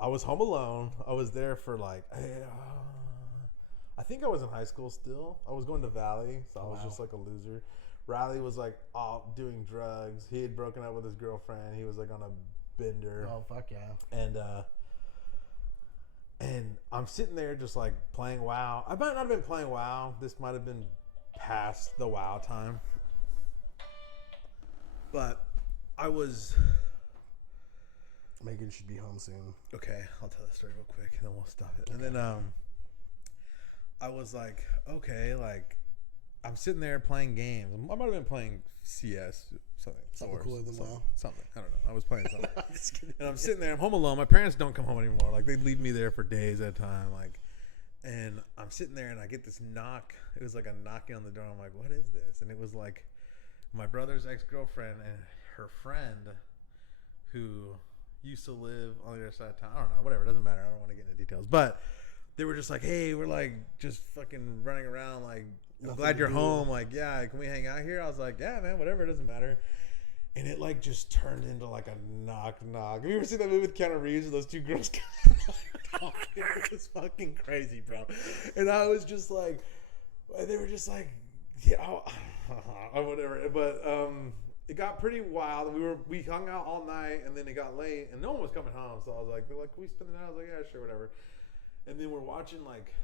I was home alone. I was there for like, I think I was in high school still. I was going to Valley, so I was just like a loser. Riley was like off doing drugs. He had broken up with his girlfriend. He was like on a bender. Oh, fuck yeah. And I'm sitting there just like playing WoW. I might not have been playing WoW. This might have been past the WoW time. But I was... Megan should be home soon. Okay, I'll tell the story real quick and then we'll stop it. Okay. And then I was like, okay, like I'm sitting there playing games. I might have been playing CS, something cooler than WoW. Something. I don't know. I was playing something. And I'm sitting there. I'm home alone. My parents don't come home anymore. Like they leave me there for days at a time. Like, and I'm sitting there and I get this knock. It was like a knocking on the door. I'm like, what is this? And it was like my brother's ex-girlfriend and her friend who used to live on the other side of town. I don't know. Whatever. It doesn't matter. I don't want to get into details. But they were just like, hey, we're like just fucking running around. Like, I'm Nothing glad to you're do. home. Like, yeah, can we hang out here? I was like, yeah, man, whatever. It doesn't matter. And it like just turned into like a knock. Have you ever seen that movie with Keanu Reeves and those two girls? It was fucking crazy, bro. And I was just like, they were just like, yeah, whatever. But it got pretty wild. We hung out all night, and then it got late, and no one was coming home. So I was like, they're like, can we spend the night? I was like, yeah, sure, whatever. And then we're watching like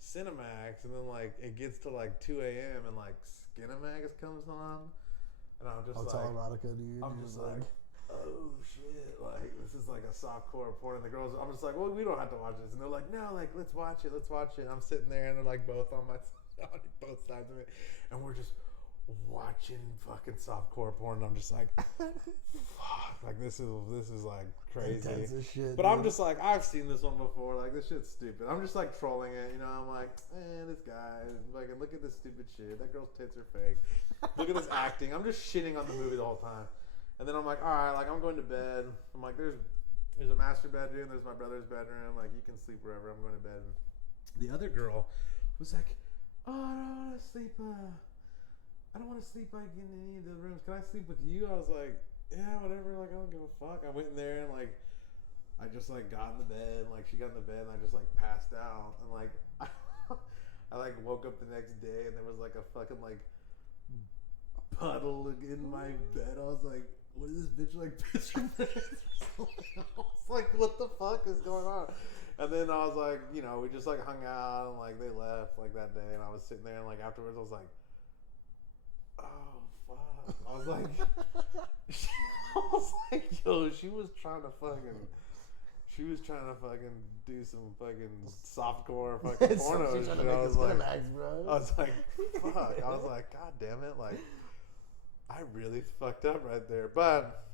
Cinemax, and then like it gets to like 2 a.m. and like Skinemax comes on. And I'm just Hotel like, erotica, dude. I'm just like, oh shit, like this is like a softcore porn. And the girls, I'm just like, well, we don't have to watch this. And they're like, no, like let's watch it. And I'm sitting there, and they're like both on both sides of it, and we're just watching fucking softcore porn. And I'm just like, fuck, like this is like crazy. Intense as shit, but dude. I'm just like, I've seen this one before. Like this shit's stupid. I'm just like trolling it, you know. I'm like, this guy, like, look at this stupid shit. That girl's tits are fake. Look at this acting. I'm just shitting on the movie the whole time. And then I'm like, all right, like I'm going to bed. I'm like, there's a master bedroom. There's my brother's bedroom. Like you can sleep wherever. I'm going to bed. The other girl was like, oh, I don't want to sleep. I don't want to sleep like in any of the rooms. Can I sleep with you? I was like, yeah, whatever. Like I don't give a fuck. I went in there and like I just like got in the bed. And, like she got in the bed and I just like passed out. And like I like woke up the next day and there was like a fucking like puddle in my bed. I was like, what is this bitch like pissing? I was like, what the fuck is going on? And then I was like, you know, we just like hung out and like they left like that day, and I was sitting there and like afterwards I was like, oh fuck. I was like, yo, she was trying to fucking do some fucking softcore fucking porno shit. I was like, fuck. I was like, god damn it, like I really fucked up right there. But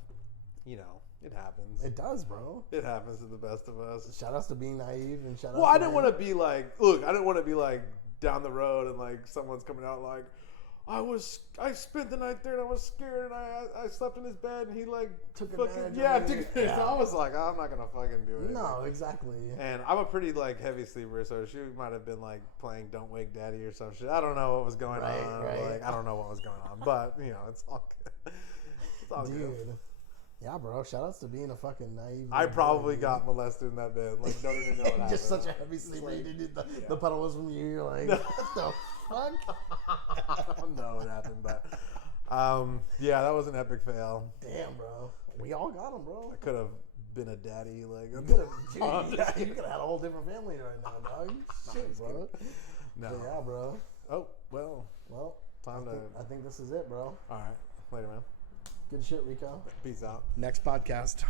you know, it happens. It does, bro. It happens to the best of us. Shout outs to being naive and shout outs Well, I to didn't want to be like, look, I didn't want to be like down the road and like someone's coming out like, I spent the night there and I was scared and I slept in his bed and he like took fucking advantage of me. So I was like, I'm not gonna fucking do it. No, exactly. And I'm a pretty like heavy sleeper, so she might have been like playing "Don't Wake Daddy" or some shit. I don't know what was going on. Right. Like I don't know what was going on, but you know, it's all good. It's all Dude. good. Yeah, bro. Shout outs to being a fucking naive. I probably got molested in that bed. Like, don't even know what happened. Just such a heavy sleeper. Like, You did the pedal was from you. You're like, what the fuck? I don't know what happened, but yeah, that was an epic fail. Damn, bro. We all got them, bro. I could have been a daddy. Like, You could have had a whole different family right now, dog. Shit, bro. No. But yeah, bro. Oh well. I think this is it, bro. All right. Later, man. Good shit, Rico. Peace out. Next podcast.